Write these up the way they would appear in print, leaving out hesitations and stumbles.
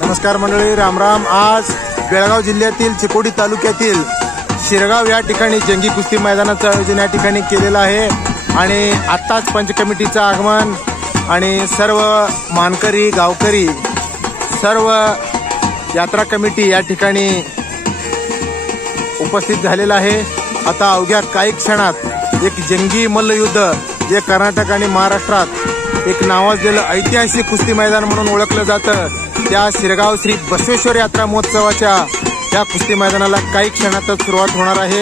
नमस्कार मंडळी, रामराम। आज बेळगाव जिल्ह्यातील चिकोडी तालुक्यातील शिरगाव या ठिकाणी जंगी कुस्ती मैदानाचं आयोजन या ठिकाणी केलेलं आहे आणि आत्ताच पंच कमिटीचं आगमन आणि सर्व मानकरी गावकरी सर्व यात्रा कमिटी या ठिकाणी उपस्थित झालेला आहे। आता अवघ्या काही क्षणात एक जंगी मल्लयुद्ध जे कर्नाटक आणि महाराष्ट्रात एक नावाजलेलं ऐतिहासिक कुस्ती मैदान म्हणून ओळखलं जातं, त्या शिरगाव श्री बसवेश्वर यात्रा महोत्सवाच्या या कुस्ती मैदानाला काही क्षणातच सुरुवात होणार आहे।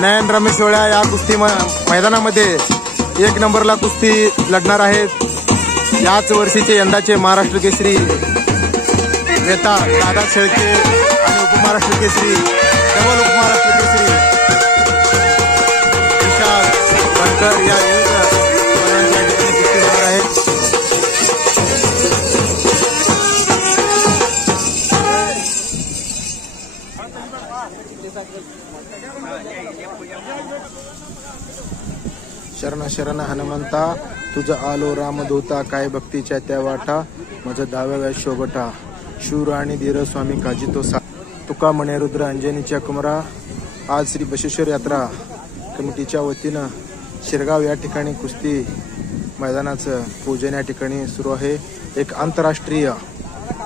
नयन रमेश वळ्या या कुस्ती मैदानामध्ये 1 नंबरला कुस्ती लढणार आहेत। याच वर्षीचे यंदाचे महाराष्ट्र केसरी नेता दादा शेळके आणि उपमहाराष्ट्र केसरी डबल उपमहाराष्ट्र केसरी विशाल बनकर या शरण शरण हनुमंता तुझं आलो रामदूता, काय भक्तीच्या त्या वाटा माझं दाव्या शोभटा, शूर आणि धीर स्वामी काजितो सा, तुका म्हणे रुद्र अंजनीच्या कुमरा। आज श्री बसवेश्वर यात्रा कमिटीच्या वतीनं शिरगाव या ठिकाणी कुस्ती मैदानाचं पूजन या ठिकाणी सुरू आहे। एक आंतरराष्ट्रीय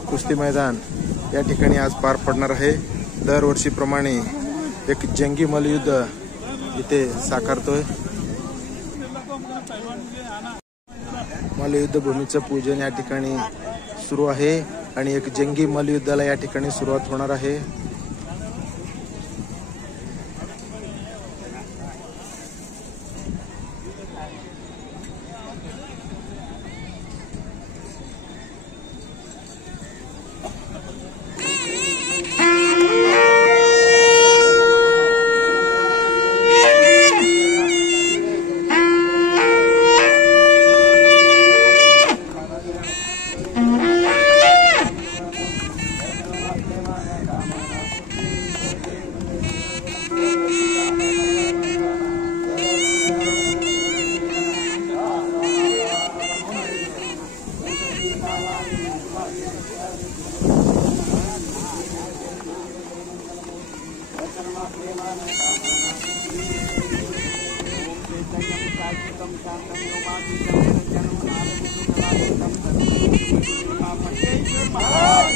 कुस्ती मैदान या ठिकाणी आज पार पडणार आहे। दरवर्षीप्रमाणे एक जंगी मल्लयुद्ध इथे साकारतोय। मल्लयुद्ध भूमीचं पूजन या ठिकाणी सुरू आहे आणि एक जंगी मल्लयुद्धाला या ठिकाणी सुरुवात होणार आहे।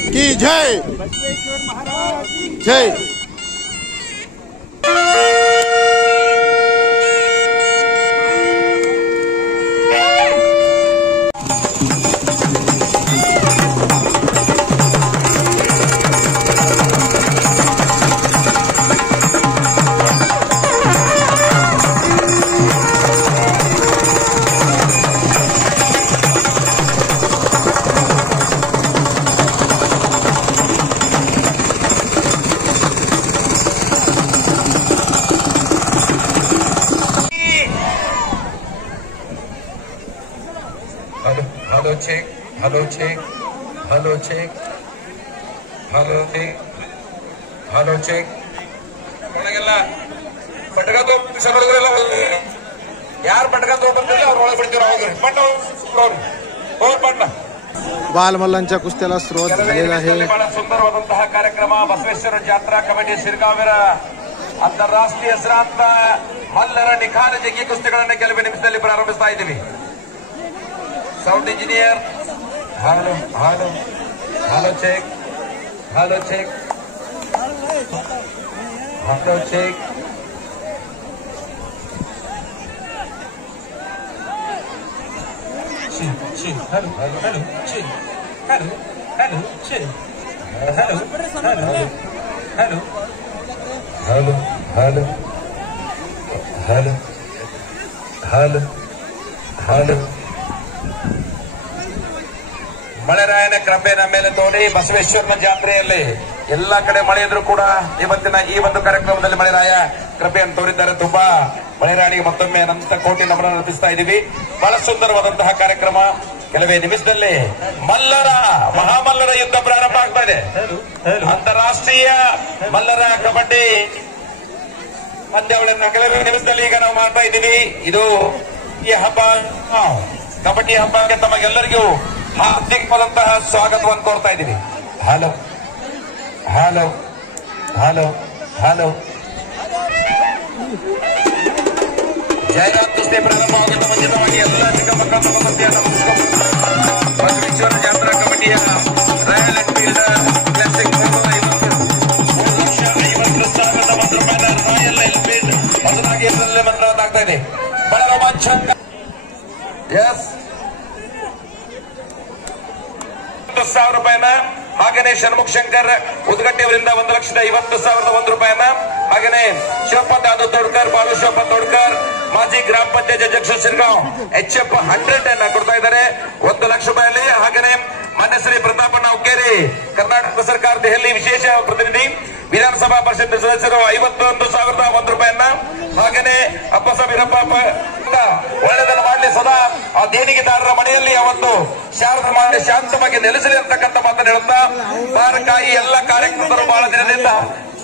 की जय, बसवेश्वर महाराज की जय। Hello check hello check hello check hello check ಒಳಗೆಲ್ಲ ಪಟಕ ತೋರಿಸಲ್ಲ ಯಾರು ಪಟಕ ತೋರ್ತಿಲ್ಲ ಅವ್ರು ಒಳಗೆ ಬಿಡ್ತೀರ ಹೋಗ್ರಿ ಪಟ್ಟ ಹೋಗಿ ಪಟ್ಟ बालमल्लांच्या कुस्त्याला सुरुवात झालेला आहे. ಬಹಳ ಸುಂದರವಾದಂತಹ ಕಾರ್ಯಕ್ರಮ ಬಸವೇಶ್ವರ ಜಾತ್ರಾ ಕಮಿಟಿ ಶಿರಗಾಂವಿರ ಅಂತಾರಾಷ್ಟ್ರೀಯ ಹೆಸರಾಂತ ಮಲ್ಲರ ನಿಖಾರ ಜಗ್ಗಿ ಕುಸ್ತಿಗಳನ್ನು ಕೆಲವೇ ನಿಮಿಷದಲ್ಲಿ ಪ್ರಾರಂಭಿಸ್ತಾ ಇದ್ದೀವಿ. Sound engineer hello hello hello check hello check hello check Hello, hello, hello, chill. Hello, hello, chill. Hello, hello, hello, hello, hello, hello, hello, hello. ಮಳೆರಾಯನ ಕೃಪೆಯ ಮೇಲೆ ತೋರಿ ಬಸವೇಶ್ವರನ ಜಾತ್ರೆಯಲ್ಲಿ ಎಲ್ಲಾ ಕಡೆ ಮಳೆ ಇದ್ರೂ ಕೂಡ ಇವತ್ತಿನ ಈ ಒಂದು ಕಾರ್ಯಕ್ರಮದಲ್ಲಿ ಮಳೆರಾಯ ಕೃಪೆಯನ್ನು ತೋರಿದ್ದಾರೆ. ತುಂಬಾ ಮಳೆರಾಯನಿಗೆ ಮತ್ತೊಮ್ಮೆ ಅನಂತ ಕೋಟಿ ನಮನ ಅರ್ಪಿಸ್ತಾ ಇದ್ದೀವಿ. ಬಹಳ ಸುಂದರವಾದಂತಹ ಕಾರ್ಯಕ್ರಮ. ಕೆಲವೇ ನಿಮಿಷದಲ್ಲಿ ಮಲ್ಲರ ಮಹಾಮಲ್ಲರ ಯುದ್ಧ ಪ್ರಾರಂಭ ಆಗ್ತಾ ಇದೆ. ಅಂತಾರಾಷ್ಟ್ರೀಯ ಮಲ್ಲರ ಕಬಡ್ಡಿ ಪಂದ್ಯಾವಳಿಯನ್ನು ಕೆಲವೇ ನಿಮಿಷದಲ್ಲಿ ಈಗ ನಾವು ಮಾಡ್ತಾ ಇದ್ದೀವಿ. ಇದು ಈ ಹಬ್ಬ ಕಬಡ್ಡಿ ಹಬ್ಬಕ್ಕೆ ತಮಗೆಲ್ಲರಿಗೂ ಹಾರ್ದಿಕವಾದಂತಹ ಸ್ವಾಗತವನ್ನು ಕೋರ್ತಾ ಇದ್ದೀವಿ. ಹಲೋ ಹಲೋ ಹಲೋ ಹಲೋ ಜಾಹೀರಾತು ಕುಸ್ತಿ ಪ್ರಾರಂಭವಾಗಿರುವ ಮುಂಚಿತವಾಗಿ ಎಲ್ಲ ಚಿಕ್ಕಮಕ್ಕಳ ಮಕ್ಕಳನ್ನು ಬಸವೇಶ್ವರ ಜಾತ್ರಾ ಕಮಿಟಿಯ Royal Enfield Classic 3,50,000 Royal Enfield ಹೊಸದಾಗಿ ಹೆಸರಲ್ಲಿ ಮಂತ್ರವಾಗ್ತಾ ಇದೆ. ಬಹಳ ರೋಮಾಂಚಕ. ಎಸ್ 10,000 ರೂಪಾಯಿನ ಹಾಗೇನೆ ಷಣ್ಮುಖ್ ಶಂಕರ್ ಉದ್ಗಟ್ಟಿ ಅವರಿಂದ 1,50,101 ರೂಪಾಯಿನ ಹಾಗೇನೆ ಶಿವಪ್ಪ ದಾದು ತೋಡ್ಕರ್ ಬಾಲು ಶಿವಪ್ಪ ತೋಡ್ಕರ್ ಮಾಜಿ ಗ್ರಾಮ ಪಂಚಾಯತ್ ಅಧ್ಯಕ್ಷ ಶಿರಗಾಂವ್ HF 100 ಅನ್ನ ಕೊಡ್ತಾ ಇದ್ದಾರೆ 1 ಲಕ್ಷ ರೂಪಾಯಲ್ಲಿ. ಹಾಗೇನೆ ಮಾನ್ಯ ಶ್ರೀ ಪ್ರತಾಪಣ್ಣ ಹುಕ್ಕೇರಿ ಕರ್ನಾಟಕ ಸರ್ಕಾರ ದೆಹಲಿ ವಿಶೇಷ ಪ್ರತಿನಿಧಿ ವಿಧಾನಸಭಾ ಪರಿಷತ್ ಸದಸ್ಯರು 51,001 ರೂಪಾಯಿಯನ್ನ ಹಾಗೇನೆ ಅಪ್ಪಸ ವೀರಪ್ಪ ಒಳ್ಳೆದನ್ನು ಮಾಡಲಿ ಸದಾ ಆ ದೇಣಿಗೆದಾರರ ಮನೆಯಲ್ಲಿ ಅವತ್ತು ಶಾರದಾ ಮಾಡಿ ಶಾಂತವಾಗಿ ನೆಲೆಸಲಿ ಅಂತಕ್ಕಂಥ ಮಾತನ್ನು ಹೇಳುತ್ತಾ ಬಾರಕಾಯಿ ಎಲ್ಲ ಕಾರ್ಯಕ್ರಮರು ಬಹಳ ದಿನದಿಂದ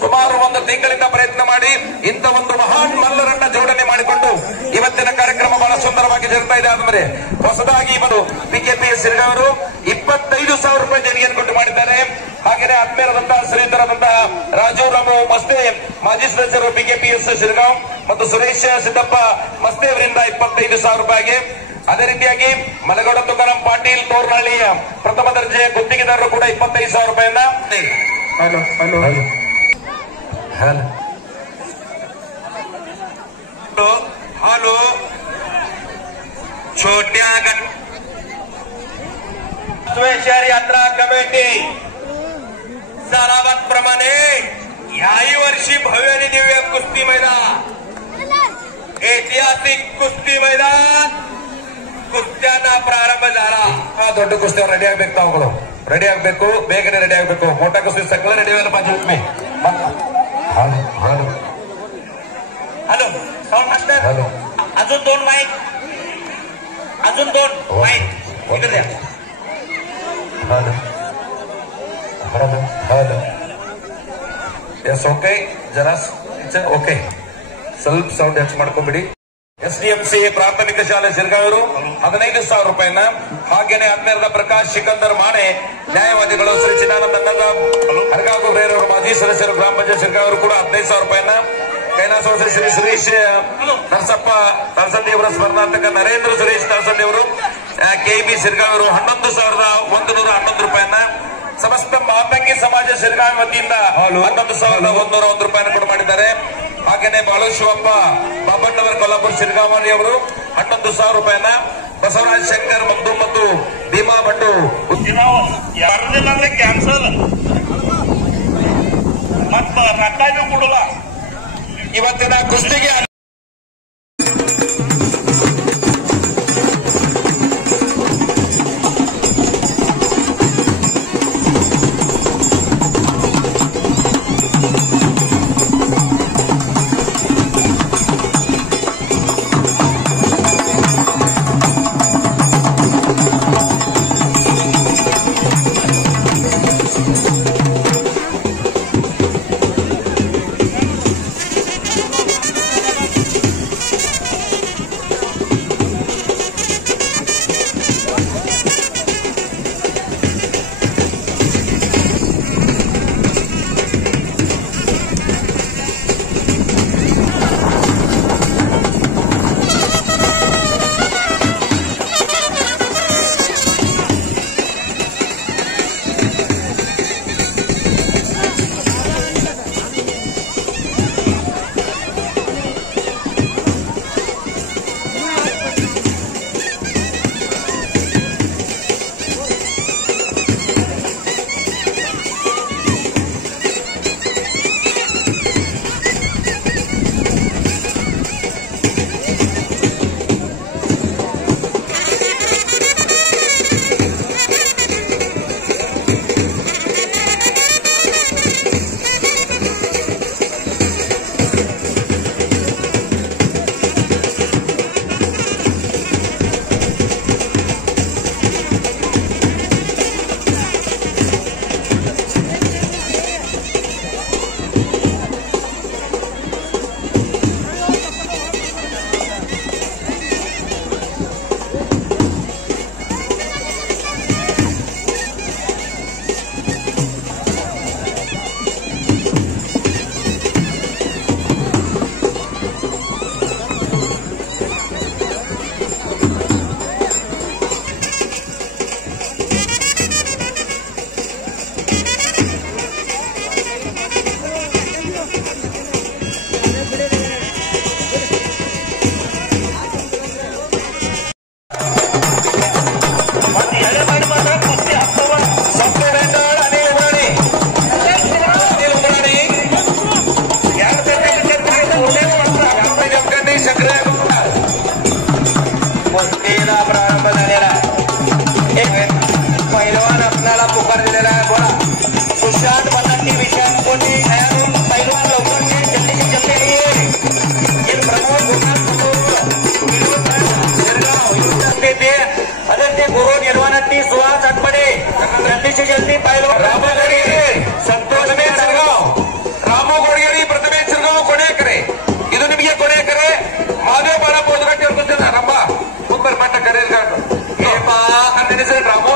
ಸುಮಾರು 1 ತಿಂಗಳಿಂದ ಪ್ರಯತ್ನ ಮಾಡಿ ಇಂಥ ಒಂದು ಮಹಾನ್ ಮಲ್ಲರನ್ನ ಜೋಡಣೆ ಮಾಡಿಕೊಂಡು ಇವತ್ತಿನ ಕಾರ್ಯಕ್ರಮ ಬಹಳ ಸುಂದರವಾಗಿ ಜರುಗ್ತಾ ಇದೆ. ಆದ್ಮೇಲೆ ಹೊಸದಾಗಿ ಇವರು PKPS ಶಿರಗಾಂವ್ 25,000 ರೂಪಾಯಿ ದೇಣಿಗೆಯನ್ನು ಕೊಟ್ಟು ಮಾಡಿದ್ದಾರೆ. ಹಾಗೆಯೇ ಆತ್ಮೀಯರಾದಂತಹ ಶ್ರೀಧರಾದಂತಹ ರಾಜು ರಾಮು ಮಸ್ತೆ ಮಾಜಿ ಸದಸ್ಯರು PKPS ಶಿರಗಾಂವ್ ಮತ್ತು ಸುರೇಶ್ ಸಿದ್ದಪ್ಪ ಮಸ್ತೆ ಅವರಿಂದ 25,000 ರೂಪಾಯಿಗೆ. ಅದೇ ರೀತಿಯಾಗಿ ಮಲಗೌಡ ತುಕಾರಾಮ್ ಪಾಟೀಲ್ ತೋರ್ನಹಳ್ಳಿಯ ಪ್ರಥಮ ದರ್ಜೆಯ ಗುತ್ತಿಗೆದಾರರು ಕೂಡ 25,000 ರೂಪಾಯಿಯನ್ನ. Hello hello hello hello hello छोट्या बसवेश्वर यात्रा कमिटी सरावाप्रमाणे याही वर्षी भव्य आणि दिव्य कुस्ती मैदान ऐतिहासिक कुस्ती मैदान ಕುಸ್ತಿಯನ್ನ ಪ್ರಾರಂಭ झाला. ದೊಡ್ಡ ಕುಸ್ತಿ ರೆಡಿ ಆಗ್ಬೇಕು, ತಾವುಗಳು ರೆಡಿ ಆಗ್ಬೇಕು, ಬೇಗನೆ ರೆಡಿ ಆಗ್ಬೇಕು. मोठा कुस्ती सगळं रेडी व्हायला पाहिजे. तुम्ही hello hello hello sound master hello अजून 2 माईक अजून 2 माईक इकडे द्या. Hello hello hello yes okay ಜರಾ ಓಕೆ ಸ್ವಲ್ಪ ಸೌಂಡ್ ಹೆಚ್ಚು ಮಾಡ್ಕೊಂಡ್ಬಿಡಿ. SDMC ಪ್ರಾಥಮಿಕ ಶಾಲೆ ಶಿರಗಾಂವ್ 15,000 ರೂಪಾಯಿನ ಹಾಗೇನೆ ಆತ್ಮೀಯರಾದ ಪ್ರಕಾಶ್ ಸಿಕಂದರ್ ಮಾಣೆ ನ್ಯಾಯವಾದಿಗಳು ಶ್ರೀ ಚಿದಾನಂದ ಹರಗಾಗುರೇರವರು ಮಾಜಿ ಸದಸ್ಯರು ಗ್ರಾಮ ಪಂಚಾಯತ್ ಶಿರಗಾಂವ್ ಕೂಡ 15,000 ರೂಪಾಯಿನ ಕೈಲಾಸ ಶ್ರೀ ಸುರೇಶ್ ನರಸಪ್ಪ ತಳಸಂದಿಯವರ ಸ್ಮರಣಾರ್ಥಕ ನರೇಂದ್ರ ಸುರೇಶ್ ತಳಸಂದಿಯವರು KB ಶಿರಗಾಂವ್ 11,111 ರೂಪಾಯಿನ ಸಮಸ್ತ ಮಾತಂಗಿ ಸಮಾಜ ಶಿರಗಾಂವ್ ವತಿಯಿಂದ 11,101 ರೂಪಾಯಿನ ಕೊಡು ಮಾಡಿದ್ದಾರೆ. ಹಾಗೇನೆ ಬಾಳು ಶಿವಪ್ಪ ಬಾಬಣ್ಣವರ ಕೊಲ್ಲಾಪುರ ಶಿರಗಾಂವ್ ಅವರು 11,000 ರೂಪಾಯಿನ ಬಸವರಾಜ್ ಶಂಕರ್ ಮದ್ದು ಮತ್ತು ಭೀಮಾ ಭಟ್ಟು ಯಾರದಿಲ್ಲ ಅಂದ್ರೆ ಕ್ಯಾನ್ಸಲ್ ಮತ್ತ ರೊಕ್ಕ ಕೊಡಲ್ಲ. ಇವತ್ತಿನ ಕುಸ್ತಿಗೆ पुरस्कार दिलेला आहे. बोला सुशांत बनर्जी विशाल कोणी पैलवान लवकर जल्दी से जल्दी आइए. प्रमोद आदित्य गुरु निर्वाणाती सुहास आठवडे जल्दी से जल्दी पैलवान रामू गोडगेरे संतोष शिरगाव रामू गोडगेरे प्रथमेश शिरगाव कोणेकरे ಇದು ನಿಮಗೆ ಕೊನೆಕರೆ ಮಾದೇವ ಬಾಳಪ್ಪ ಉದ್ಘಾಟನೆ ಇರ್ಕೊಳ್ತೇನೆ ರಮ್ಮ ಮುಂಬರ್ಪಾಟ करेल का हे पा नेनेसे रामू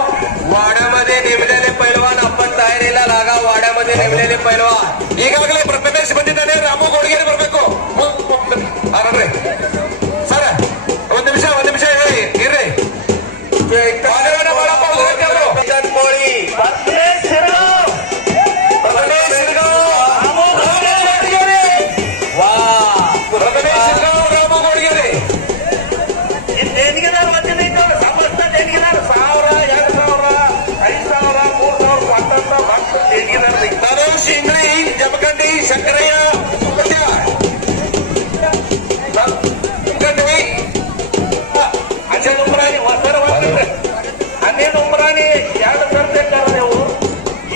वाड्यामध्ये नेमलेले पैलवान आपण तयारीला लागा. वाड्यामध्ये नेमलेले पैलवान ಈಗಾಗಲೇ ಪ್ರಥಮೇಶ್ ಬಂದಿದ್ದಾನೆ. ರಾಮು ಗೋಡಗೇರಿ ಬರಬೇಕು. ಅರಣ್ರೆ ಸರ್ ಒಂದು ನಿಮಿಷ ಇರ್ರಿ. ಮಾದೇವನ ಬಾಳಪ್ಪ ಉದ್ಘಾಟನೆ ಜನ್ಮೋಳಿ ಪ್ರಥಮೇಶ್ ಶಿರಗಾವ್ ರಾಮು ಗೋಡಗೇರಿ ದೇಣಿಗೆದಾರ ವಚನ ಇದ್ದವರು ಸಮಸ್ತ ದೇಣಿಗೆದಾರ 1000, 2000, 5000, 3000 ಕೊಟ್ಟಂತ ಭಕ್ತ ದೇಣಿಗೆದಾರ ತನೋಜ್ ಇಂಗ್ರಿ ಜಮಖಂಡಿ ಶಂಕರಯ್ಯ ಅಜಯ್ ಉಮ್ರಾನಿ ಹೊಸರ ಅನ್ನೇನು ಉಮ್ರಾನಿ 2 ಸರ್ತಿ ಕರೆದೆವು.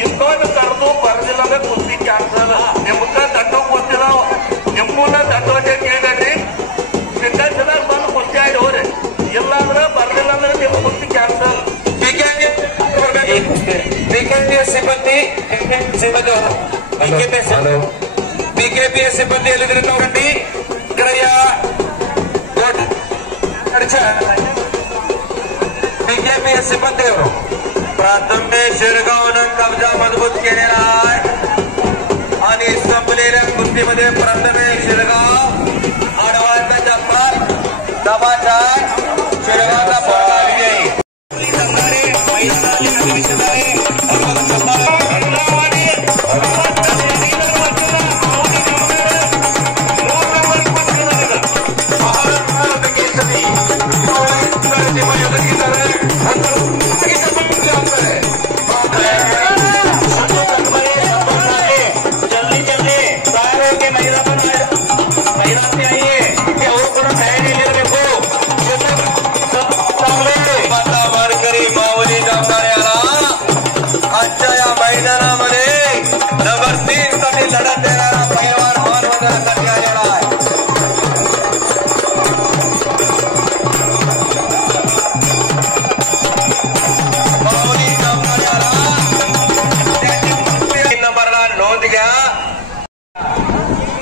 ಇನ್ನೊಂದು ಕರೆದು ಬರಲಿಲ್ಲ ಅಂದ್ರೆ ಕುಸ್ತಿ ಕ್ಯಾನ್ಸಲ್. ನಿಮ್ಗ ದಂಡು ಗೊತ್ತಿಲ್ಲ ನಿಮ್ಮನ್ನ ದಂಡೋಜೆ ಕೇಳಿ ಸಿದ್ಧಾಂತ ಬಂದು ಕುಸ್ತಿ ಆಡಿ ಹೋರಿ. ಇಲ್ಲಾಂದ್ರೆ ಬರ್ಲಿಲ್ಲ ಅಂದ್ರೆ ನಿಮ್ಮ ಕುಸ್ತಿ ಕ್ಯಾನ್ಸಲ್. ಬಿಕೆಪಿಎಸ್ ಸಿಬ್ಬಂದಿ ಬಿಕೆಪಿಎಸ್ ಸಿಬ್ಬಂದಿ ಎಲ್ಲಿದ್ರೆ ನೋಡಂಡಿ ಗಿರಯ್ಯ बिकेपीएस सिब्बंदी प्राथमिक शिरगावनं कब्जा मजबूत केलेला आहे आणि संपलेल्या कुस्तीमध्ये प्राथमिक शिरगाव आडवांचा चप्पल दबाचार शिरगावचा पडला विजयी.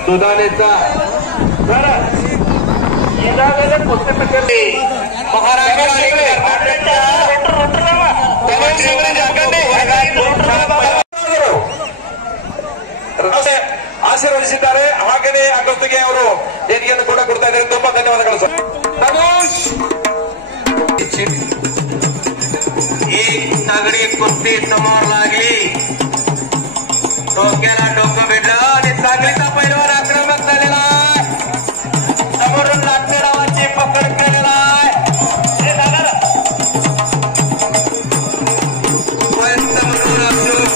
सुधानेचा ಈಗಾಗಲೇ ಪುಸ್ತಕದಲ್ಲಿ ಆಶೀರ್ವದಿಸಿದ್ದಾರೆ. ಹಾಗೆಯೇ ಅಗಸ್ತಿಗೆ ಅವರು ದೇಣಿಗೆಯನ್ನು ಕೂಡ ಕೊಡ್ತಾ ಇದ್ದಾರೆ. ತುಂಬಾ ಧನ್ಯವಾದಗಳು ಸರ್. एक तगडी कुस्ती समोर लागली. डोक्याला डोकं भेटलं आणि सांगलीचा पैलवान आक्रमक झालेला आहे. समोरून लाटणे नावाची पकड केलेला आहे.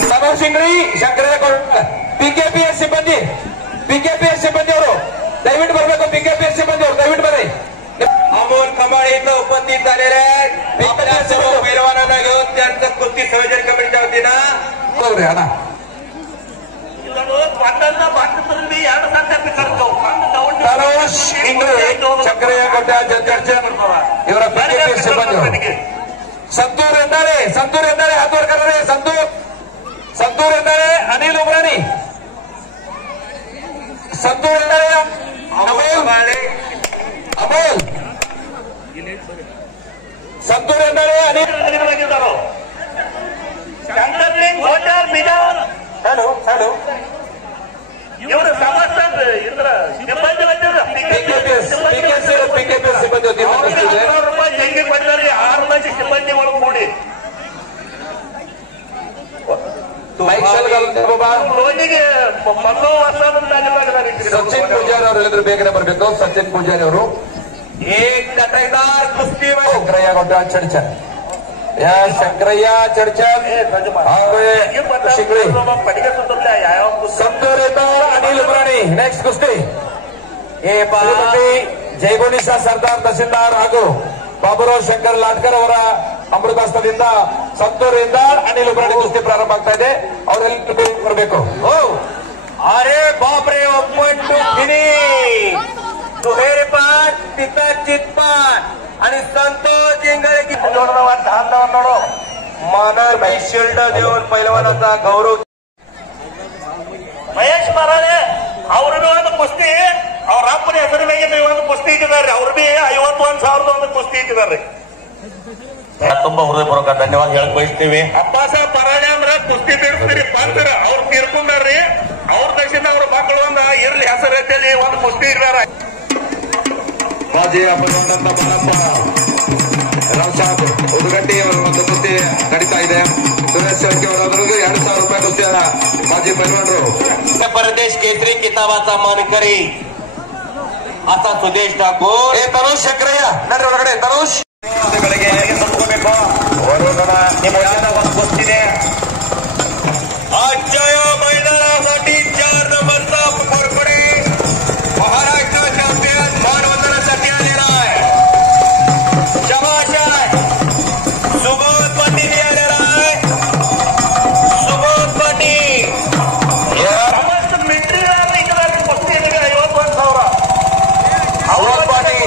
तनोज शिंगरी ಶಂಕರಯ್ಯ ಬಿಕೆಪಿಎಸ್ ಸಿಬ್ಬಂದಿ ಅವರು ದಯವಿಟ್ಟು ಬರಬೇಕು. ಬಿಕೆಪಿಎಸ್ ಸಿಬ್ಬಂದಿ ಅವರು ದಯವಿಟ್ಟು ಬರ್ರಿ. अमोल खंबाळे इथं उपस्थित झालेले आहेत. आपल्या सर्व पैलवानांना घेऊन त्यांचं कुस्ती संयोजन कमिटीच्या वतीनं तनोज इंगळे ಶಂಕರಯ್ಯ ಗೌಡ ಜಡ್ಜ್ ಇವರ ಬಿಕೆಪಿಎಸ್ ಸಿಬ್ಬಂದಿ ಸಂತೂರ್ ಎಂದರೆ हात वर करा रे. संतूर ಎಂದರೆ अनिल उमरानी. संतूर ಎಂದರೆ अमोल संतूर ಎಂದರೆ अनिल ಹಲೋ ಇವರು ಸಮಸ್ತ ಸಿಬ್ಬಂದಿ ಬಿಕೆಪಿಎಸ್ ಸಿಬ್ಬಂದಿ ₹1000 ಜೈಗೆ ಕೊಡ್ತಾರೆ. 6 ಮಂದಿ ಸಿಬ್ಬಂದಿ ಒಳಗೆ ಕೂಡಿ ಲೋನಿಗೆ ಸಚಿನ್ ಪೂಜಾರಿ ಅವರು ಹೇಳಿದ್ರು ಬೇಗನೆ ಬರಬೇಕು. ಸಚಿನ್ ಪೂಜಾರಿ ಅವರು ಶಂಕರಯ್ಯ ಗೌಡ ಚಡ್ಚನ್ ಶಂಕರಯ್ಯ ಚಡ್ಚನ್ संतूर अनिल उमरानी. नेक्स्ट कुस्ती ಜೈಗೋನಿಶಾ ಸರ್ದಾರ್ ತಹಸೀಲ್ದಾರ್ ಹಾಗೂ ಬಾಬುರಾವ್ ಶಂಕರ್ ಲಾಟ್ಕರ್ ಅವರ ಅಮೃತಾಸ್ತ್ರದಿಂದ ಸಂತೂರು ಇಂದಾಳ್ ಅನಿಲ್ ಉಬ್ರಾಣಿ ಕುಸ್ತಿ ಪ್ರಾರಂಭ ಆಗ್ತಾ ಇದೆ. ಅವರೆಲ್ಲ ಬರಬೇಕು. अरे बाप रे, ओपन टू फिनिश. दुहेरी पाठ तिथं चितपाट आणि संतोष इंगळे नोडो मानर शिल्ड देऊन पैलवानाचा गौरव. ಮಹೇಶ್ ಮಾರಾಳೆ ಅವ್ರದ್ದು ಒಂದು ಕುಸ್ತಿ ಅವ್ರ ಅಪ್ಪನ ಹೆಸರು ಮೇಲೆ ಒಂದು ಕುಸ್ತಿ ಇಟ್ಟಿದ್ದಾರೆ. ಅವ್ರು ಬಿ 51,000 ಒಂದು ಕುಸ್ತಿ ಇಟ್ಟಿದ್ದಾರೆ. ತುಂಬಾ ಹೃದಯಪೂರ್ವಕ ಧನ್ಯವಾದ ಹೇಳಕ್ ಬಯಸ್ತೀವಿ. ಅಪ್ಪಾಸ ಪರಾಣೆ ಅಂದ್ರೆ ಕುಸ್ತಿ ಬಿಡಿಸ್ತೀರಿ ಬಂದ್ರ ಅವ್ರು ತೀರ್ಕೊಂಡಾರ್ರಿ. ಅವ್ರ ದಕ್ಷಿಣ ಅವ್ರ ಮಕ್ಕಳು ಒಂದು ಇರ್ಲಿ ಹೆಸರು ಎತ್ತಲ್ಲಿ ಒಂದು ಕುಸ್ತಿ ಇಡ್ದಾರ. ಮಾಜಿ ಅಪರಾಧಂತ ಬಾಲಪ್ಪ ರಾವ್ ಸಾಹೇಬ್ ಉದುಗಡ್ಡಿ ಅವರ ಒಂದು ಕುಸ್ತಿ ನಡೀತಾ ಇದೆ. ಸುರೇಶ್ ಶೆಟ್ಟಿ ಅವರವರೆಗೂ 2,000 ರೂಪಾಯಿ ಕುಸ್ತಿಯನ್ನ ಮಾಜಿ ಪೈಲ್ವಾನರು. परदेश केसरी किताबाचा मानकरी असा सुदेश ठाकूर. ತನುಷ್ ಶಂಕರಯ್ಯ ನಡ್ರಿ ಒಳಗಡೆ. ತನುಷ್ ಗಳಿಗೆ ತಪ್ಪಿಕೋಬೇಕು. ನಿಮ್ಮ ಒಂದು ಕುಸ್ತಿದೆ. आजच्या मैदानासाठी 4 नंबरचा कोरपडे महाराष्ट्र चॅम्पियन मानवंदनासाठी आलेला आहे. शाबाश आहे. सुबोध पाटील आलेला आहे. सुबोध पाटील ಸಮಸ್ತ ಮಿಲಿಟರಿ ಇದ್ದಾರೆ ಕುಸ್ತಿ 51,000. सुबोध पाटील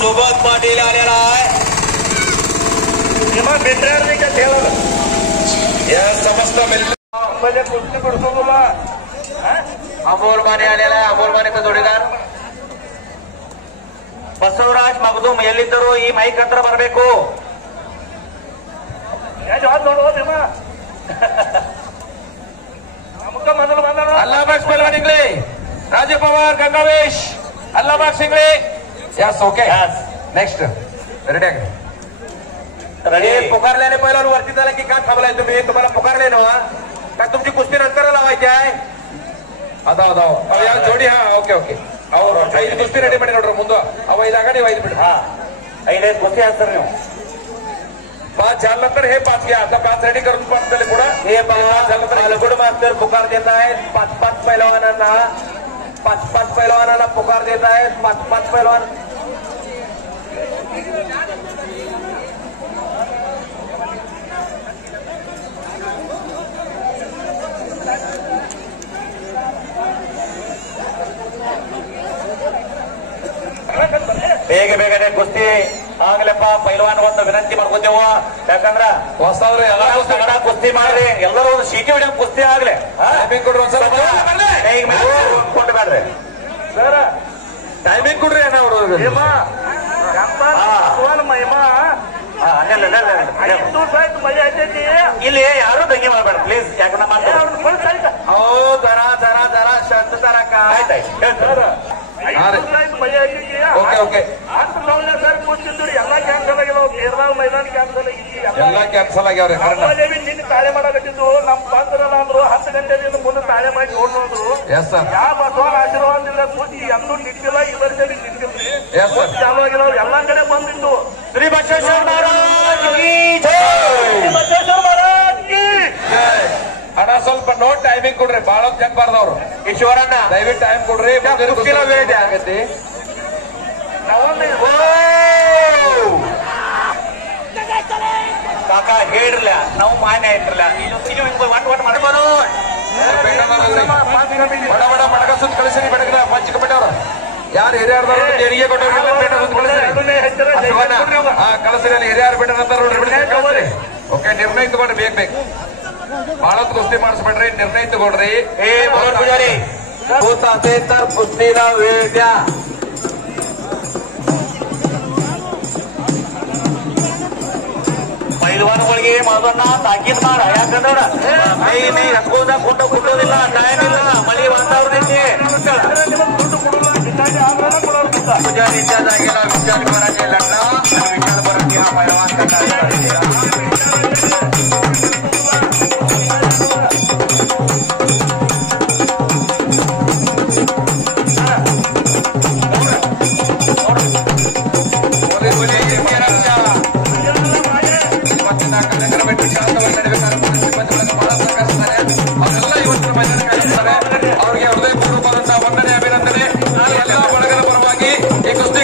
सुबोध पाटील आलेला आहे. ನಿಮ್ಮ ಮಿಲಿಟರಿ ಹೇಳೋದು या समस्त म्हणजे कुस्ती बिडतो तुला. अमोल माने आलेला आहे. अमोल मानेचा जोडीदार ಬಸವರಾಜ್ ಮಗದುಮ್ ಎಲ್ಲಿದ್ದರೂ ಈ ಮೈಕ್ ಹತ್ರ ಬರಬೇಕು. ಯಾರು ನೋಡುವ ನಿಮ್ಮ ನಮಗ ಮೊದಲು ಬಂದ अल्लाहबाग पहलवान Ingale, Raju Pawar, Gangavesh, Allahbag Singale. Yes okay next ready आहे. हे पुकारल्याने पहिला वरती झाला की काय थांबलाय तुम्ही? तुम्हाला पुकारले ना का तुमची कुस्ती नंतर लावायची आहे? ಅದಾವ ಯಾವ ಜೋಡಿ. ಹಾ ಓಕೆ ಓಕೆ. ಅವ್ರು 5 ಕುಸ್ತಿ ರೆಡಿ ಮಾಡಿ ನೋಡ್ರಿ. ಮುಂದೆ ಅವ 5 ನೀವು 5 ಬಿಡ್ರಿ. हा 5 कुस्ती असतात ನೀವು 5 झाल्यानंतर हे 5 घ्या. आता 5 रेडी करून 5 झाले पुढे. हे अलगुड मास्तर पुकार देत आहेत. 5-5 पैलवानांना 5-5 पैलवानांना पुकार देत आहेत. 5-5 पैलवान ಬೇಗ ಬೇಗನೆ ಕುಸ್ತಿ ಆಗ್ಲಪ್ಪ. ಪೈಲ್ವಾನ್ ಒಂದು ವಿನಂತಿ ಮಾಡ್ಕೋತೇವ. ಯಾಕಂದ್ರ ಹೊಸವ್ರು ಎಲ್ಲ ಕನ್ನಡ ಕುಸ್ತಿ ಮಾಡ್ರಿ. ಎಲ್ಲರೂ ಒಂದು ಸೀಟಿ ಹೊಡಿಯೋ ಕುಸ್ತಿ ಆಗ್ಲಿ. ಟೈಮಿಂಗ್ ಕೊಡ್ರಿ ಒಂದ್ಸಲ. ಕೊಂಡು ಬೇಡ್ರಿ ಸರ್. ಟೈಮಿಂಗ್ ಕೊಡ್ರಿ ಅಣ್ಣ ಅವರು. ಹೇಮ ಮಹಿಮ 5 ದಿವಸ ಆಯ್ತು ಮಜಾ ಆಯ್ತೈತಿ. ಇಲ್ಲಿ ಯಾರು ದಂಗೆ ಮಾಡಬೇಡ ಪ್ಲೀಸ್. ಯಾಕಂದ್ರೆ ಜರ ಜರ ಜರ ಶರ್ಟ್ ತರಕ. Okay okay. ಸರ್ ಕೂತಿದ್ರು ಎಲ್ಲ ಕ್ಯಾನ್ಸಲ್ ಆಗಿಲ್ಲ. ಕೇರಳ ಮೈದಾನ ಕ್ಯಾನ್ಸಲ್ ಎಲ್ಲ ಕ್ಯಾನ್ಸಲ್ ಆಗ್ಯಾವ್ರಿ. ನಿನ್ನೆ ತಾಳೆ ಮಾಡಕತ್ತಿದ್ದು. ನಮ್ ಬಂದ್ರಲ್ಲ ಅಂದ್ರು 10 ಗಂಟೆದಿಂದ ಮುಂದೆ ತಾಳೆ ಮಾಡಿ ನೋಡಿದ್ರು. Yes sir. ಯಾವ ಬಸವನ ಆಶೀರ್ವಾದದಿಂದ ಕೂತಿ ಎಂದೂ ನಿಂತಿಲ್ಲ. ಈ ವರ್ಷ ನಿಂತಿಲ್ಲ. Yes sir. ಚಾಲು ಆಗಿಲ್ಲ. ಎಲ್ಲಾ ಕಡೆ ಬಂದಿತ್ತು. ಶ್ರೀ ಬಸವೇಶ್ವರ ಮಹಾರಾಜ್ ಕಿ ಜೈ. ಬಸವೇಶ್ವರ ಮಹಾರಾಜ್ ಕಿ ಅಣ್ಣ ಸ್ವಲ್ಪ ನೋಟ್ ಟೈಮಿಂಗ್ ಕೊಡ್ರಿ. ಬಹಳ ಜಗ್ ಬಾರ್ದವ್ರು. ಈಶ್ವರಣ್ಣ ದಯವಿಟ್ಟು ಟೈಮ್ ಕೊಡ್ರಿ. ಕಾಕ ಹೇಳಿರ್ಲ ನಾವು ಮಾನ್ಯ ಆಯ್ತಿರ್ಲ. ಒಟ್ಟು ಮಾಡ್ಬೋದು. ಬಡ ಬಡ ಬಡಗ ಸುತ್ತ ಕಳಿಸಿರಿ. ಬೆಡಗನ ಪಂಚಕಪೇಟೆಯವರು ಯಾರು ಹಿರಿಯರ್ದವ್ರು ದೇಣಿಗೆ ಕೊಟ್ಟವ್ರು ಪೇಟ ಸುತ್ತ ಕಳಿಸಿರಿ. ಕಳಿಸಿರಿ. ಅಲ್ಲಿ ಹಿರಿಯರು ಬೇಡ ಅಂತ ನೋಡ್ರಿ. ಓಕೆ ನಿರ್ಣಯ ತಗೊಂಡ್ರಿ. ಬೇಗ ಬೇಗ ಬಹಳ ಕುಸ್ತಿ ಮಾಡಿಸ್ಬೇಡ್ರಿ. ನಿರ್ಣಯ ತಗೊಳ್ರಿ. ಪೂಜಾರಿ ಕೂತ असेल तर कुस्तीला वेळ द्या. पैलवानಗಳಿಗೆ ಮಾಡೋಣ ತಾಕೀತ್ ಮಾಡ. ಯಾಕಂದ್ರೆ ಮೈ ಹತ್ಕೊಂಡ ಕುಂಟ ಕುಟ್ಟೋದಿಲ್ಲ. ಟೈಮ್ ಇಲ್ಲ. ಮಳಿ ವಾತಾವರಣ ಐತಿ. ಪೂಜಾರಿच्या जागेला विचार करायचे लढला आणि विचार करायची हा पैलवान ಅವರಿಗೆ ಹೃದಯಪೂರ್ವಕವಾದಂತಹ ವಂದನೆ, ಅಭಿನಂದನೆ. ಎಲ್ಲ ಬಳಗದ ಪರವಾಗಿ ಈ ಕುಸ್ತಿ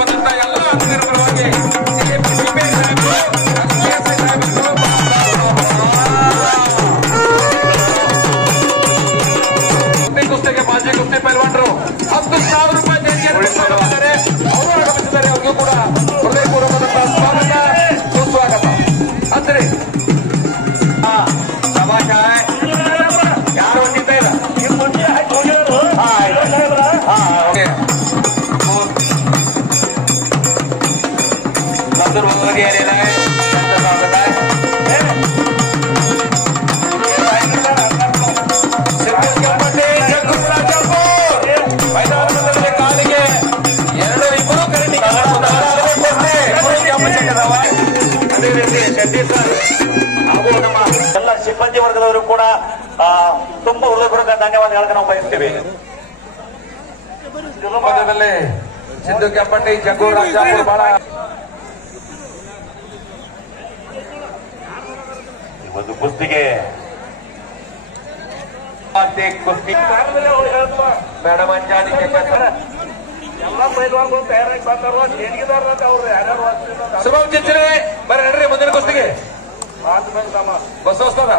ಬಂದಂತ ಎಲ್ಲ ಅತಿಥಿಗಳ ಪರವಾಗಿ ಕುಸ್ತಿಗೆ ಮಾಜಿ ಕುಸ್ತಿ ಪೈಲ್ವಾನರು 10,000 ರೂಪಾಯಿ ದೇಣಿಗೆಯನ್ನು ಕೊಟ್ಟಿದ್ದಾರೆ. ಅವರು ಆಗಮಿಸಿದ್ದಾರೆ. ಅವ್ರಿಗೂ ಕೂಡ ಹೃದಯಪೂರ್ವಕವಾದಂತಹ ಸ್ವಾಗತ ಸುಸ್ವಾಗತ. ಅಂದ್ರೆ ಯಾರು ಹೊಂದಿದ್ದ ಇಲ್ಲ ಕಾಲಿಗೆ ಎರಡು ಇಬ್ಬರು ಅದೇ ರೀತಿ ಶೆಟ್ಟಿ ಸರ್ ಹಾಗೂ ನಮ್ಮ ಎಲ್ಲ ಸಿಬ್ಬಂದಿ ವರ್ಗದವರು ಕೂಡ ತುಂಬಾ ಹೃದಯಪೂರ್ವಕ ಧನ್ಯವಾದಗಳನ್ನು ನಾವು ಬಯಸ್ತೇವೆ. ಮಧ್ಯದಲ್ಲಿ ಸಿದ್ದು ಕೆಂಪಟ್ಟಿ, ಜಗ್ಗು ರಾಜಾಪುರ ಬಹಳ ಒಂದು ಕುಸ್ತಿಗೆ ಕುಸ್ತಿ ಮೇಡಮ್ ಅಂಜಾದಿ ಎಲ್ಲ ಪೈಲ್ವಾನ್ಗಳು ತಯಾರಾಗಿ ಬಂದಾರ. ದೇಣಿಗೆದಾರ ಅವ್ರು ಯಾರ್ಯಾರು ಶುಭಂ ಚಿಂಚನೆ ಬರ್ರಿ ನಡ್ರಿ ಮುಂದಿನ ಕುಸ್ತಿಗೆ ಬಸವಸ್ಥಾನ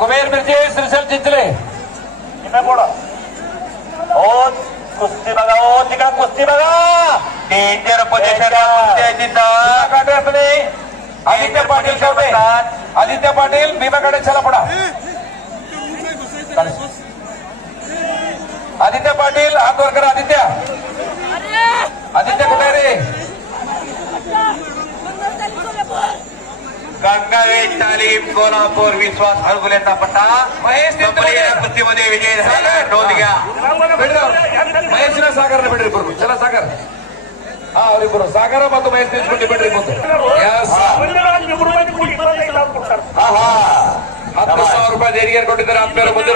कुबेर मिरची श्रीशैल चिंचले कुस्ती बघा. ओ तिकडे कुस्ती बघा. डेंजर पोझिशन आदित्य पाटील कवटे, आदित्य पाटील भीमाकडे चला पडा. आदित्य पाटील हात वर करा. आदित्य आदित्य कुठे रे? गंगावेश तालीम कोल्हापूर विश्वास हरगुलेचा पट्टा. महेश कुस्तीमध्ये विजय झाला. नोंद घ्या. ಮಹೇಶ್ನ ಸಾಗರನ ಬಿಡ್ರಿ ಬರು. ಚಲ ಸಾಗರ್ ಅವರಿಬ್ಬರು ಸಾಗರ ಮತ್ತು ಮಹೇಶ್ ನಿಲ್ಸ್ಕೊಂಡು ಬಿಡ್ರಿ ಬಂದು 10,000 ರೂಪಾಯಿ ದೇಣಿಗೆ ಕೊಟ್ಟಿದ್ದಾರೆ. ಆತ್ಮೀಯರ ಮುಂದೆ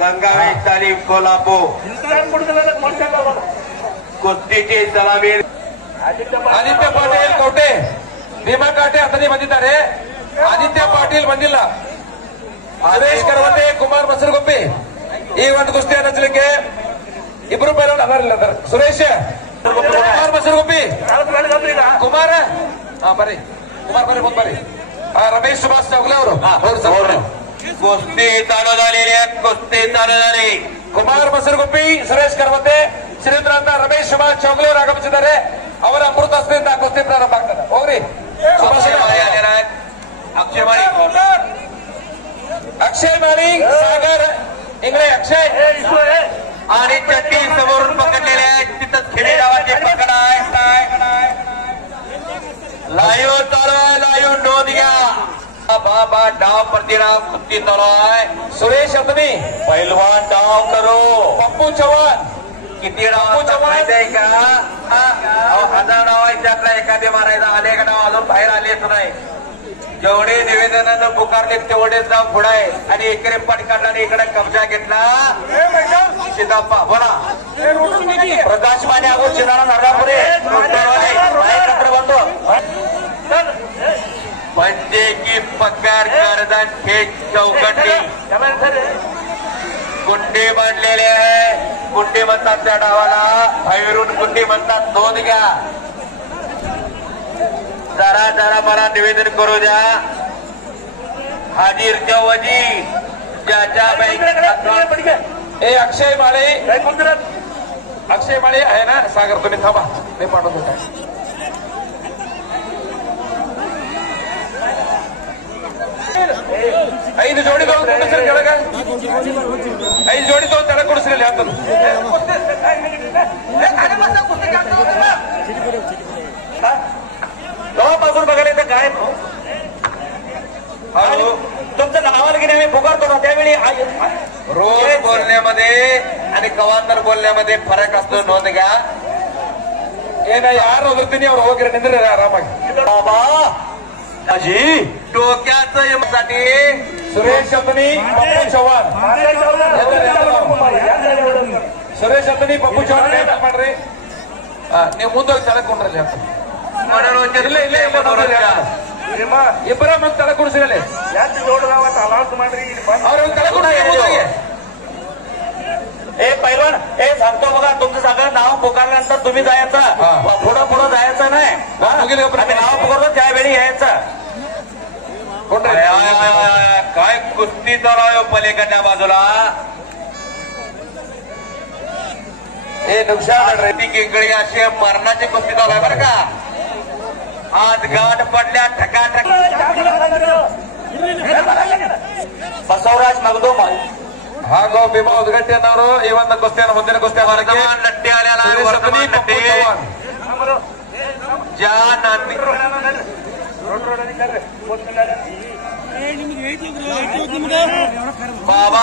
ಗಂಗಾವೇಶ್ ತಾಲೀಮ್ ಕೋಲ್ಹಾಪುರ್ ಕುಸ್ತಿಗೆ ಸಲಾಮಿ ಆದಿತ್ಯ ಪಾಟೀಲ್ ಕೋಟೆ, ಭೀಮಾ ಕಾಟೆ ಅತನಿ ಬಂದಿದ್ದಾರೆ. ಆದಿತ್ಯ ಪಾಟೀಲ್ ಬಂದಿಲ್ಲ. ಸುರೇಶ್ ಕರವತೆ, ಕುಮಾರ್ ಮಸರಗುಪ್ಪಿ ಈ ಒಂದು ಕುಸ್ತಿಯನ್ನು ಹಚ್ಚಲಿಕ್ಕೆ ಇಬ್ರು ಪೈಲವಾನ್ ಅದಾರಿಲ್ಲ. ಸುರೇಶ್, ಕುಮಾರ್ ಮಸರಗುಪ್ಪಿ, ಕುಮಾರ ಬರ್ರಿ, ಕುಮಾರ್ ಬರ್ರಿ ಮುಂದೆ ಬರ್ರಿ. ರಮೇಶ್ ಸುಭಾಷ್ ಚೌಗಲೆ ಅವರು ಕುಸ್ತಿ ಚಾಲೂ झाली. ಕುಮಾರ್ ಮಸರಗುಪ್ಪಿ, ಸುರೇಶ್ ಕರವತೆ, ಶ್ರೀಧರ ಅಂತ ರಮೇಶ್ ಸುಭಾಷ್ ಚೌಗಲೆ ಅವರು ಆಗಮಿಸಿದ್ದಾರೆ. ಅವರ ಅಮೃತ ಹಸ್ತದಿಂದ ಕುಸ್ತಿ ಪ್ರಾರಂಭ ಆಗ್ತದೆ. ಹೋಗ್ರಿ. अक्षय माळी, सागर इंगळे, अक्षय आणि चट्टी समोरून पकडलेले आहेत. तिथं खेडे गावाचे पकड आहे. लाईव्ह चालू आहे. लाईव्ह नोंद घ्या. बाबा डाव प्रतिडाव कुस्ती चालू आहे. सुरेश अतनी पैलवान डाव करो. पप्पू चव्हाण किती डाव माहिती आहे का? 1000 डाव आहे. त्यातला एखादी मारायचा. अनेक डाव अजून बाहेर आलेच नाही. जेवढे निवेदनानं पुकारले तेवढेच जाऊ पुढे आहे. आणि इकडे पटकाडला आणि इकडे कब्जा घेतला. सिद्धप्पा बोला. प्रकाश माने अगोदर चिराणा नागापुरे एकत्र बनतो म्हणजे की पगार कर्जदार थेट चौकटी कुंडी बांधलेले आहे. कुंडी म्हणतात त्या डावाला. बाहेरून कुंडी म्हणतात. नोंद घ्या. जरा जरा मला निवेदन करू द्या. हाजीर जवजी ज्याच्या ए अक्षय माळे, अक्षय माळे आहे ना सागर? तुम्ही थांबा, मी पाठवत होता. 5 ಜೋಡಿ ತಗೊಂಡು ಕೊಡಿಸ್ರಿ ಕೆಳಗ. 5 ಜೋಡಿ ತಗೊಂಡು ಕೆಳಗೆ ಕೊಡಿಸ್ರಿ ಅಲ್ಲಿ ಅಂತ. तेव्हापासून बघायला येतं काय तुमचं नावाला गेले आम्ही पुकारतो ना त्यावेळी रोज बोलण्यामध्ये आणि कवांतर बोलण्यामध्ये फरक असतो. नोंद घ्या. ಏನ ಯಾರು ಹೋಗಿರ್ತೀನಿ ಅವ್ರು ಹೋಗಿರ ನಿಂದ್ರೆ ಆರಾಮಾಗಿ. ಬಾಬಾ ಅಜಿ ಟೋಕ್ಯಾचं साठी ಸುರೇಶ್ ಅತನಿ, ಪಪ್ಪು ಚವ್ಹಾಣ್. ಸುರೇಶ್ ಅತನಿ, ಪಪ್ಪು ಚವ್ಹಾಣ್ ಮಾಡ್ರಿ. ನೀವು ಮುಂದೋಗಿ ತಳಕೊಂಡ್ರಲ್ಲಿ ಅಂತ ಇಬ್ಬರ ಮತ್ತೆ ತಲೆ ಕುಡಿಸಿರಲಿ अलाउंस ಮಾಡ್ರಿ ಅವ್ರ ತಲೆ ಕುಡಿಸಿ ए पैलवान सांगतो बघा तुमचं सगळं नाव पुकारल्यानंतर तुम्ही जायचं पुढं पुढं जायचं नाही आम्ही नाव पुकारतो त्यावेळी यायचं काय कुस्ती चालू आहे पलीकडच्या बाजूला हे नुकसान किंकडी अशी मरणाची कुस्ती चालू आहे बरं का आज गाठ पडल्या ठकाठक बसवराज मगदूम ಹಾಗೂ ಭೀಮಾ ಉದ್ಗಟ್ಟಿಯನ್ನವರು ಈ ಒಂದು ಕುಸ್ತಿಯನ್ನು ಮುಂದಿನ ಕುಸ್ತಿ ನಟ್ಟಿ बाबा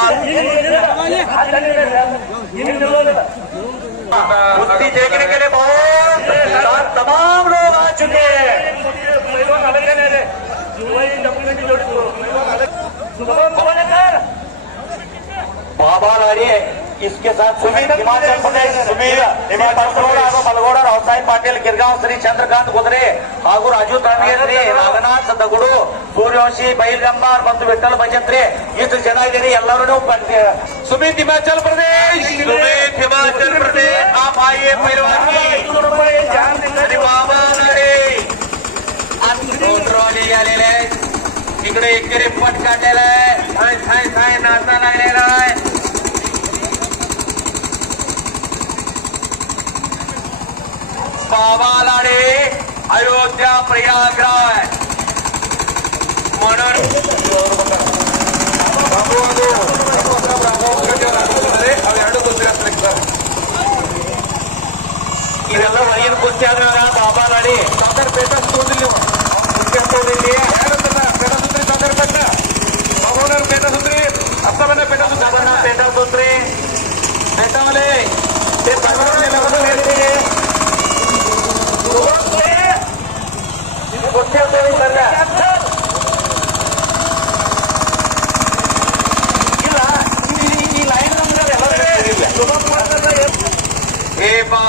कुश्ती देखने के लिए बहुत तमाम लोग आ चुके हैं बाबा लाड़ी इसके साथ सुमित हिमाचल प्रदेश सुमित मलगोड़ रावसाहेब पाटील गिरगांव श्री चंद्रकांत गुजरे ಹಾಗೂ ರಾಜು ತಾಂಡಿಗೆ ಶ್ರೀ ನಾಗನಾಥ್ ದಗುಡು ಸೂರ್ಯವಂಶಿ ಬೈಲ್ಗಂಬಾರ್ ಮತ್ತು ವಿಠಲ್ ಭಜಂತ್ರಿ ಇಷ್ಟು ಜನ ಇದ್ದೀರಿ ಎಲ್ಲರೂ सुमित हिमाचल प्रदेश आप आइए पहलवान बाबा लाड़ी आलेले इकडे एकेरी पट काढलेला आहे थाय नाचा लागलेला आहे बाबा लाडे अयोध्या प्रयागराज म्हणून ಇದೆಲ್ಲ ಹೊರಗಿನ ಕುಸ್ತಿ ಆದ್ರೆ ಬಾಬಾ ಲಾಡಿ ಸಾದರ್ ಪೇಟ ತೋದಿಲ್ಲ ಸಾದರ್ ಪೇಟ बाबा पेटा सुंदरी असं पेटा सुंदरी पेटावाले ते ಈ ಲೈನ್ हे बा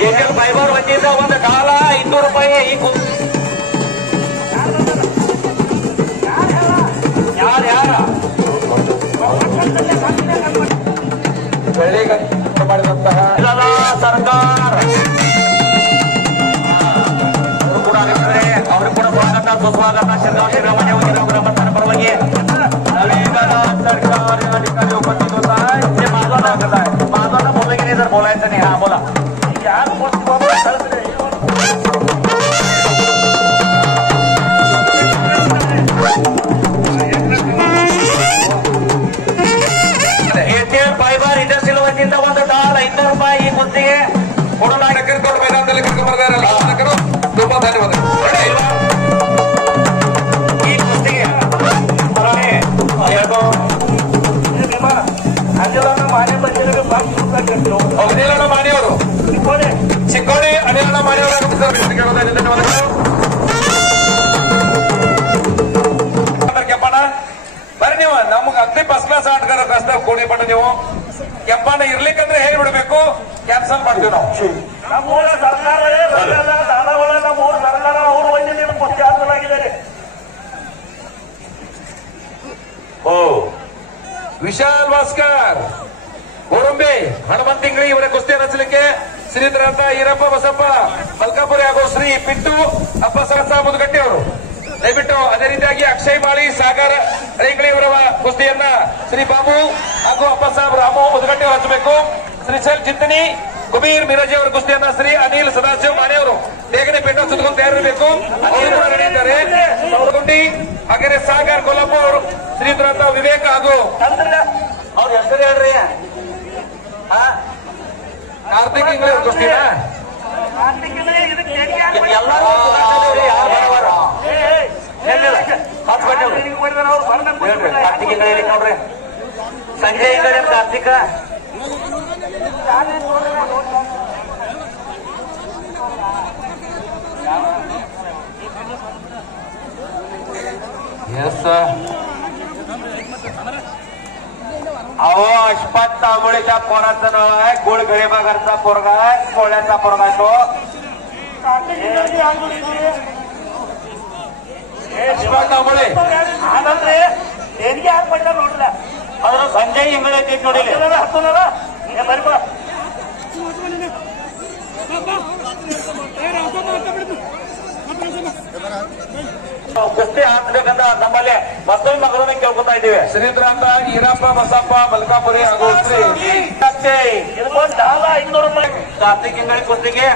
ಏಷ್ಯನ್ ಫೈಬರ್ ವತಿಯಿಂದ ಒಂದು ಡಾಲ ₹200 ಈ ಯಾರ ಬೆಳ್ಳಿಗೆ ಮಾಡಿದಂತಹ ಸರ್ಕಾರ ಅವರು ಕೂಡ ಅವರು ಕೂಡ ಸ್ವಾಗತ ಸುಸ್ವಾಗತ ಶಿರಗಾಂವ್ ಶ್ರೀರಾಮಯ್ಯ ಗ್ರಾಮಸ್ಥಾನ ಪರವಾಗಿ नवीन सरकारी अधिकारी उपस्थित होता है ये माझा बोलेंगे नहीं सर बोलायचं नाही हा बोला एटीएम ಫೈಬರ್ ಇಂಡಸ್ಟ್ರಿಯಲ್ ವತಿಯಿಂದ ಒಂದು ಡಾಲ್ ₹500 ಈ ಕುಸ್ತಿಗೆ ಕೊಡಲಾಗಿದೆ ಕರ್ಕೊಂಡು ಮೈದಾನದಲ್ಲಿ ಕರ್ಕೊಂಡು ಬರ್ತಾರಲ್ಲ ತುಂಬಾ ಧನ್ಯವಾದ ಈ ಕುಸ್ತಿಗೆ ಅನಿಲಣ್ಣ ಮಾಣಿಯವರು ಚಿಕ್ಕೋಡಿ ಅನಿಲಣ್ಣ ಮಾಣಿಯವರು ಕೆಂಪಣ್ಣ ಬರ್ರಿ ನೀವು ನಮ್ಗೆ ಅಗ್ದಿ ಫಸ್ಟ್ ಕ್ಲಾಸ್ ಆಟಗಾರ ಕಷ್ಟ ಕೋಡಿ ಪಟ್ಟ ನೀವು ಕೆಂಪಣ್ಣ ಇರ್ಲಿಕ್ಕಂದ್ರೆ ಹೇಳ್ಬಿಡ್ಬೇಕು ಕ್ಯಾನ್ಸಲ್ ಮಾಡ್ತೀವಿ ನಾವು ನಮ್ಮೂರ ಸರ್ಕಾರವೇ ದಾನಗಳ ನಮ್ಮೂರ ಸರ್ಕಾರ ಅವರು ಒಂದೇ ಕುಸ್ತಿ ಹಾಕಲಾಗಿದ್ದಾರೆ ಓ ವಿಶಾಲ್ ಭಾಸ್ಕರ್ ಗೋಡಂಬೆ ಹನುಮಂತಿಂಗಳಿ ಇವರ ಕುಸ್ತಿ ರಚಲಿಕ್ಕೆ ಶ್ರೀಧರಂತ ಈರಪ್ಪ ಬಸಪ್ಪ ಮಲ್ಕಾಪುರಿ ಹಾಗೂ ಶ್ರೀ ಪಿಂಟು ಅಪ್ಪಸರಸ ಮುದುಗಟ್ಟಿ ಅವರು ದಯವಿಟ್ಟು ಅದೇ ರೀತಿಯಾಗಿ ಅಕ್ಷಯ್ ಮಾಳಿ ಸಾಗರ್ ರೈಂಗಳಿ ಅವರ ಕುಸ್ತಿಯನ್ನ ಶ್ರೀ ಬಾಬು ಹಾಗೂ ಅಪ್ಪಸಾಬ್ ರಾಮು ಮುದುಗಟ್ಟಿ ಅವರು ಹಚ್ಚಬೇಕು ಶ್ರೀಶೈಲ್ ಚಿಂತನಿ ಕುಬೀರ್ ಮಿರಜಿ ಅವರ ಕುಸ್ತಿಯನ್ನ ಶ್ರೀ ಅನಿಲ್ ಸದಾಶಿವ ಮಾನೆ ಅವರು ಬೇಗನೆ ಪೇಟ ಸುತ್ತಕೊಂಡು ತಯಾರಿರಬೇಕು ಅವರು ಕೂಡ ನಡೆಯುತ್ತಾರೆ ಗುಂಡಿ ಹಾಗೆ ಸಾಗರ್ ಕೊಲ್ಲಪ್ಪ ಅವರು ಶ್ರೀಧರಂತ ವಿವೇಕ್ ಹಾಗೂ ಅವ್ರ ಹೆಸರು ಹೇಳ್ರಿ ಕಾರ್ತಿಕ್ ಇಂಗ್ಲಿಷ್ ಕುಸ್ತಿನ ಎಲ್ಲರೂ ಯಾರು ಬರವರ ಹೇಳ್ರಿ ಕಾರ್ತಿಕ್ ಇಂಗ್ಲಿ ನೋಡ್ರಿ ಸಂಜಯ್ ಇಂಗ್ಲಿ ಕಾರ್ತಿಕ ಎಸ್ अहो अशफात तांबोळेच्या पोराचं नाव आहे. गोळ गळेबागारचा पोरगा आहे, कोळ्याचा पोरगा आहे तो. अशफात तांबोळे देणगी आज पडला रोडला. अದ್ರ संजय इंगळे ते जोडले ಕುಸ್ತಿ ಆಡ್ಬೇಕಂತ ನಮ್ಮಲ್ಲಿ ಮತ್ತೊಂದು ಮಗರನ್ನ ಕೇಳ್ಕೊತಾ ಇದ್ದೀವಿ. ಶ್ರೀಧರಾಂತ ಈರಪ್ಪ ಬಸಪ್ಪ ಮಲ್ಕಾಪುರಿ ಹಾಗೂ ಶ್ರೀ ಇದಕ್ಕೊಂದು ಡಾಲ 500 ರೂಪಾಯಿ. ಕಾರ್ತಿಕ್ ಇಂಗಳಿ ಕುಸ್ತಿಗೆ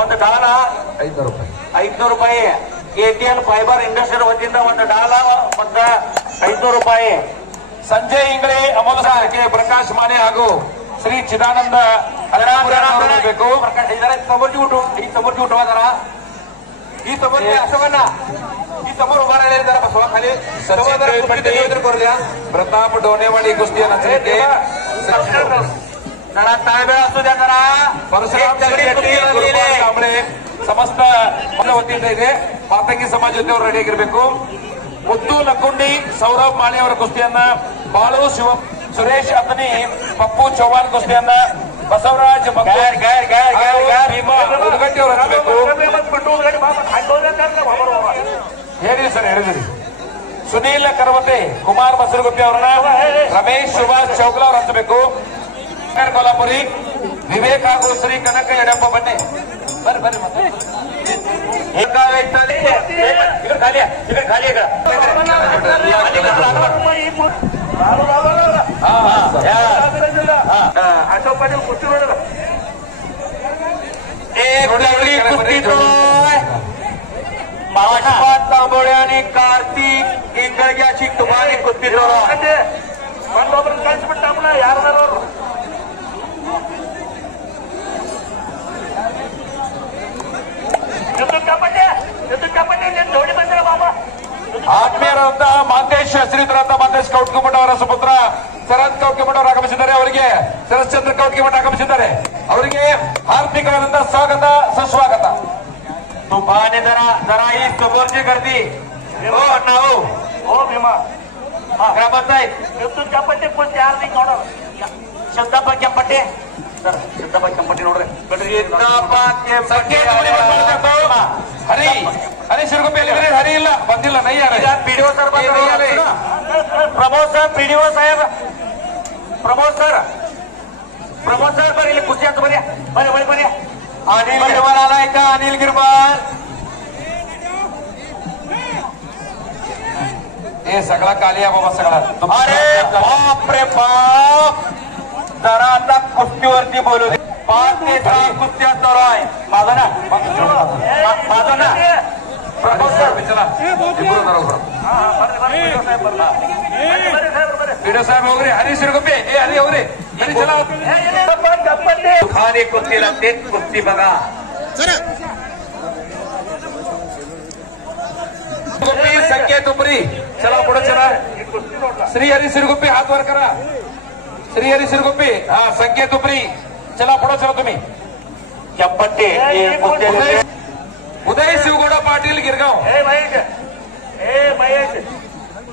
ಒಂದು ಡಾಲ 500 ರೂಪಾಯಿ. ATL ಫೈಬರ್ ಇಂಡಸ್ಟ್ರಿ ವತಿಯಿಂದ ಒಂದು ಡಾಲ ಮತ್ತು 500 ರೂಪಾಯಿ. ಸಂಜಯ್ ಇಂಗಳೆ ಅಮೋಲ ಸಾರಕ್ಕೆ ಪ್ರಕಾಶ್ ಮಾನೆ ಹಾಗೂ ಶ್ರೀ ಚಿದಾನಂದ ಬೇಕು. ಪ್ರಕಾಶ್ ಇದರ समोरची उठवा जरा. ही समोर असवना ही समोर उभा राहिलेली जरा बसवा खाली. करूया. प्रताप डोनेवाडी कुस्ती जरा ताळमेळ असू द्या जरा. परशुराम ಕಾಂಬಳೆ ಸಮಸ್ತ ವತಿಯಿಂದ ಇದೆ. ಮಾತಂಗಿ ಸಮಾಜ ಜೊತೆಯವರು ರೆಡಿ ಆಗಿರಬೇಕು. ಮುದ್ದು ಲಕ್ಕುಂಡಿ ಸೌರಭ್ ಮಾಳಿ ಅವರ ಕುಸ್ತಿಯನ್ನ, ಬಾಳು ಶಿವ ಸುರೇಶ್ ಅತನಿ ಪಪ್ಪು ಚೌಹಾಣ್ ಕುಸ್ತಿಯನ್ನ, ಬಸವರಾಜ್ ಭೀಮಾ ಉದ್ಗಟ್ಟಿ ಅವರು ಹಚ್ಚಬೇಕು. ಹೇಳಿ ಸರ್, ಹೇಳಿದಿರಿ. ಸುನೀಲ್ ಕರವತೆ, ಕುಮಾರ್ ಬಸರಗುಪ್ಪಿ ಅವರನ್ನ, ರಮೇಶ್ ಸುಭಾಷ್ ಚೌಗ್ಲಾ ಅವರು ಹಚ್ಚಬೇಕು. ಕೊಲ್ಲಾಪುರಿ, ವಿವೇಕ್ ಹಾಗೂ ಶ್ರೀ ಕನಕ ಯಡಪ್ಪ ಬನ್ನಿ. ಬರ್ರಿ अशोक पाटील कुस्ती अशफात तांबोळे आणि कार्तिक इंगळग्याची तुम्हाला कुस्ती ಯಾರು ಜೋಡಿ ಬಂದಿರ ಬಾಬಾ. ಆತ್ಮೀಯರಾದಂತಹ ಮಾಂತೇಶ್, ಶ್ರೀಧರಾಂತ ಮಾಂತೇಶ್ ಕೌಟ್ಕಿಮಠ ಅವರ ಸುಪುತ್ರ ಶರತ್ ಕೌಟ್ಕಿಮಠ ಅವರು ಆಗಮಿಸಿದ್ದಾರೆ. ಅವರಿಗೆ ಶರತ್ಚಂದ್ರ ಕೌಟ್ಕಿಮಠ ಆಗಮಿಸಿದ್ದಾರೆ. ಅವರಿಗೆ ಹಾರ್ದಿಕವಾದಂತಹ ಸ್ವಾಗತ, ಸುಸ್ವಾಗತ. तुफाने जरा ही समोरची गर्दी. हो अण्णा, हो भीमा ग्रामपंचायत ಕೆಂಪಟ್ಟೆ ಕೊಂಚ ಯಾರು ನೋಡೋ ಶಬ್ದಪ್ಪ ಕೆಂಪಟ್ಟೆ ಸರ್, ಶಬ್ದಪ್ಪ ಕೆಂಪಟ್ಟೆ ನೋಡ್ರಿ. ಹರಿ ಶಿರಗುಪ್ಪೆಯಲ್ಲಿ ಹರಿ ಇಲ್ಲ, ಬಂದಿಲ್ಲ. ನಯ್ಯ PDO sir Pramod sir, PDO ಸಾಹೇಬ್ ಪ್ರಮೋದ್ ಸರ್ ಬರ್ರಿ ಇಲ್ಲಿ ಕುಸ್ತಿ ಅಂತ ಬರ್ರಿ. अनिल गिरवाल आलाय का? अनिल गिरवाल हे सगळा कालिया बाबा सगळा. अरे बाप रे बाप, जरा आता कुस्तीवरती बोलू दे. 5 ते 6 कुस्त्या चालू आहे. माझं ना व्हिडिओ साहेब वगैरे हरी शिरगुप्पे, हरी वगैरे चला. खाली कुस्ती लागते, कुस्ती बघा. संकेत उपरी, चला पुढे चला. श्री हरी शिरगुप्पे हात वर करा. श्री हरी शिरगुप्पे, हा संकेत उपरी, चला पुढे चला तुम्ही. चप्पट्टे उदय शिवगौಡ पाटील गिरगाव.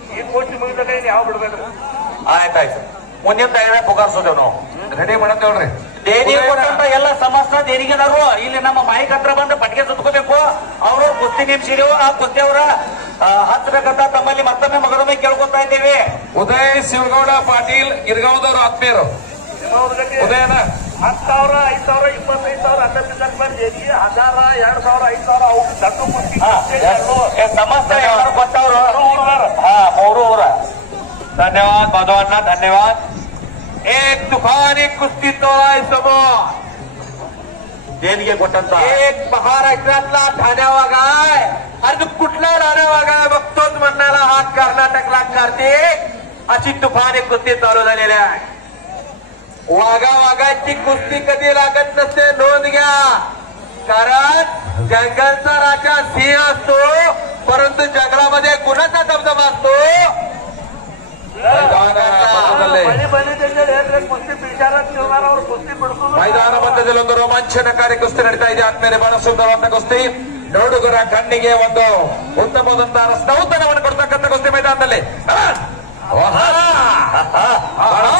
ಈ ಕೋಚ್ ಮುಗಿದ ಕೈ ಯಾವ ಬಿಡ್ಬೇಕು? ಆಯ್ತಾಯ್ತು, ಮುಂದಿನ ತಯಾರಿ ಪುಕಾರ್ಸೋದೇವ್ ನಾವು. ರೆಡಿ ಮಾಡತ್ತೇವ್ರಿ. ದೇಣಿಗೆ ಕೊಟ್ಟಂತ ಎಲ್ಲ ಸಮಸ್ತ ದೇಣಿಗೆದಾರರು ಇಲ್ಲಿ ನಮ್ಮ ಮೈಕ್ ಹತ್ರ ಬಂದು ಪಟ್ಟಿಗೆ ಸುತ್ಕೋಬೇಕು. ಅವರು ಕುಸ್ತಿ ನಿಮಿಸಿರು, ಆ ಕುಸ್ತಿ ಅವರ ಹಚ್ಚಬೇಕಂತ ತಮ್ಮಲ್ಲಿ ಮತ್ತೊಮ್ಮೆ ಮಗದೊಮ್ಮೆ ಕೇಳ್ಕೊತಾ ಇದ್ದೇವೆ. ಉದಯ್ ಶಿವಗೌಡ ಪಾಟೀಲ್ ಗಿರ್ಗಾವದವರು ಆತ್ಮೀಯರು. ಉದಯನ 10,000, 5,000, 25,000 ಅಂತ ದೇಣಿಗೆ 1,000, 2,000, 5,000 ಅವ್ರು ದಟ್ಟು ಕುಸ್ತಿ ಸಮಸ್ತ ಎಲ್ಲರೂ ಕೊಟ್ಟವರು. ಮೂರು ಊರ. धन्यवाद बांधवांना, धन्यवाद. एक तुफानी कुस्ती तोळाय समोर देणगे कोटंचा एक महाराष्ट्रातला ठाण्या वागाय. अरे तू कुठला ठाण्या वागाय बघतोच म्हणणारा हा कर्नाटकला कार्तिक. अशी तुफानी कुस्ती चालू झालेली आहे. वागाची कुस्ती कधी लागत नसते, नोंद घ्या. कारण जंगलचा राजा सिंह असतो, परंतु जंगलामध्ये कुणाचा दबदबा असतो? ಮೈದಾನ ಮಧ್ಯದಲ್ಲಿ ಒಂದು ರೋಮಾಂಚನಕಾರಿ ಕುಸ್ತಿ ನಡೀತಾ ಇದೆ. ಆದ್ಮೇಲೆ ಬಹಳ ಸುಂದರವಾದ ಕುಸ್ತಿ, ನೋಡುಗರ ಕಣ್ಣಿಗೆ ಒಂದು ಉತ್ತಮವಾದಂತಹ ನೌತನವನ್ನು ಕೊಡ್ತಕ್ಕಂಥ ಕುಸ್ತಿ ಮೈದಾನದಲ್ಲಿ. ಬಹಳ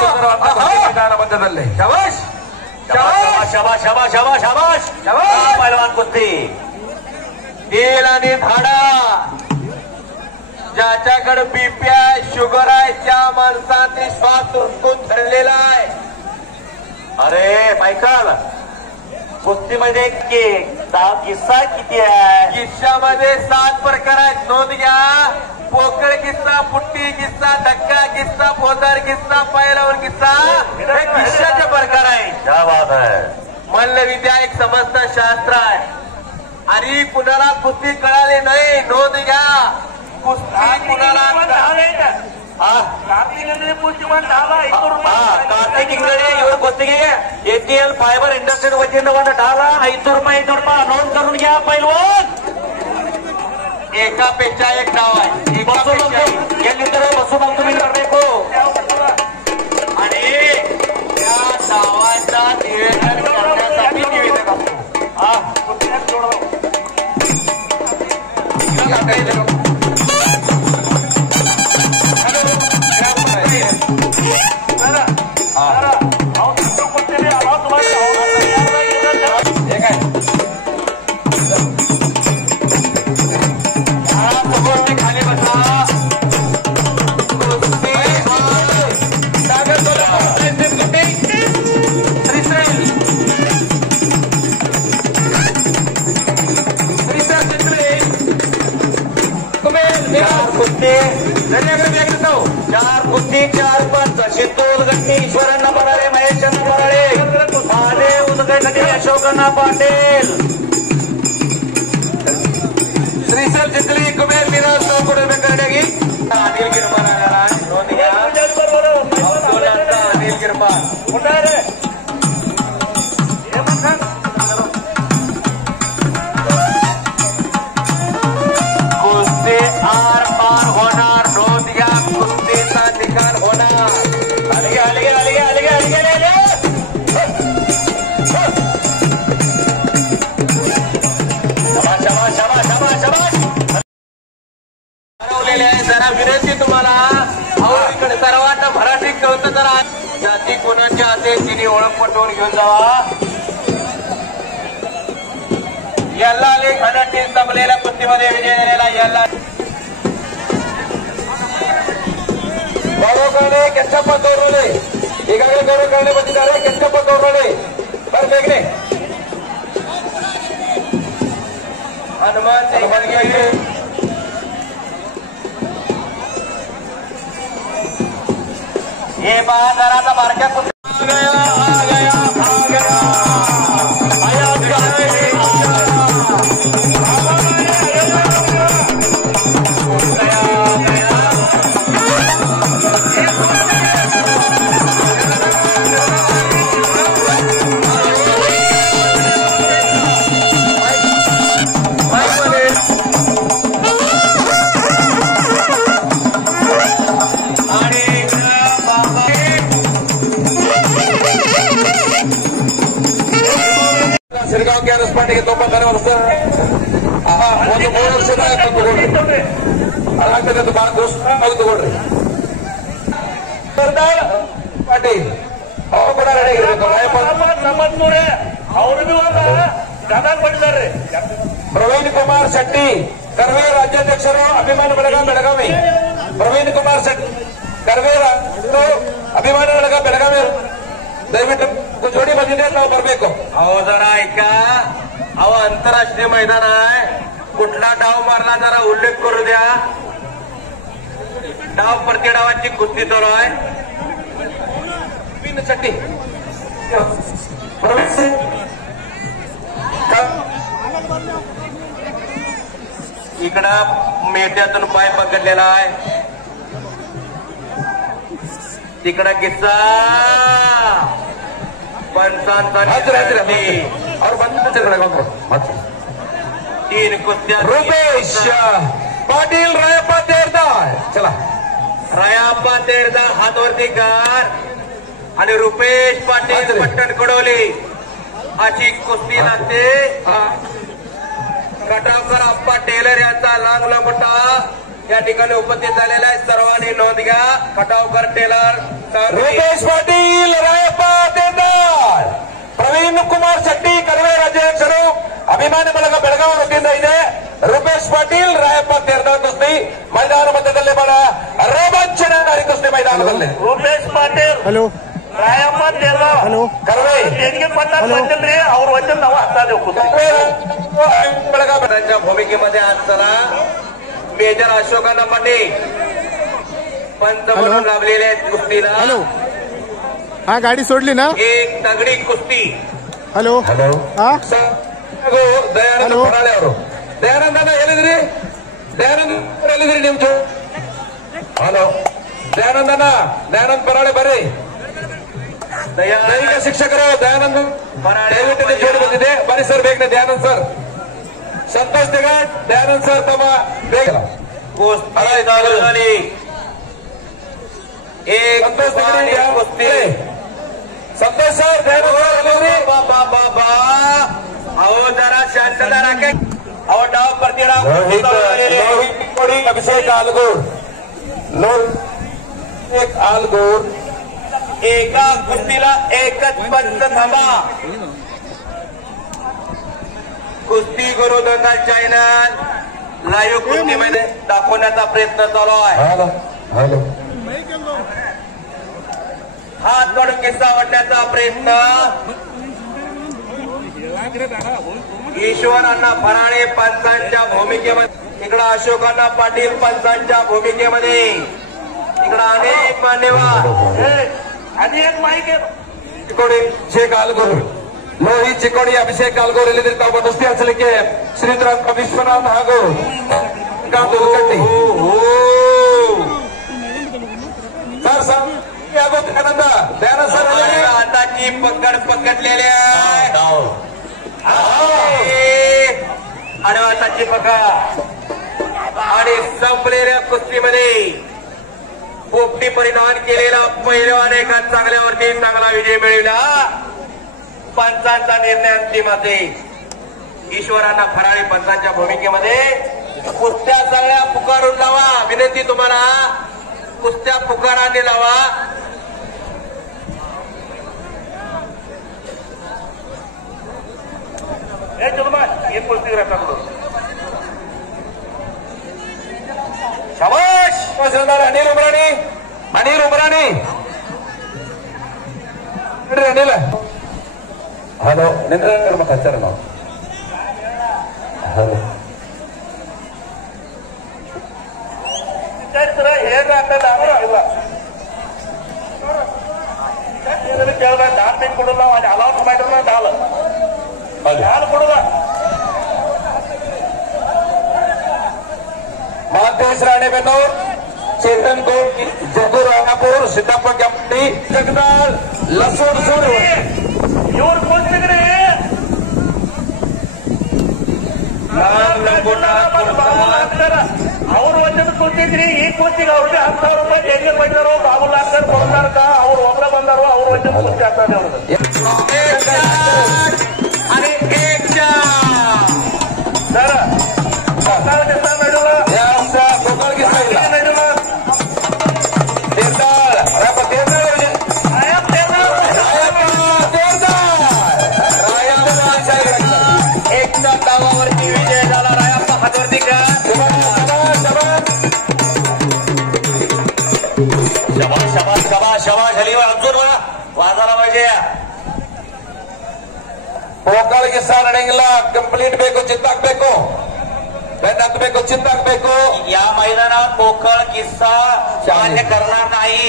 ಸುಂದರವಾದ ವಿಧಾನ ಮಧ್ಯದಲ್ಲಿ ಶಬಾಷ್ शाबाश शाबाश शाबाश शाबाश शाबाश शाबाश पैलवान कुस्ती तेल आणि धाडा ज्याच्याकडे बीपी आहे शुगर आहे त्या माणसाने श्वास रोखून धरलेला आहे अरे मायकल कुस्तीमध्ये किस्सा किती आहे किस्सामध्ये 7 प्रकार आहेत नोंद घ्या पोकळ किस्सा पुट्टी किस्सा धक्का किस्सा पोदार किस्सा पैलावर किस्सा हे किस्साचे प्रकार आहे क्या बात आहे मल्लविद्या एक समस्त शास्त्र आहे आणि कुणाला कुस्ती कळाली नाही नोंद घ्या कुस्ती कुणाला ಕಾರ್ತಿಕ್ ಇಂಗಡಿ ಇವ್ರ ಗೊತ್ತಿಗೆ ಎಟಿಎಲ್ ಫೈಬರ್ ಇಂಡಸ್ಟ್ರಿ ವತಿಯಿಂದ ಒಂದು ಡಾಲ 500 रुपये नोंद करून घ्या पैलवान एकापेक्षा एक डाव आहे एकापेक्षा बसून तुम्ही करಬೇಕು आणि त्या डावाचा निवेदन करण्यासाठी निवेदन असतो चार कुस्ती 4 पंच शितोल गट्टी ईश्वरण्णा पराळे महेशण्णा पराळे भाले उदगडगट्टी अशोकण्णा पाटील श्रीसर चितली कुबेर विनोद चौकुडे करडेगी अनिल गिरमार अनिल गिरमार कुस्ती आर पार होणार नोंद घ्या कुस्तीचा निकाल होणार ठरवलेले आहे जरा विनंती तुम्हाला इकडे सर्वांना मराठी कळतं जरा जाती कोणाच्या असेल तिने ओळख पटवून घेऊन जावा याला लेखाने जमलेल्या कुस्तीमध्ये विजय झालेला याला ಗೌರವ ಕೆಂಚಪ್ಪ ತೋರಲೆ ಈಗಾಗಲೇ ಗೌರವ ಕರ್ಣೆ ಬಂದಿದ್ದಾರೆ ಕೆಂಚಪ್ಪ ತೋರಲೆ ಬರ್ಬೇಕನೆ ಹನುಮಾನ್ ये बाजाराचा बारक्या कुस्ती ಶಿರಗಾಂವ್ ಗ್ಯಾರಸ್ ಪಾರ್ಟಿಗೆ 90ನೇ ವರ್ಷ ಒಂದು 3 ವರ್ಷದ ತಗೊಂಡ್ರಿ ಅದಾಗ್ತದೆ ಬಹಳ ದೋಷ ತಗೊಂಡ್ರಿ ಪಾಟೀಲ್ ಅವ್ರು ಕೂಡ ರೆಡಿ ಆಗಿರ್ಬೇಕು ಅವರು ಕೊಟ್ಟಿದ್ದಾರೆ ಪ್ರವೀಣ್ ಕುಮಾರ್ ಶೆಟ್ಟಿ ಕರ್ವೆ ರಾಜ್ಯಾಧ್ಯಕ್ಷರು ಅಭಿಮಾನಿ ಬಳಗ ಬೆಳಗಾವಿ ಪ್ರವೀಣ್ ಕುಮಾರ್ ಶೆಟ್ಟಿ ಕರ್ವೆ ಅಭಿಮಾನಿ ಬಳಗ ಬೆಳಗಾವಿ ದಯವಿಟ್ಟು जोडी बंदिले ನಾವು ಬರಬೇಕು अहो जरा ऐका अहो आंतरराष्ट्रीय मैदान आहे कुठला डाव मारला जरा उल्लेख करू द्या डाव प्रति डावाची कुस्ती चालू आहे विन शट्टी इकडं मेट्यातून पाय पकडलेला आहे तिकडं किस्सा और तीन कुस्त्या रुपेश पाटील रायप्पा तेरदाळ चला रायप्पा तेरदाळ हातवरती कर आणि रुपेश पाटील पट्टण कडवली अशी कुस्ती लागते कटावकर आप्पा टेलर यांचा लांगला मोठा या ठिकाणी उपस्थित झालेल्या आहेत सर्वांनी नोंद घ्या. खटावकर टेलर रुपेश पाटील रायप्पा तेंದಾಳ್ ಪ್ರವೀಣ್ ಕುಮಾರ್ ಶೆಟ್ಟಿ ಕಡವೆ ರಾಜ್ಯಾಧ್ಯಕ್ಷರು ಅಭಿಮಾನಿ ಬಳಗ ಬೆಳಗಾವಿ ವತಿಯಿಂದ ಇದೆ. ರೂಪೇಶ್ ಪಾಟೀಲ್ ರಾಯಪ್ಪ ತೇರ್ದಾಳ್ ಕುಸ್ತಿ ಮೈದಾನ ಮಧ್ಯದಲ್ಲಿ ಬಹಳ ರೋಮಾಂಚನಕಾರಿ ಕುಸ್ತಿ ಮೈದಾನದಲ್ಲಿ ರೂಪೇಶ್ ಪಾಟೀಲ್ ಹಲೋ ರಾಯಪ್ಪ ತೇರ್ದಾಳ್ ಹಲೋ ಕಡವೆ ದೇಣಿಗೆ ಪಟ್ಟ ಬಂದಿಲ್ರಿ ಅವ್ರ ವತಿಯಿಂದ ನಾವು ಹತ್ತಾದೇವು ಬೆಳಗಾವಿ त्यांच्या भूमिकेमध्ये आज चला मेजर अशोकांना पाटील पंच म्हणून लाभलेले आहेत कुस्तीला. हॅलो हा गाडी सोडली ना. एक तगडी कुस्ती. ಹಲೋ ಹಲೋ ಹಾ ದಯಾನಂದ ಪಡಾಳೆ ಅವರು ದಯಾನಂದನ ಹೇಳಿದ್ರಿ ದಯಾನಂದ ಹೇಳಿದ್ರಿ ನಿಮ್ದು ಹಲೋ ದಯಾನಂದ ಪಡಾಳೆ ಬರ್ರಿ ದೈಹಿಕ ಶಿಕ್ಷಕರು ದಯಾನಂದ್ ದಯವಿಟ್ಟು ನಿಮ್ಮ ಜೋಡಿ ಬಂದಿದೆ ಬನ್ನಿ ಸರ್ ಬೇಗನೆ ದಯಾನಂದ್ ಸರ್ ಸಂತೋಷ್ ತೆಗಾಟ್ ದಯಾನಂದ್ ಸರ್ ತಮ್ಮ ಬೇಗ एक ಕುಸ್ತಿ ಸಂತೋಷ್ ಸರ್ ದಯಾನಂದ್ अहो जरा शांतता राखे. अहो डाव प्रतिडाव अभिषेक आलगोर एक आलगोर एका कुस्तीला एकच पंच थांबा. कुस्ती गुरु दंगा चॅनल लाईव्ह कुस्तीमध्ये दाखवण्याचा प्रयत्न चालू आहे. हॅलो हात काढून किस्सा वाटण्याचा प्रयत्न. ईश्वरांना फराळे पंचांच्या भूमिकेमध्ये, इकडं अशोकांना पाटील पंचांच्या भूमिकेमध्ये, इकडं अनेक मान्यवर ಅನೇಕ ಮಾಹಿತಿ ಚಿಕ್ಕೋಡಿ ಶೇಖ್ ಆಲ್ಗೂರ್ ಲೋಹಿ ಚಿಕ್ಕೋಡಿ ಅಭಿಷೇಕ್ ಆಲ್ಗೂರ್ ಇಲ್ಲಿದ್ರೆ ತಾವು ಕುಸ್ತಿ ಹಚ್ಚಲಿಕ್ಕೆ ಶ್ರೀಧರ ವಿಶ್ವನಾಥ್ ಹಾಗೂ ಉದ್ಕಟ್ಟಿ ಸರ್ ಸರ್ ಆಗೋದು ಆನಂದ ಧ್ಯಾನ ಸರ್ हाताची पकड पकडलेली आहे. हाताची पकड आणि संपलेल्या कुस्तीमध्ये पोपटी परिधान केलेला पैलवान एका चांगल्यावरती चांगला विजय मिळविला. पंचांचा निर्णय अंतिम असेल. ईश्वरांना फराळी पंचांच्या भूमिकेमध्ये कुस्त्या सगळ्या पुकारून लावा. विनंती तुम्हाला, कुस्त्या पुकाराने लावा. ಶಬಾಷ್ ಅನಿಲ್ ಉಮ್ರಾಣಿ ಅನಿಲ್ ಹಲೋ ನಿಂದ್ರ ಮತ್ತೆ ಹಚ್ಚಾರ ನಾವು ಹಲೋ ಕೇಳಿದ್ರೆ ದಾಲ್ ಬೇಕು ಕೊಡಲ್ಲ ಅಲ್ಲಿ ಅಲೌಟ್ ಮಾಡಿದ್ರೆ ದಾಲ್ ಕೊಡಲ್ಲ महादेश राणेबेनूर चेतन गौड जगू राणापूर सीतापूर गमटी जगदाळ लसूण सूर ಇವ್ರು ಕೂತಿದ್ರಿ ಅವ್ರು ಒಂದ್ ಕೂತಿದ್ರಿ ಈ ಕೂತಿಗೆ ಅವ್ರಿಗೆ 10,000 ರೂಪಾಯಿ ಹೆಂಗೆ ಬಂದಾರೋ ಬಾಬುಲ್ ಹಾಕ್ತಾರೆ ಕೊಡ್ತಾರ ಅವ್ರು ಒಬ್ಬರ ಬಂದಾರೋ ಅವ್ರು ಒಂದ್ ಕೂತಿ ಆಗ್ತಾರೆ आणि एक ಸರ್ ನಡುವ गोपाळगी एकच्या डावावरती विजय झाला. रायाप्पा हातवर्तीकर शबाश अली अब्दुल वाजायला पाहिजे. ಗೋಪಾಳಗಿ ಸಹ ನಡೆಯಂಗಿಲ್ಲ. ಕಂಪ್ಲೀಟ್ ಬೇಕು, ಚಿತ್ತಾಕ್ಬೇಕು, ಬೆನ್ನ ಹತ್ತಬೇಕು, ಚಿತ್ತಾಕ್ಬೇಕು. या मैदानात पोकळ किस्सा मान्य करणार नाही.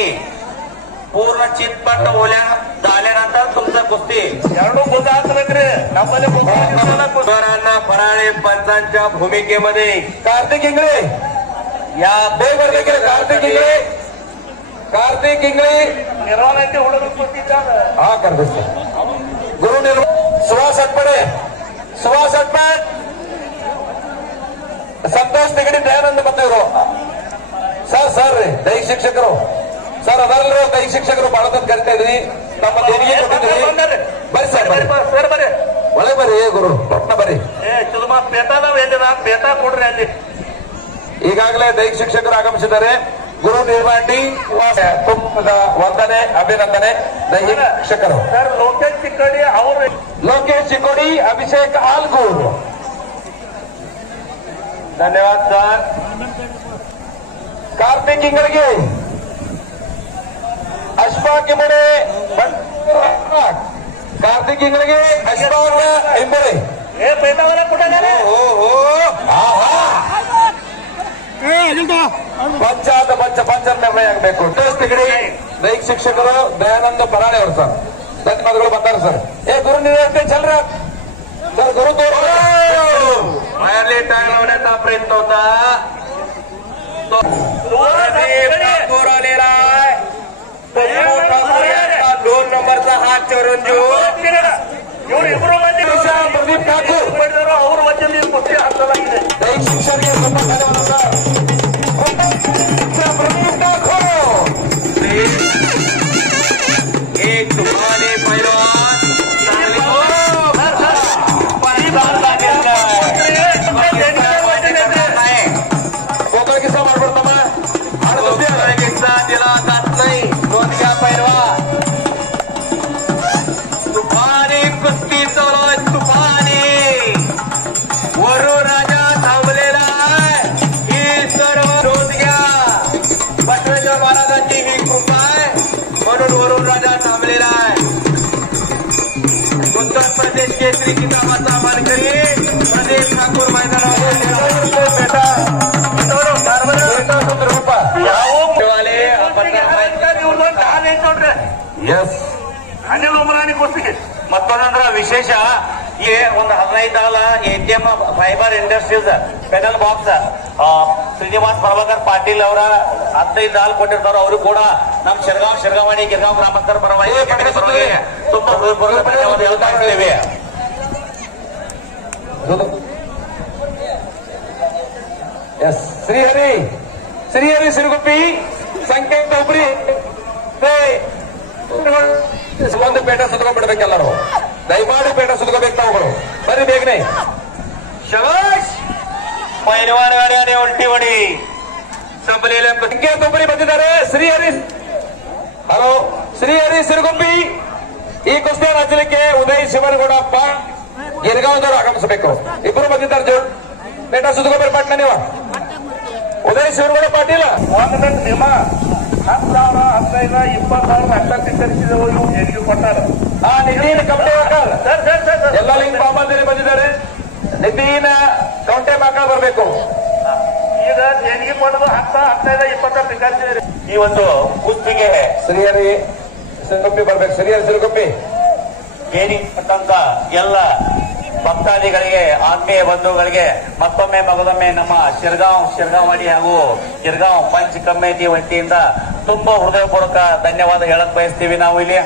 पूर्ण चितपट ओल्या झाल्यानंतर तुमचं कुस्ती ಎರಡು ಗುಂಡ ಹಾಕ್ಬೇಕ್ರಿ. ನಮ್ಮಲ್ಲಿ कुस्तीरांना फराळे पंचांच्या भूमिकेमध्ये ಕಾರ್ತಿಕ್ ಇಂಗ್ಳಿ या ಬೇಗ ಕಾರ್ತಿಕ್ ಇಂಗ್ಳಿ ನಿರ್ವಹಣೆ ಹುಡುಗರು ಕೂತಿದ್ದಾರೆ. ಹಾ ಕರ್ದಿಸ್ ಗುರು ಸುಹಾಸ್ ಅಟ್ಪಡೆ ಸಂತೋಷ್ ತಿಗಡಿ ದಯಾನಂದ ಬಂದಿದ್ರು ಸರ್ ರೀ ದೈಹಿಕ ಶಿಕ್ಷಕರು ಸರ್ ಅದರಲ್ಲೂ ದೈಹಿಕ ಶಿಕ್ಷಕರು ಬಹಳ ತಂದು ಕರಿತಾ ಇದ್ರಿ. ನಮ್ಮ ದೇಣಿಗೆ ಕೊಟ್ಟಿದ್ರಿ. ಬರ್ರಿ ಸರ್ ಬರ್ರಿ ಒಳಗೆ ಬರ್ರಿ ಗುರು ಪಟ್ನ ಬರ್ರಿ. ಬೇಟಾದ ಪೇಟ ಕೊಡ್ರಿ ಅಲ್ಲಿ ಈಗಾಗಲೇ ದೈಹಿಕ ಶಿಕ್ಷಕರು ಆಗಮಿಸಿದ್ದಾರೆ. ಗುರು ನಿರ್ಮಾಟಿ ತುಂಬದ ವಂದನೆ, ಅಭಿನಂದನೆ ದೈಹಿಕ ಶಿಕ್ಷಕರು. ಸರ್ ಲೋಕೇಶ್ ಚಿಕ್ಕೋಡಿ ಅವರು, ಲೋಕೇಶ್ ಚಿಕ್ಕೋಡಿ, ಅಭಿಷೇಕ್ ಆಲ್ಗೂರ್. ಧನ್ಯವಾದ ಸರ್. ಕಾರ್ತಿಕ್ ಇಂಗಳಿಗೆ, ಅಶ್ಫಾಕ್ ಇಂಬಡೆ, ಕಾರ್ತಿಕ್ ಇಂಗಳಿಗೆ ಅಶ್ಫಾಕ್ ಇಂಬಡೆ. ಪಂಚಾಯತ್ ನಿರ್ಣಯ ಆಗಬೇಕು. ತಿಗಡಿ ದೈಹಿಕ ಶಿಕ್ಷಕರು ದಯಾನಂದ ಪರಾಣೆ ಅವರು ಸರ್, ಧನ್ಯವಾದಗಳು. ಬರ್ತಾರೆ ಸರ್. ಗುರು ನಿರ್ವಹಣೆ ಚಲ್ರ सर गुरु तो मारले टांगला होण्याचा प्रयत्न होता तो ठाकूर आलेला आहे. दोन नंबरचा हात चिरंजीव प्रदीप ठाकूर ಅವರು ವಚನ ಕುಸ್ತಿ ಹಾಕಲಾಗಿದೆ. ದೈಹಿಕ ಶಿಕ್ಷಕರಿಗೆ प्रदीप ठाकूर एक तुम्हारे पैलवान दिला जात नाही. दोन घ्या पैलवा. तुफानी कुस्ती चालू आहे. तुफानी वरून राजा थांबलेला आहे. ही सर्व नोंद घ्या. बसवेश्वर महाराजांची ही कृपा आहे म्हणून वरून राजा थांबलेला आहे. उत्तर प्रदेश केसरी किताबाचा मानकरी प्रदीप ठाकूर मैदानावर ಅನಿಲ್ ಉಮರಾಣಿ ಕುಸ್ತಿಗೆ ಮತ್ತೊಂದಂದ್ರ ವಿಶೇಷ ಈ ಒಂದು 15 ತಾಲ ATM fibre industries panel box Srinivas Prabhakar Patil ಅವರ 15 ಹಾಲ್ ಕೊಟ್ಟಿರ್ತಾರ. ಅವರು ಕೂಡ ನಮ್ಮ ಶಿರಗಾವಾಣಿ ಗಿರ್ಗಾಂವ್ ಗ್ರಾಮಸ್ಥರ ಪರವಾಗಿ ತುಂಬಾ ಹೃದಯಪೂರ್ವಕ ಧನ್ಯವಾದ ಹೇಳ್ತಾ ಇದ್ದೇವೆ. ಶ್ರೀಹರಿ ಸಿರುಗುಪ್ಪಿ ಸಂಕೇತ ಒಬ್ಬರಿ ಒಂದು ಪೇಟ ಸುತ್ಕೊಂಡ್ಬಿಡ್ಬೇಕೆಲ್ಲರೂ. ದಯಮಾಡಿ ಪೇಟ ಸುತ್ಕೋಬೇಕು ತಾವುಗಳು. ಬರೀ ಬೇಗನೆ. ಶಬಾಷ್. ಪೈಲ್ವಾನ್ ಗಾಡಿ ಉಲ್ಟಿ ಹೊಡಿ ಸಂಬಲೆಯಲ್ಲಿ ಸಂಕೇತ ಒಬ್ಬರಿ ಬಂದಿದ್ದಾರೆ. ಶ್ರೀಹರಿ, ಹಲೋ, ಶ್ರೀಹರಿ ಸಿರುಗುಪ್ಪಿ ಈ ಕುಸ್ತಿಯನ್ನು ಹಚ್ಚಲಿಕ್ಕೆ ಉದಯ್ ಶಿವನಗೌಡಪ್ಪ ಗಿರ್ಗಾಂವ್ದವರು ಆಗಮಿಸಬೇಕು. ಇಬ್ಬರು ಬಂದಿದ್ದಾರೆ. ಜೋಡ್ ಪೇಟ ಸುತ್ಕೋಬೇಡಿ ಪಟ್ನ ನೀವು. ಉದಯ್ ಶಿವನಗೌಡ ಪಾಟೀಲ ಒಂದು ನಿಮ್ಮ 10,000 15,000 20,000 ಅಷ್ಟ ವಿತರಿಸಿದವು ಇವು ಎಲ್ಲಿಗೆ ಕೊಟ್ಟಾರ. ನಿತಿನ್ ಕಮಟೇವಾಕರ್ ಎಲ್ಲ ಲಿಂಕ್ ಬಾಂಬಲ್ಲಿ ಬಂದಿದ್ದಾರೆ. ನಿತಿನ್ ಕಮಟೇವಾಕರ್ ಬರಬೇಕು. ಈಗ ದೇಣಿಗೆ ಕೊಡೋದು 10, 15, 20 ವಿತರಿಸಿದ್ರಿ. ಈ ಒಂದು ಕುಸ್ತಿಗೆ ಶ್ರೀಹರಿ ಸಿರುಗುಪ್ಪಿ ಬರ್ಬೇಕು. ಶ್ರೀಹರಿ ಸಿರುಗುಪ್ಪಿ ದೇಣಿಗೆ ಕೊಟ್ಟಂತ ಎಲ್ಲ ಭಕ್ತಾದಿಗಳಿಗೆ, ಆತ್ಮೀಯ ಬಂಧುಗಳಿಗೆ ಮತ್ತೊಮ್ಮೆ ಮಗದೊಮ್ಮೆ ನಮ್ಮ ಶಿರಗಾವಾಡಿ ಹಾಗೂ ಗಿರ್ಗಾಂವ್ ಪಂಚ್ ಕಮಿಟಿ ವತಿಯಿಂದ ತುಂಬಾ ಹೃದಯಪೂರ್ವಕ ಧನ್ಯವಾದ ಹೇಳಕ್ ಬಯಸ್ತೀವಿ ನಾವು ಇಲ್ಲಿ.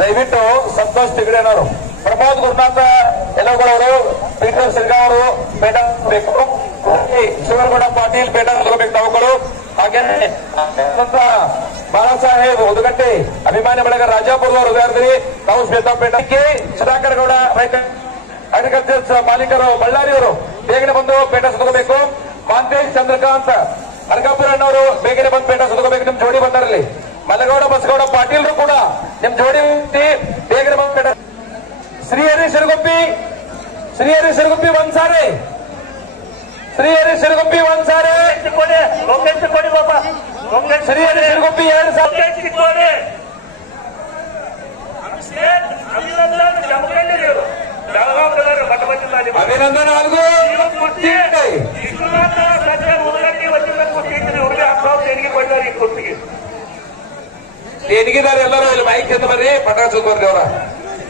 ದಯವಿಟ್ಟು ಸಂತೋಷ್ ತಿಗಡೇನವರು, ಪ್ರಮೋದ್ ಗುರುನಾಥ ಯಲಗೋಳವರು, ಪೀಟರ್ ಸಿರ್ಗಾವರು ಪೇಟ ಬೇಕು. ಶಿವನಗೌಡ ಪಾಟೀಲ್ ಪೇಟ ತಗೋಬೇಕು ತಾವುಗಳು. ಹಾಗೆ ಬಾಳಾ ಸಾಹೇಬ್ ಉದಗಟ್ಟಿ ಅಭಿಮಾನಿ ಬಳಗ ರಾಜಾಪುರದವರು ಹೃದಯಾರ್ಧಿ ತಾವು ಶ್ವೇತಾ ಪೇಟಕ್ಕೆ. ಸುಧಾಕರ್ ಗೌಡ ರೈತ ಅಗ್ರಿಕಲ್ಚರ್ಸ್ ಮಾಲೀಕರು ಬಳ್ಳಾರಿಯವರು ಬೇಗನೆ ಬಂದು ಪೇಟ ಸುತ್ತಕೋಬೇಕು. ಮಾಂತೇಶ್ ಚಂದ್ರಕಾಂತ್ ಅರ್ಗಾಪುರ ಅಣ್ಣವರು ಬೇಗನೆ ಬಂದು ಪೇಟ ಸುತ್ತಕೋಬೇಕು. ನಿಮ್ ಜೋಡಿ ಬಂದಾರಲ್ಲಿ ಮಲಗೌಡ ಬಸಗೌಡ ಪಾಟೀಲ್ರು ಕೂಡ ನಿಮ್ ಜೋಡಿ ಬೇಗನೆ ಬಂದು ಪೇಟ. ಶ್ರೀಹರಿ ಸಿರುಗುಪ್ಪಿ ಒಂದ್ಸಾರಿ. ಶ್ರೀಹರಿ ಸಿರುಗುಪ್ಪಿ ಒಂದ್ಸಾರಿ. ಲೋಕೇಶ್ ಕೊಡಿ ಬಾಬಾ. ಶ್ರೀಹರಿ ಸಿರುಗುಪ್ಪಿ 2 ಸಾರಿ. ಅಭಿನಂದನ್ ಜಮಖಂಡಿಯವರು ಬೆಳಗಾವಿ ಅಭಿನಂದನ್ ಆಲ್ಗೂ ದೇಣಿಗೆದಾರ ಎಲ್ಲರೂ ಇಲ್ಲಿ ಮೈಕ್ ಅಂತ ಬರ್ರಿ, ಪಟಾಕ ಸುತ್ತಬರ್ರಿ. ಅವರ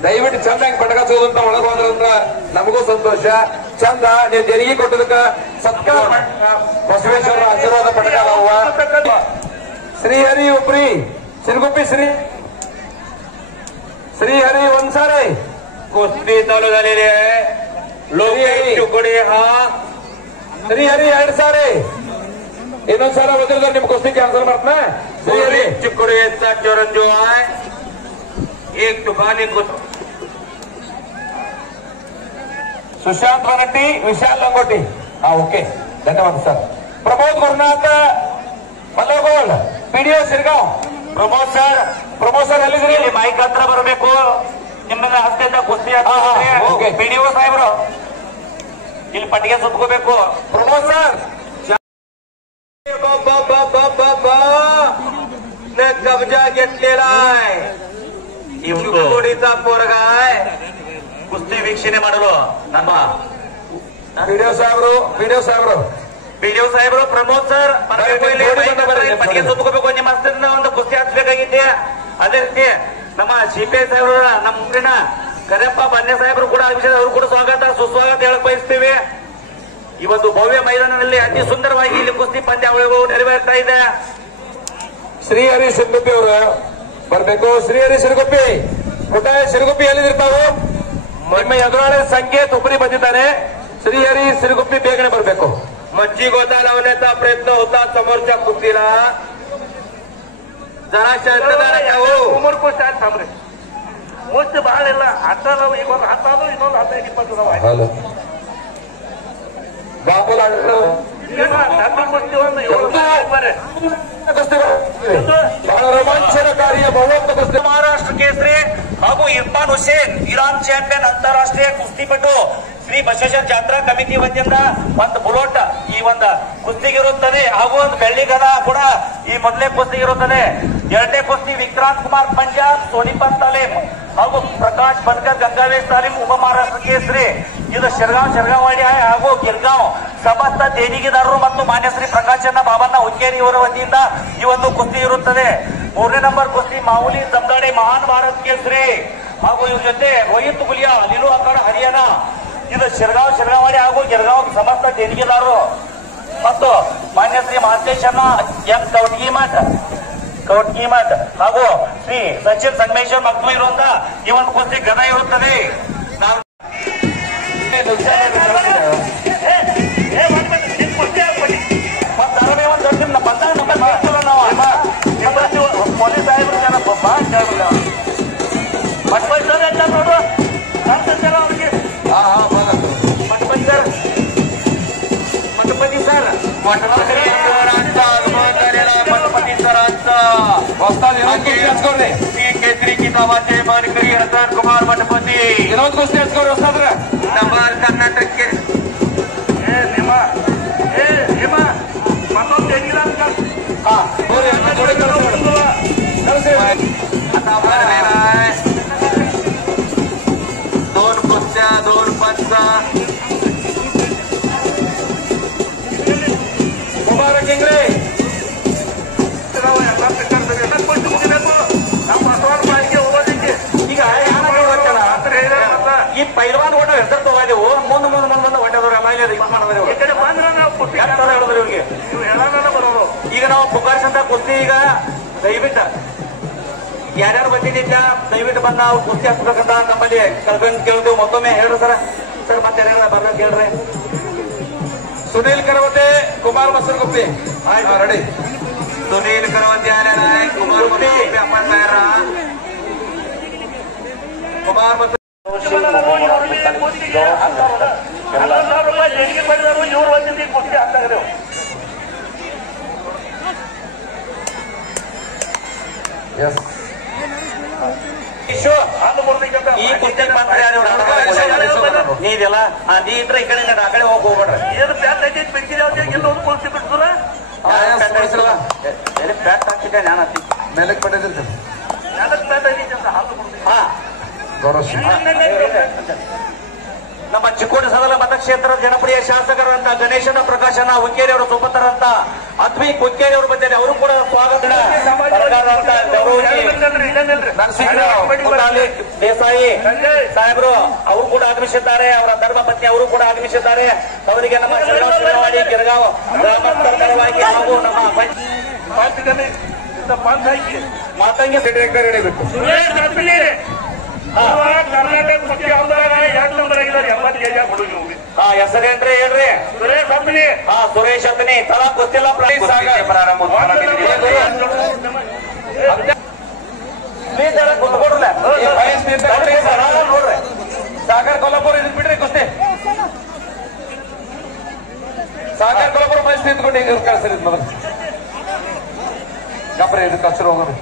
ದಯವಿಟ್ಟು ಚಂದ ಪಟಾಕ ಸುತ್ತಂತ ಒಳಗೆ ಹೋದ್ರಂದ್ರ ನಮಗೂ ಸಂತೋಷ. ಚಂದ ನೀವು ದೇಣಿಗೆ ಕೊಟ್ಟದಕ್ಕ ಸತ್ಕಾರ ಬಸವೇಶ್ವರ ಆಶೀರ್ವಾದ ಪಟಾಕ ಅದಾವ. ಶ್ರೀಹರಿ ಒಬ್ರಿ ಸಿರುಗುಪ್ಪಿ श्रीहरी ಒಂದ್ಸಾರಿ कुस्ती चालू झालेली आहे. लोकेश चिकोडी हा श्रीहरी 2 ಸಾರಿ. ಇನ್ನೊಂದ್ಸಾರ ಬಂದಿರ್ತಾರೆ ನಿಮ್ ಕುಸ್ತಿ ಕ್ಯಾನ್ಸಲ್ ಮಾಡ್ತಾನ. ಶ್ರೀಹರಿ चिकोडी यांचा चिरंजीव आहे. एक तुफानी सुशांत वनट्टी, विशाल लंगोटी. हा ओके, धन्यवाद sir. Pramod Gurunath Mallagol, PDO Shirgaon. Pramod sir ಎಲ್ಲಿದ್ರಿ? ಇಲ್ಲಿ ಮೈಕ್ ಹತ್ರ ಬರಬೇಕು. ನಿಮ್ಮನ್ನ ಹಸ್ತಿಂದ ಕುಸ್ತಿ ಪಿಡಿಒ ಸಾಹೇಬ್ರು ಇಲ್ಲಿ ಪಟ್ಟಿಗೆ ಸುತ್ಕೋಬೇಕು. प्रमोद सर कब्जा घेतलेला आहे. पोरगा आहे. ಕುಸ್ತಿ ವೀಕ್ಷಣೆ ಮಾಡಲು ನಮ್ಮ ಪಿಡಿಒ ಸಾಹೇಬರು ಪ್ರಮೋದ್ ಸರ್ ಪಟ್ಟಿಗೆ ಸುತ್ಕೋಬೇಕು. ನಿಮ್ಮ ಹಸ್ತಿಂದ ಒಂದು ಕುಸ್ತಿ ಹಚ್ಬೇಕಾಗಿದ್ದೆ. ಅದೇ ರೀತಿ ನಮ್ಮ ಸಿಪಿಐ ಸಾಹೇಬ್ರ ನಮ್ಮ ಊರಿನ ಕರೆಪ್ಪ ಬನ್ನೆ ಸಾಹೇಬರು ಕೂಡ ಅವರು ಕೂಡ ಸ್ವಾಗತ ಸುಸ್ವಾಗತ ಹೇಳಕ್ ಬಯಸ್ತೇವೆ. ಈ ಒಂದು ಭವ್ಯ ಮೈದಾನದಲ್ಲಿ ಅತಿ ಸುಂದರವಾಗಿ ಇಲ್ಲಿ ಕುಸ್ತಿ ಪಂದ್ಯಾವಳಿಗಳು ನೆರವೇರ್ತಾ ಇದೆ. ಶ್ರೀಹರಿ ಸಿರುಗುಪ್ಪಿ ಅವರು ಬರ್ಬೇಕು. ಶ್ರೀಹರಿ ಸಿರುಗುಪ್ಪಿ, ಪುಟಾಯ ಸಿರುಗುಪ್ಪಿ ಎಲ್ಲಿರ್ತಾವು? ನಿಮ್ಮ ಎದುರಾಳಿ संकेत उपरी ಬಂದಿದ್ದಾನೆ. श्रीहरी सिरगुप्पी ಬೇಗನೆ ಬರಬೇಕು. मच्छी गोता लावण्याचा प्रयत्न होता समोरच्या कुस्तीला. जरा शांतता उमर को स्टार्ट थांबरे मोस्ट ಬಹಳ ಇಲ್ಲ. ಹತ್ತಾರು ಈಗ ಒಂದು ಹತ್ತಾರು ಇನ್ನೊಂದು 15-20 ಹಲೋ ಬಾಪುಲ ಬಹಳ ರೋಮಾಂಚನಕಾರಿಯ ಬಹುಮತ ಕುಸ್ತಿ. ಮಹಾರಾಷ್ಟ್ರ ಕೇಸರಿ ಹಾಗೂ ಇರ್ಫಾನ್ ಹುಸೇನ್ ಇರಾನ್ ಚಾಂಪಿಯನ್ ಅಂತಾರಾಷ್ಟ್ರೀಯ ಕುಸ್ತಿಪಟು ಶ್ರೀ ಬಸವೇಶ್ವರ ಜಾತ್ರಾ ಕಮಿಟಿ ವತಿಯಿಂದ ಒಂದು ಬುಲೋಟ್ ಈ ಒಂದು ಕುಸ್ತಿಗಿರುತ್ತದೆ ಹಾಗೂ ಒಂದು ಬೆಳ್ಳಿಗದ ಕೂಡ ಈ ಮೊದಲೇ ಕುಸ್ತಿಗಿರುತ್ತದೆ. ಎರಡನೇ ಕುಸ್ತಿ ವಿಕ್ರಾಂತ್ ಕುಮಾರ್ ಪಂಜಾಬ್, ಸೋನಿಪತ್ ತಾಲೀಮ್ ಹಾಗೂ ಪ್ರಕಾಶ್ ಬನ್ಕರ್ ಗಂಗಾವೇಶ್ ತಾಲೀಮ್ ಉಪ ಮಹಾರಾಷ್ಟ್ರ ಕೇಸರಿ. ಇದು ಶಿರಗಾಂವಾಡಿ ಹಾಗೂ ಗಿರ್ಗಾಂವ್ ಸಮಸ್ತ ದೇಣಿಗೆದಾರರು ಮತ್ತು ಮಾನ್ಯ ಶ್ರೀ ಪ್ರಕಾಶಣ್ಣ ಬಾಬಣ್ಣ ಹುಕ್ಕೇರಿ ಇವರ ವತಿಯಿಂದ ಈ ಒಂದು ಕುಸ್ತಿ ಇರುತ್ತದೆ. ಮೂರನೇ ನಂಬರ್ ಕುಸ್ತಿ ಮಾಮೂಲಿ ಜಮದಾಡೆ ಮಹಾನ್ ಭಾರತ್ ಕೇಸರಿ ಹಾಗೂ ಇವ್ರ ಜೊತೆ ರೋಹಿತ್ ಗುಲಿಯಾ ಲೀಲು ಅಖಾಡ ಹರಿಯಾಣ. ಇದು ಶಿರಗಾಂವಾಡಿ ಹಾಗೂ ಗಿರ್ಗಾಂವ್ ಸಮಸ್ತ ದೇಣಿಗೆದಾರರು ಮತ್ತು ಮಾನ್ಯ ಶ್ರೀ ಮಹಾಂತೇಶಣ್ಣ ಎಂ ಕೌಟ್ಗಿಮಠ್ ಹಾಗೂ ಶ್ರೀ ಸಚಿನ್ ಸಂಗಮೇಶ್ವರ್ ಮಕ್ಕಳು ಇರುವಂತಹ ಈ ಒಂದು ಕುಸ್ತಿ ಗದ ಇರುತ್ತದೆ. ಪೊಲೀಸ್ ಸಾಹೇಬ್ರು ಜನ ನೋಡು ಅವ್ರಿಗೆ मठपती सर मठपती सरांचा केसरी किताबाचे मानकरी हसन कुमार मठपती नंबर कर्नाटक के दोन कुस्त्या 2 पंच मुबारक इंग्रे ಈಗ ಈ ಪೈಲ್ವಾನ್ ಓಟ ಹೆಸರು ತಗೋದೆವು ಮುಂದೆ ಹೊಟ್ಟೆದವ್ರು ಹೇಳಿದ್ರು ಇವ್ರಿಗೆ. ಈಗ ನಾವು ಪುಕಾರ್ಸ್ ಅಂತ ಕುಸ್ತಿ ಈಗ ದಯವಿಟ್ಟು ಯಾರ್ಯಾರು ಬಂದಿದ್ದ ದಯವಿಟ್ಟು ಬಂದ ಅವ್ರು ಕುಸ್ತಿ ಹಾಕ್ಬೇಕಂತ ನಮ್ಮಲ್ಲಿ ಕಲ್ಕೊಂಡು ಕೇಳಿದೆವು. ಮತ್ತೊಮ್ಮೆ ಹೇಳ್ರಿ ಸರ್ ಮತ್ತೆ ಬರ್ಬೇಕು ಹೇಳ್ರಿ. सुनील करवते कुमार मसरगुप्ते रेडी. सुनील करवते आलेला आहे. कुमार मसरगुप्ते आपण तयार राहा. कुमार ದೇಣಿಗೆ ಪಡೆದರು ಇವ್ರು ಬಂದಿದ್ದು ಕುಸ್ತಿ ಆಗ್ತಾರೆ. ಈ ಕುಸ್ತಿ ನೀದೆಲ್ಲ ನೀ ಇದ್ರೆ ಈ ಕಡೆ ಆ ಕಡೆ ಹೋಗ್ಬೇಡ್ರಿ. ಏನು ಪ್ಯಾಟ್ ಐತಿ ಬೆಂಕಿದೆ ಎಲ್ಲೊಂದು ಕುಸ್ತಿ ಬಿಡ್ತಾರ. ಪ್ಯಾಟ್ ಹಾಕಿದ್ದೆ ನಾನು ಮೇಲಕ್ಕೆ ಪಡೆದಿರ್ತೇನೆ. ಪ್ಯಾಟ್ ಐತಿ ಹಾಲು ನಮ್ಮ ಚಿಕ್ಕೋಡಿ ಸದಲ ಮತಕ್ಷೇತ್ರದ ಜನಪ್ರಿಯ ಶಾಸಕರಂತ ಗಣೇಶನ ಪ್ರಕಾಶನ ಹುಕ್ಕೇರಿ ಅವರು ಸುಪುತ್ರರಂತ ಅದ್ವಿ ಹುಕ್ಕೇರಿ ಅವರು ಬಂದಿದ್ದಾರೆ. ಅವರು ಕೂಡ ಸ್ವಾಗತ. ದೇಸಾಯಿ ಸಾಹೇಬರು ಅವರು ಕೂಡ ಆಗಮಿಸಿದ್ದಾರೆ. ಅವರ ಧರ್ಮ ಪತ್ನಿ ಅವರು ಕೂಡ ಆಗಮಿಸಿದ್ದಾರೆ. ಅವರಿಗೆ ನಮ್ಮ ಶಿರಗಾಂವಾಡಿ ಗಿರ್ಗಾಂವ್ ಗ್ರಾಮಸ್ಥರ ಪರವಾಗಿ ಹಾಗೂ ನಮ್ಮ ಮಾತಂಗಿ ಸೆಕ್ರೆಟರಿ ಹಿಡಿಬೇಕು. ಕರ್ನಾಟಕ ಕುಸ್ತಿ ಹೌದಾಗ 2 ನಂಬರ್ ಆಗಿದ್ದಾರೆ. 80 ಕೆಜಿ ಹುಡುಗಿ ಹೆಸರೇನ್ರಿ ಹೇಳ್ರಿ? ಸುರೇಶ್ ಅಪ್ಪನಿ. ಸುರೇಶ್ ಅಪ್ಪನಿ ತಲಾ ಗೊತ್ತಿಲ್ಲ ಪ್ರಾರಂಭ ನೋಡ್ರಿ. ಸಾಗರ್ ಕೊಲ್ಲಾಪುರ ಇದಕ್ ಬಿಡ್ರಿ ಕುಸ್ತಿ. ಸಾಗರ ಕೊಲ್ಲಪುರ ಮೈಸ್ ನಿಂತ್ಕೊಂಡು ಈಗ ಕಳಿಸ್ರಿ ಮೊದಲು ಗಬ್ರೆ ಇದು ಕಸರು ಹೋಗೋದು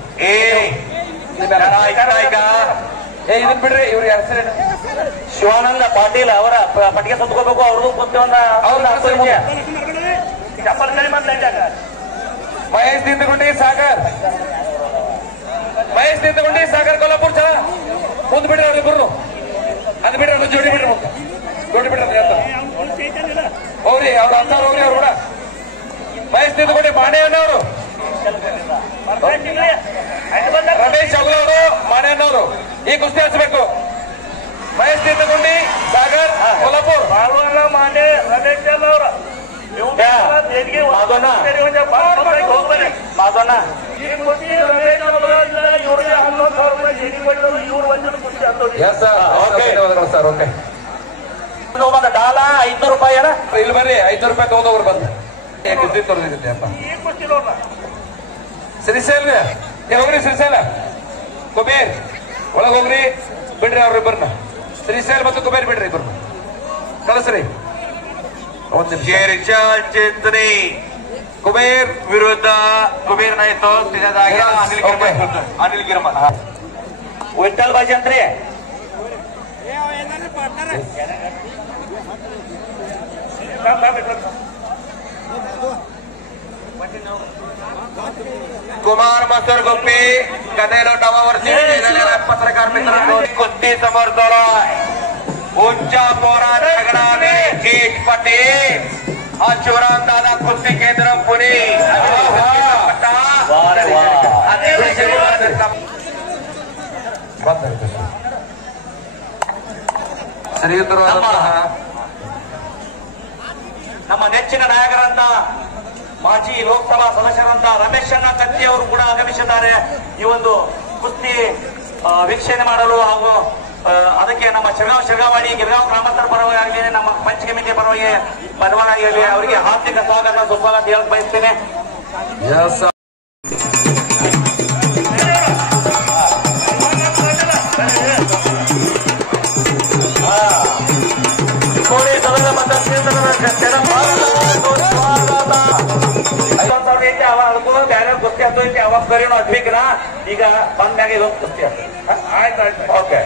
ಇದನ್ ಬಿಡ್ರಿ ಇವ್ರ ಹೆಸರೇನು ಶಿವಾನಂದ ಪಾಟೀಲ್ ಅವರ ಪಟ್ಟಿಗೆ ಸತ್ಕೋಬೇಕು ಅವ್ರದ್ದು ಮಹೇಶ್ ನಿಂತುಕೊಂಡಿ ಸಾಗರ್ ಕೊಲ್ಲಾಪುರ ಚಲ ಮುಂದ್ ಬಿಡ್ರಿ ಅವ್ರಿಬ್ರು ಅದ್ ಬಿಡ್ರಿ ಅದು ಜೋಡಿ ಬಿಡ್ರಿ ಮುಂದೆ ಜೋಡಿ ಬಿಡ್ರಿ ಹೋಗ್ರಿ ಅವ್ರ ಅಂತಾರ ಹೋಗ್ರಿ ಅವ್ರು ಕೂಡ ಮಹೇಶ್ ನಿಂತುಕೊಂಡಿ ಮಾಣೆಯನ್ನವರು ರಮೇಶ್ ಅವರು ಮಾಣೆಯನ್ನವರು ಈ ಕುಸ್ತಿ ಹಚ್ಚಬೇಕು ಮಹೇಶ್ ನಿಂತುಕೊಂಡಿ ಸಾಗರ್ ಕೊಲ್ಲಾಪುರ್ ಮಾನೆ ರಮೇಶ್ ಅವರ ಮಾಧವನ ಸರ್ ಓಕೆ ಡಾಲ 500 ರೂಪಾಯಿ ಏನ ಇಲ್ಲಿ ಬರ್ರಿ 500 ರೂಪಾಯಿ ತಗೊಂಡವ್ರು ಬಂದು ಕುಸ್ತಿ ತೋರಿಸಿದ್ದೆ ಅಂತ ಶ್ರೀಶೈಲ ಹೋಗ್ರಿ ಶ್ರೀಶೈಲ ಕುಬೇರ್ ಒಳಗ್ ಹೋಗ್ರಿ ಬಿಡ್ರಿ ಅವ್ರಿಬ್ಬರನ್ನ ಶ್ರೀಶೈಲ್ ಮತ್ತು ಕುಬೇರ್ ಬಿಡ್ರಿ ಇಬ್ಬರನ್ನ ಕಳಿಸ್ರಿ ಒಂದು चर्चा चित्रे कुबेर विरुद्ध कुबेर नाही तो त्याच्या जागेला अनिल गिरमत विठ्ठल भाजी अंतरे कुमार मसूर गुप्पी गदेलो डावावरती पत्रकार मित्रांनो कुस्ती समोर जोडा उच्च पोरात लग्नाने केश पटेल हा शिवराम दादा कुस्ती केंद्र पुणे ಶ್ರೀಯುತರು ನಮ್ಮ ನೆಚ್ಚಿನ ನಾಯಕರಂತ ಮಾಜಿ ಲೋಕಸಭಾ ಸದಸ್ಯರಂತ ರಮೇಶ್ ಅಣ್ಣ ಕತ್ತಿ ಅವರು ಕೂಡ ಆಗಮಿಸಿದ್ದಾರೆ ಈ ಒಂದು ಕುಸ್ತಿ ವೀಕ್ಷಣೆ ಮಾಡಲು ಹಾಗೂ ಅದಕ್ಕೆ ನಮ್ಮ ಶಿರಗಾವಾಡಿ ಗಿರ್ಗಾಂವ್ ಗ್ರಾಮಾಂತರ ಪರವಾಗಿ ನಮ್ಮ ಪಂಚ ಕಮಿಟಿ ಪರವಾಗಿ ಅವರಿಗೆ ಹಾರ್ದಿಕ ಸ್ವಾಗತ ಸುಸ್ವಾಗತ ಹೇಳಕ್ ಬಯಸ್ತೇನೆ. ಬೇರೆ ಕುಸ್ತಿ ಆಗ್ತದೆ ಅವಾಗ ಕರೀನು ಅದ್ವಿಕ್ನ ಈಗ ಬಂದ್ಮ್ಯಾಗ ಇದೊಂದು ಕುಸ್ತಿ ಆಯ್ತು ಓಕೆ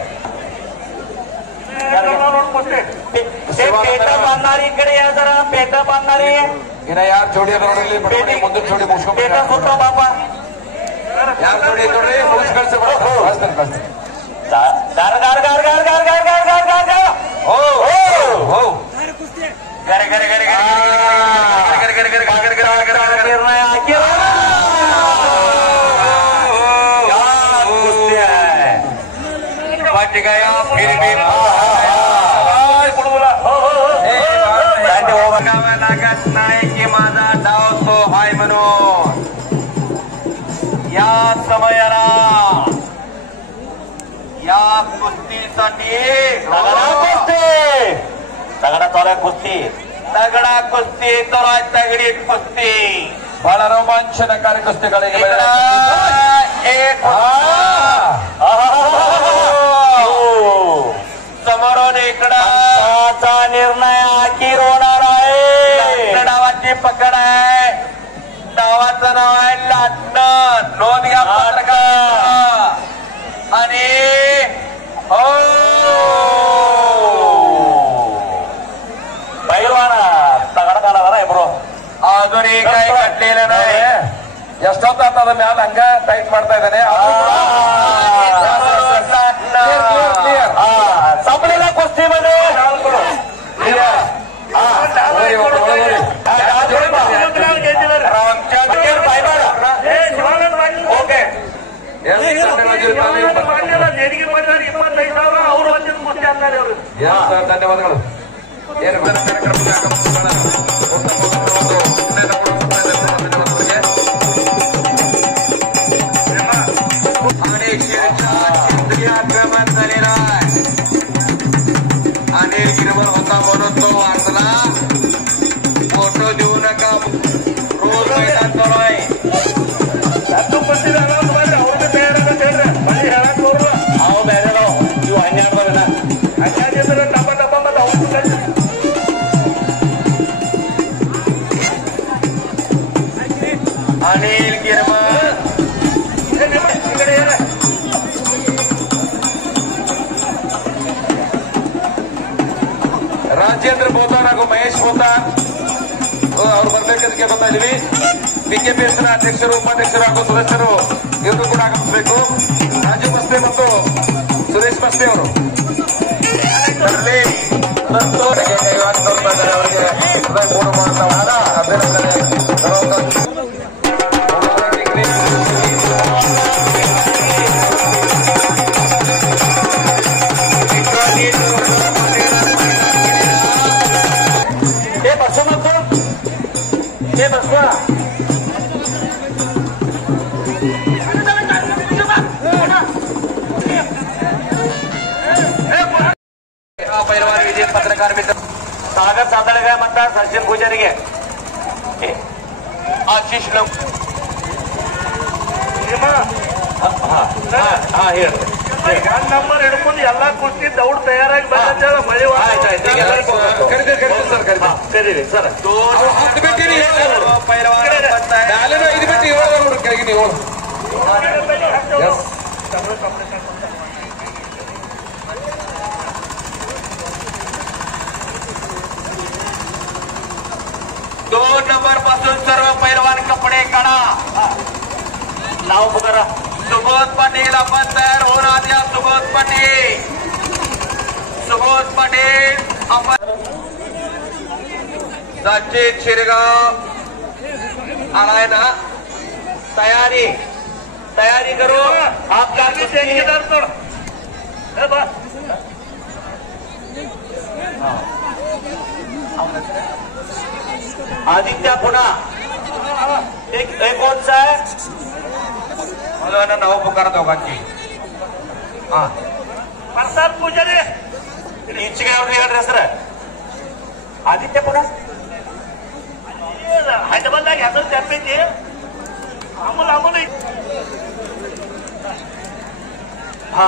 ಪೇಟ ಬಾಂಧणारी इकडे या जरा पेटा बांधणारी ಯಾರು ಜೋಡಿ ನೋಡ್ರಿ ಮುಂದೆ ಜೋಡಿ ಮುಗಿಸ್ಕೊಂಡು पेटा सुद्धा बापा ಯಾರು ಜೋಡಿ ನೋಡ್ರಿ ಮುಗಿಸ್ ಕಳ್ಸಿ गार गार गार गार गार गार गार गार गार गार ಓ ಓ गरे गरे गरे गरे गरे गरे गरे गरे निर्णय बच गया फिर भी लागत नाही की माझा डाव तो हाय म्हणून या समयाला या कुस्तीसाठी तगडा चालू कुस्ती तगडा कुस्ती तर तगडी कुस्ती ಬಹಳ ರೋಮಾಂಚನಕಾರಿ ಕುಸ್ತಿಗಳಿಗೆ समोरून इकडं निर्णय अखेर होणार आहे. डावाची पकड आहे डावाचं नाव आहे लाटणं नोंद घ्या पत्रकार आणि हो पैलवान तगडा काढावा ब्रो अजूनही काही घडलेलं नाही ಎಷ್ಟೊತ್ತಾದ ಮ್ಯಾಲ ಹಂಗ ಟೈಟ್ ಮಾಡ್ತಾ ಇದ್ದಾನೆ संपलेल्या कुस्तीमध्ये ओके ಧನ್ಯವಾದಗಳು आक्रमण झालेला आहे अनिल गिरमत होता म्हणून तो वाचला फोटो देऊ नका रोज मैदान चालू आहे अहो बेरेलो तू अन्याय बघ ना टप्पा टप्पा अनिल गिरमल ರಾಜೇಂದ್ರ ಬೋತಾರ್ ಹಾಗೂ ಮಹೇಶ್ ಬೋತಾರ್ ಅವ್ರು ಬರ್ಬೇಕಂತ ಕೇಳ್ತಾ ಇದೀವಿ. ಬಿಕೆಪಿಎಸ್ನ ಅಧ್ಯಕ್ಷರು, ಉಪಾಧ್ಯಕ್ಷರು ಹಾಗೂ ಸದಸ್ಯರು ಇವರು ಕೂಡ ಆಗಮಿಸಬೇಕು. ರಾಜು ಮಸ್ತೆ ಮತ್ತು ಸುರೇಶ್ ಮಸ್ತೆ ಅವರು ಬರಲಿ. ಅವರಿಗೆ ಮೂರು ಮಾನವಾದ ಅಭಿನಂದನೆ. पैलवान विजय पत्रकार मित्र सागर सातळगे मत सचिन पूजाರಿಗೆ आशीष लोक ನಂಬರ್ ಹಿಡ್ಕೊಂಡು ಎಲ್ಲಾ ಕುಸ್ತಿ ದೌಡ್ ತಯಾರಾಗಿ ಬಂದ ಮಳೆ ಕರೀರಿ ಸರ್. दोन नंबर पासून सर्व पैलवान कपडे काढा. नाव बघा. सुबोध पाटील आपण तयार होऊन आद्या. सुबोध पाटील आपण सचिन शिरगाव आलाय ना. तयारी करू. आपला आदित्य पुन्हा एक कोणचा आहे नाव पुकार दोघांची. प्रसाद पूजारी इंची काय ಹೇಳ್ರಿ ಹೆಸರು. आदित्य पुन्हा ಹೈದರಾಬಾದ್ದಾಗ ಹೆಸರು ತಪ್ಪೈತಿ. ಆಮೂಲ हा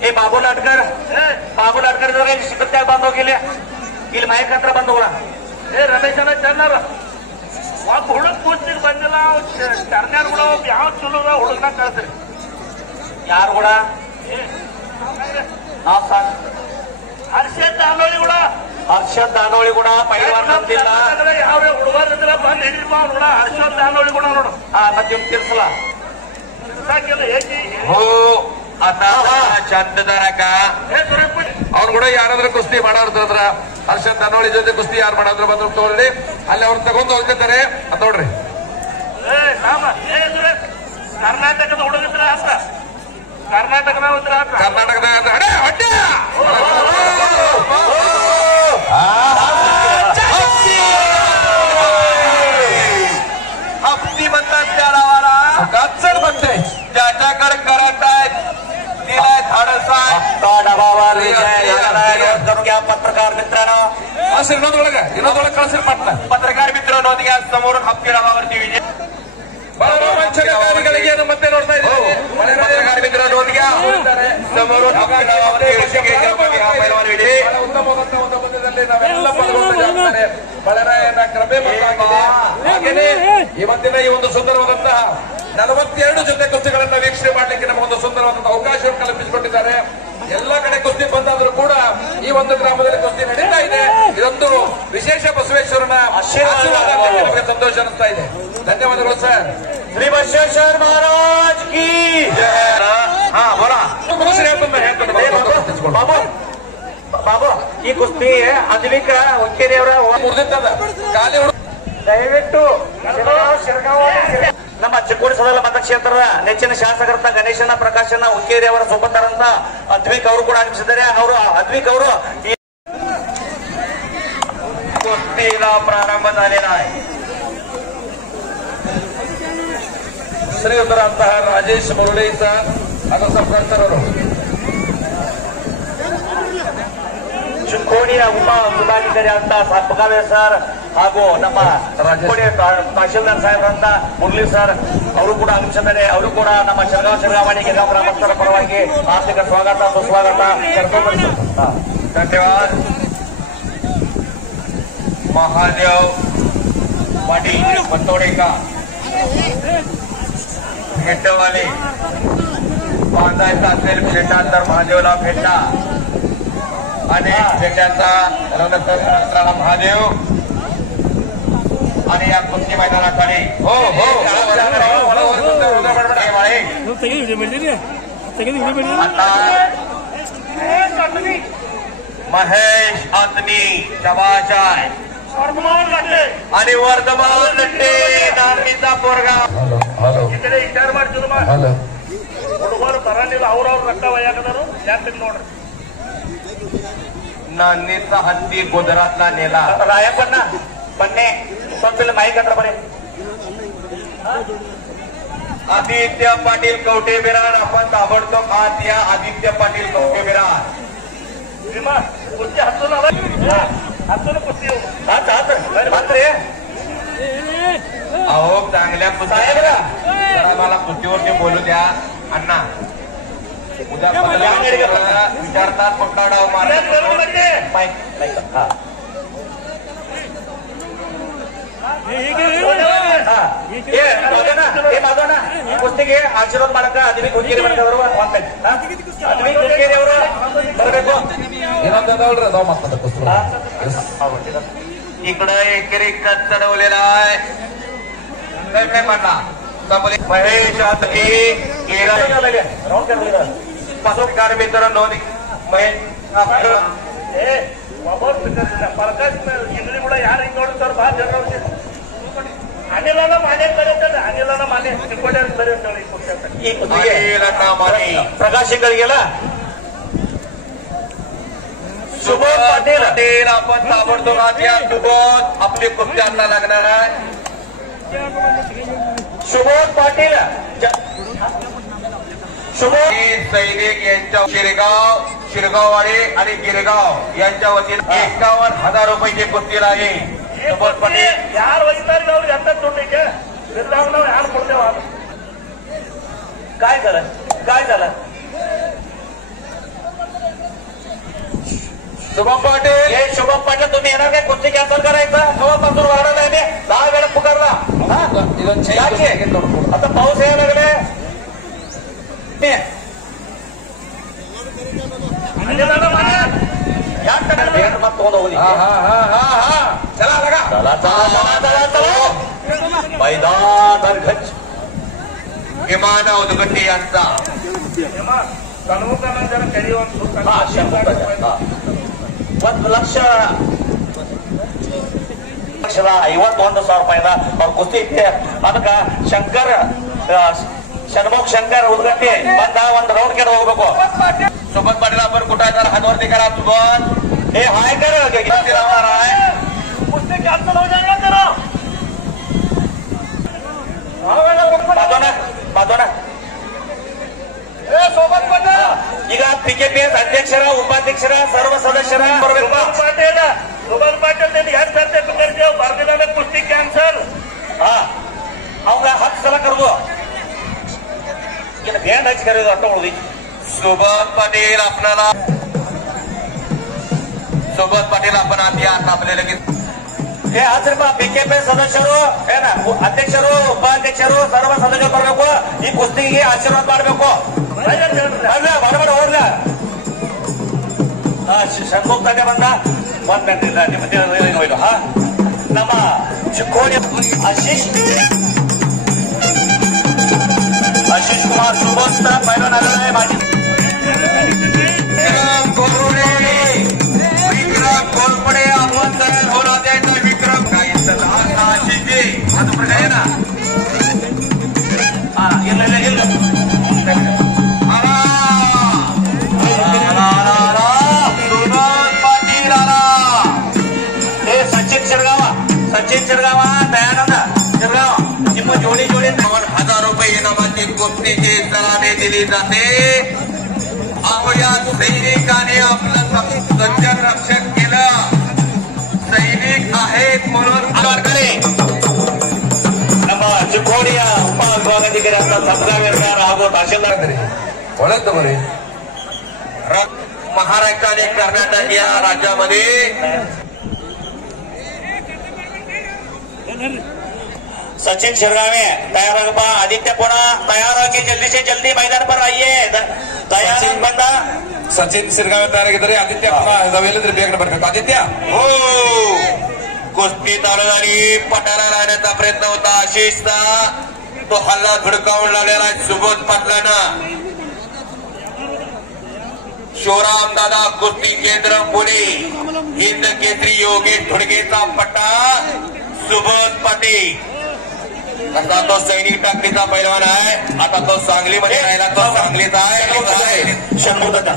हे बाबू लाटकर जरा शिकत्या बांधव गेल्या ಇಲ್ಲಿ ಮೈಕ್ ಹತ್ರ ಬಂದು ಕೂಡ ರಮೇಶ್ ಅಣ್ಣ ಚೆನ್ನಾರ ಒಂದು ಹುಡುಗ ಕೂಸ್ತಿಗೆ ಬಂದಿಲ್ಲ. ಟರ್ನ್ಯಾರ್ ಕೂಡ ಯಾವ ಚಲೋ ಹುಡುಗನ ಕಳ್ಸ್ರಿ. ಯಾರು ಕೂಡ ಹರ್ಷದ್ ದಾನೋಳಿ ಕೂಡ ಪೈಲ್ವಾನ್ ಬಂದಿಲ್ಲ. ಯಾವ ಹುಡುಗರ ಇದ್ರ ಬಂದು ಹಿಡಿದ್ಮ ನೋಡ. ಹರ್ಷದ್ ದಾನೋಳಿ ಕೂಡ ನೋಡು. ಮತ್ತೆ ನಿಮ್ಗೆ ತಿರ್ಸಲ ಹೇಗೆ हो आता ಚಂದದಾರಕ ಅವ್ರು ಕೂಡ ಯಾರಾದ್ರೂ ಕುಸ್ತಿ ಮಾಡೋದ್ರ ಹರ್ಷದ್ ದಾನೋಳಿ ಜೊತೆ ಕುಸ್ತಿ ಯಾರು ಮಾಡಾದ್ರು ಬಂದ್ರು ತಗೊಳ್ಳಿ. ಅಲ್ಲಿ ಅವ್ರು ತಗೊಂಡು ಹೋಗ್ತಿರ್ತಾರೆ ಅಂತ ನೋಡ್ರಿ. ಕರ್ನಾಟಕದ ಹುಡುಗಿದ್ರ ಅಂತ ಕರ್ನಾಟಕದಾಗ हप्ती म्हणतात त्या नावाला. गाचर म्हणते ज्याच्याकडे करत आहेत दिलाय धाडसा डबावर करून घ्या. पत्रकार मित्रांनो ಇನ್ನೊಂದೊಳಗೆ ಕಳಿಸಿ ಪಟ್ಟ पत्रकार मित्र नोंद घ्या. समोरून हप्ती डबावरती विजय ಗಳಿಗೆ ಮತ್ತೆ ನೋಡ್ತಾ ಇದ್ದೀವಿ. पत्रकार मित्र नोंद घ्या. समोरून हप्ती डबावरती ಉತ್ತಮವಾದಂತಹ ಒಂದು ಪಂದ್ಯದಲ್ಲಿ ನಾವೆಲ್ಲ ಪಾಲ್ಗೊಂಡ ಜವಾಬ್ದಾರಿ ಬಳ್ಳರಾಯನ ಕ್ರಮೆ ಮಾಡಲಾಗಿದೆ. ಹಾಗೆಯೇ ಇವತ್ತಿನ ಈ ಒಂದು ಸುಂದರವಾದಂತಹ 42 ಜೊತೆ ಕುಸ್ತಿಗಳನ್ನ ವೀಕ್ಷಣೆ ಮಾಡಲಿಕ್ಕೆ ನಮಗೊಂದು ಸುಂದರವಾದಂತಹ ಅವಕಾಶವನ್ನು ಕಲ್ಪಿಸಿಕೊಟ್ಟಿದ್ದಾರೆ. ಎಲ್ಲ ಕಡೆ ಕುಸ್ತಿ ಬಂದಾದ್ರೂ ಕೂಡ ಈ ಒಂದು ಗ್ರಾಮದಲ್ಲಿ ಕುಸ್ತಿ ನಡೀತಾ ಇದೆ. ಇದೊಂದು ವಿಶೇಷ ಬಸವೇಶ್ವರನ ಆಶೀರ್ವಾದ ನಮಗೆ ಸಂತೋಷ ಅನಿಸ್ತಾ ಇದೆ. ಧನ್ಯವಾದಗಳು ಸರ್. ಶ್ರೀ ಬಸವೇಶ್ವರ ಮಹಾರಾಜ್ ಕಿ ಬಾಬು ಈ ಕುಸ್ತಿ ಅದ್ವಿಕ ಹುಕ್ಕೇರಿ ಅವರ ಮುರಿದಿದ್ದದ ಖಾಲಿ ದಯವಿಟ್ಟು ನಮ್ಮ ಚಿಕ್ಕೋಡಿ ಸದಲ ಮತಕ್ಷೇತ್ರದ ನೆಚ್ಚಿನ ಶಾಸಕರಂತ ಗಣೇಶನ ಪ್ರಕಾಶನ ಹುಕ್ಕೇರಿ ಅವರ ಸೋಬತ್ತರಂತ ಅದ್ವಿಕ್ ಅವರು ಕೂಡ ಆಗಮಿಸಿದ್ದಾರೆ. ಅದ್ವಿಕ್ ಅವರು कुस्तीला प्रारंभ झालेला आहे. ಶ್ರೀಯುತರಂತಹ ರಾಜೇಶ್ ಮುರಳಿ ಸರ್ ಹಾಗೂ ಸರ್ಕಾರರು ಚಿಕ್ಕೋಡಿಯ ಉಪ ವಿಭಾಗಾಧಿಕಾರಿ ಅಂತ ಸಬ್ಬಗಾವೆ ಸರ್ ಹಾಗೂ ನಮ್ಮ ತಹಶೀಲ್ದಾರ್ ಸಾಹೇಬ್ರಂತ ಮುರಳಿ ಸರ್ ಅವರು ಕೂಡ ಆಗಮಿಸಿದ್ದಾರೆ. ಅವರು ಕೂಡ ನಮ್ಮ ಶಿರಗಾಂವ್ ಗಿರ್ಗಾಂವ್ ಗ್ರಾಮಸ್ಥರ ಪರವಾಗಿ ಆರ್ಥಿಕ ಸ್ವಾಗತ ಸುಸ್ವಾಗತ ಧನ್ಯವಾದ. महादेव पाटील पतोडेका भेटवाले बांधायचा असेल भेटा तर महादेवला भेटा आणि भेटाचा रणतंत्र महादेव आणि या कुस्ती मैदानाखाली हो हो महेश आत्मी शबाश आहे आणि वर्धमान लट्टे नामीचा पोरगा इकडे विचार ಮಾಡ್ತಿದ್ರು ಹುಡುಗರು ಬರಲಿಲ್ಲ ಅವ್ರವ್ರ ರೊಕ್ಕ ಒಯ್ಯಾಕದಾರು ಜಾಸ್ತಿ ನೋಡ್ರಿ नानीचा हत्ती गुजरातला नेला रायपण्ण बन्ने ಸ್ವಲ್ಪ माईक हत्र बरे आदित्य पाटील कवटे बिराड आपण ताबडतोब आत या आदित्य पाटील कवटे बिराड भीमा कुस्ती हसून आला हसून कुस्ती मात्र अहो चांगल्या कुस्ती जरा मला कुस्तीवरती बोलू द्या अण्णा उद्या विचारतात कुठला डाव मारला ಕುಸ್ತಿಗೆ ಆಶೀರ್ವಾದ ಮಾಡಕ ಅದಿವಿ ಕುಂಜೇರಿ ಬಂದವರು ಅದಿವಿ ಕುಂಜೇರಿ ಅವರು ಬರಬೇಕು इकडं एकेरी कट चढवलेला आहे काय म्हणला महेश आतकी पत्रकार मित्र नोंद महेश ಪರಕಾಶ್ ಇಂಗ್ಲಿ ಕೂಡ ಯಾರು ಹಿಂಗ್ ನೋಡ್ತಾರೆ ಬಹಳ ಜನ ಅನಿಲನ ಮಾನೆ ಕರೀತಾರೆ ಅನಿಲನ ಮಾನೆ ಚಿಕ್ಕೋಡಿ ಸರಿ ಅಂತ ಹೇಳಿ ಈ ಕುಸ್ತಿಗೆ ಪ್ರಕಾಶಿಗಳಿಗೆಲ್ಲ सुबोध पाटील आपण ताबडतोब आत या सुबोध आपली कुस्ती आणला लागणार आहे सुबोध पाटील सुबोध सैनिक यांच्या शिरगाववाडी आणि गिरगाव यांच्या वतीने 51,000 रुपयाची कुस्ती आहे सुबोध पाटील ಯಾರು ಒಯ್ತಾರೆ ಅವ್ರಿಗೆ ಅಂತ ದುಡ್ಡಿಗೆ ಬಿರ್ದಾವ್ ನಾವು ಯಾರು ಕೊಡ್ತೇವ काय झालं शुभम पाटील हे शुभम पाटील तुम्ही येणार काय कुस्ती कॅन्सल करायचा केव्हापासून वाढवला आहे 10 वेळा पुकारला आता पाऊस यायला लागले चला लगा मैदान विमान उदगट्टी यांचा ಕನವಕನ ಜನ ಕರೆಯುವಂತ 1 ಲಕ್ಷದ 51,000 ರೂಪಾಯಿದ ಅವ್ರ ಕುಸ್ತಿ ಇತ್ತೆ ಅದಕ್ಕ ಷಣ್ಮುಖ್ ಶಂಕರ್ ಉದ್ಗಟ್ಟಿ ಬಂದ ಒಂದು ರೌಂಡ್ ಕೆಡ ಹೋಗ್ಬೇಕು सुबोध पाटील आपण कुठे जरा हातवरती करा सुबोध हे हाय कर लावणार आहे कुस्ती कॅन्सल हो जाएगा जरा ಬಾದೋಣ ಸೋಬತ್ ಪಾಟೀಲ್ ಈಗ ಪಿಕೆಪಿಎಸ್ ಅಧ್ಯಕ್ಷರ ಉಪಾಧ್ಯಕ್ಷರ ಸರ್ವ ಸದಸ್ಯರ ಬರಬೇಕು ಸುಭಾಷ್ ಪಾಟೀಲ್ ನಿನ್ಗೆ ಹೆಂಗ್ ಸರ್ಟಿಫಿಕೇಟ್ ಕರ್ತೇವೆ ಬರ್ದಿಲ್ಲ ಕುಸ್ತಿ ಕ್ಯಾನ್ಸಲ್ ಅವಾಗ 10 ಸಲ ಕರೆದು ಇನ್ನು ಬ್ಯಾಂಡ್ ಹಚ್ಚಿ ಕರೆಯೋದು ಅಟ್ಟ ಉಳಿದಿ सुबोध पाटील आपल्याला सुबोध पाटील आपण आत या आपले लगेच हे ಹಚ್ಚಿರಪ್ಪ ಪಿಕೆಪಿಎಸ್ ಸದಸ್ಯರು ಏನ ಅಧ್ಯಕ್ಷರು ಉಪಾಧ್ಯಕ್ಷರು ಸರ್ವ ಸದಸ್ಯರು ಬರಬೇಕು ಈ ಕುಸ್ತಿಗೆ ಆಶೀರ್ವಾದ ಮಾಡಬೇಕು ಬರಬೇಡ ಹೋಗ್ಲ ಷಣ್ಮುಖ ತಂದೆ ಬಂದ ಒಂದ್ ಗಂಟೆ ನಿಮ್ಮ ನಮ್ಮ ಚಿಕ್ಕೋಡಿ आशीष कुमार सुबोध पैलवान आलेला आहे माझी विक्रम कोलपडे आपण तयार होणार द्यायचा विक्रम काय आशिषजी माझा प्रश्न आहे ना ಇಲ್ಲ सुबोध पाटील आला हे सचिन शिरगाव दयानंद शिरगाव ನಿಮ್ಮ जोडी 1,000 रुपये इनामाची कुस्तीची सलामी दिली जाते या सैनिकाने आपलं सज्जन रक्षण केलं सैनिक आहेत म्हणून ನಮ್ಮ ಚಿಕ್ಕೋಡಿಯ ಉಪವಿಭಾಗಾಧಿಕಾರಿ ಅಂತ ಸಂಘವಿರ್ತಾರ ಹಾಗೂ ತಹಶೀಲ್ದಾರ್ ಒಳ್ಳೆದು ಬರೀ महाराष्ट्र आणि कर्नाटक या राज्यामध्ये सचिन शिरगावे तैयार ಆಗಪ್ಪ आदित्य पुन्हा तैयार आके जल्दी से जल्दी मैदान पर आइए तैयार बंदा ಸಚಿನ್ ಸಿರ್ಗಾವಿ ತಯಾರಾಗಿದ್ದಾರೆ ಆದಿತ್ಯ ನಾವೆಲ್ಲಿದ್ರೆ ಬೇಗನೆ ಬರ್ಬೇಕು ಆದಿತ್ಯ हो कुस्ती चालू झाली पटाला लावण्याचा प्रयत्न होता आशिषचा तो हल्ला धुडकावून लावलेला सुबोध पाटलांना शिवराम दादा कुस्ती केंद्र पुणे हिंद केसरी योगेश धुडकेचा पट्टा सुबोध पाटील आता तो सैनिक टाकलीचा पैलवान आहे आता तो सांगलीमध्ये राहिला तो सांगलीचा आहे शंभू दादा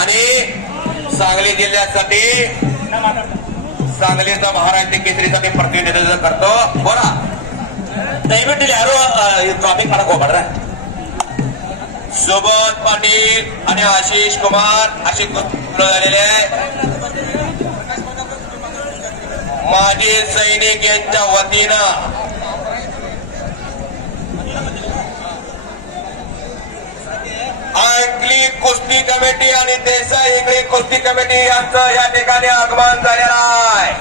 आणि सांगली जिल्ह्यासाठी सांगलीचा महाराष्ट्र केसरीसाठी प्रतिनिधित्व करतो बोला ದಯವಿಟ್ಟು ಯಾರು ಟ್ರಾಫಿಕ್ ಮಾಡಕ್ ಹೋಗ್ಬೇಡ್ರ सुबोध पाटील आणि आशिष कुमार अशी कुस्ती झालेले आहे माजी सैनिक यांच्या वतीनं अंकली कुस्ती कमिटी आणि देसाई इंगळी कुस्ती कमिटी यांचं या ठिकाणी आगमन झालेलं आहे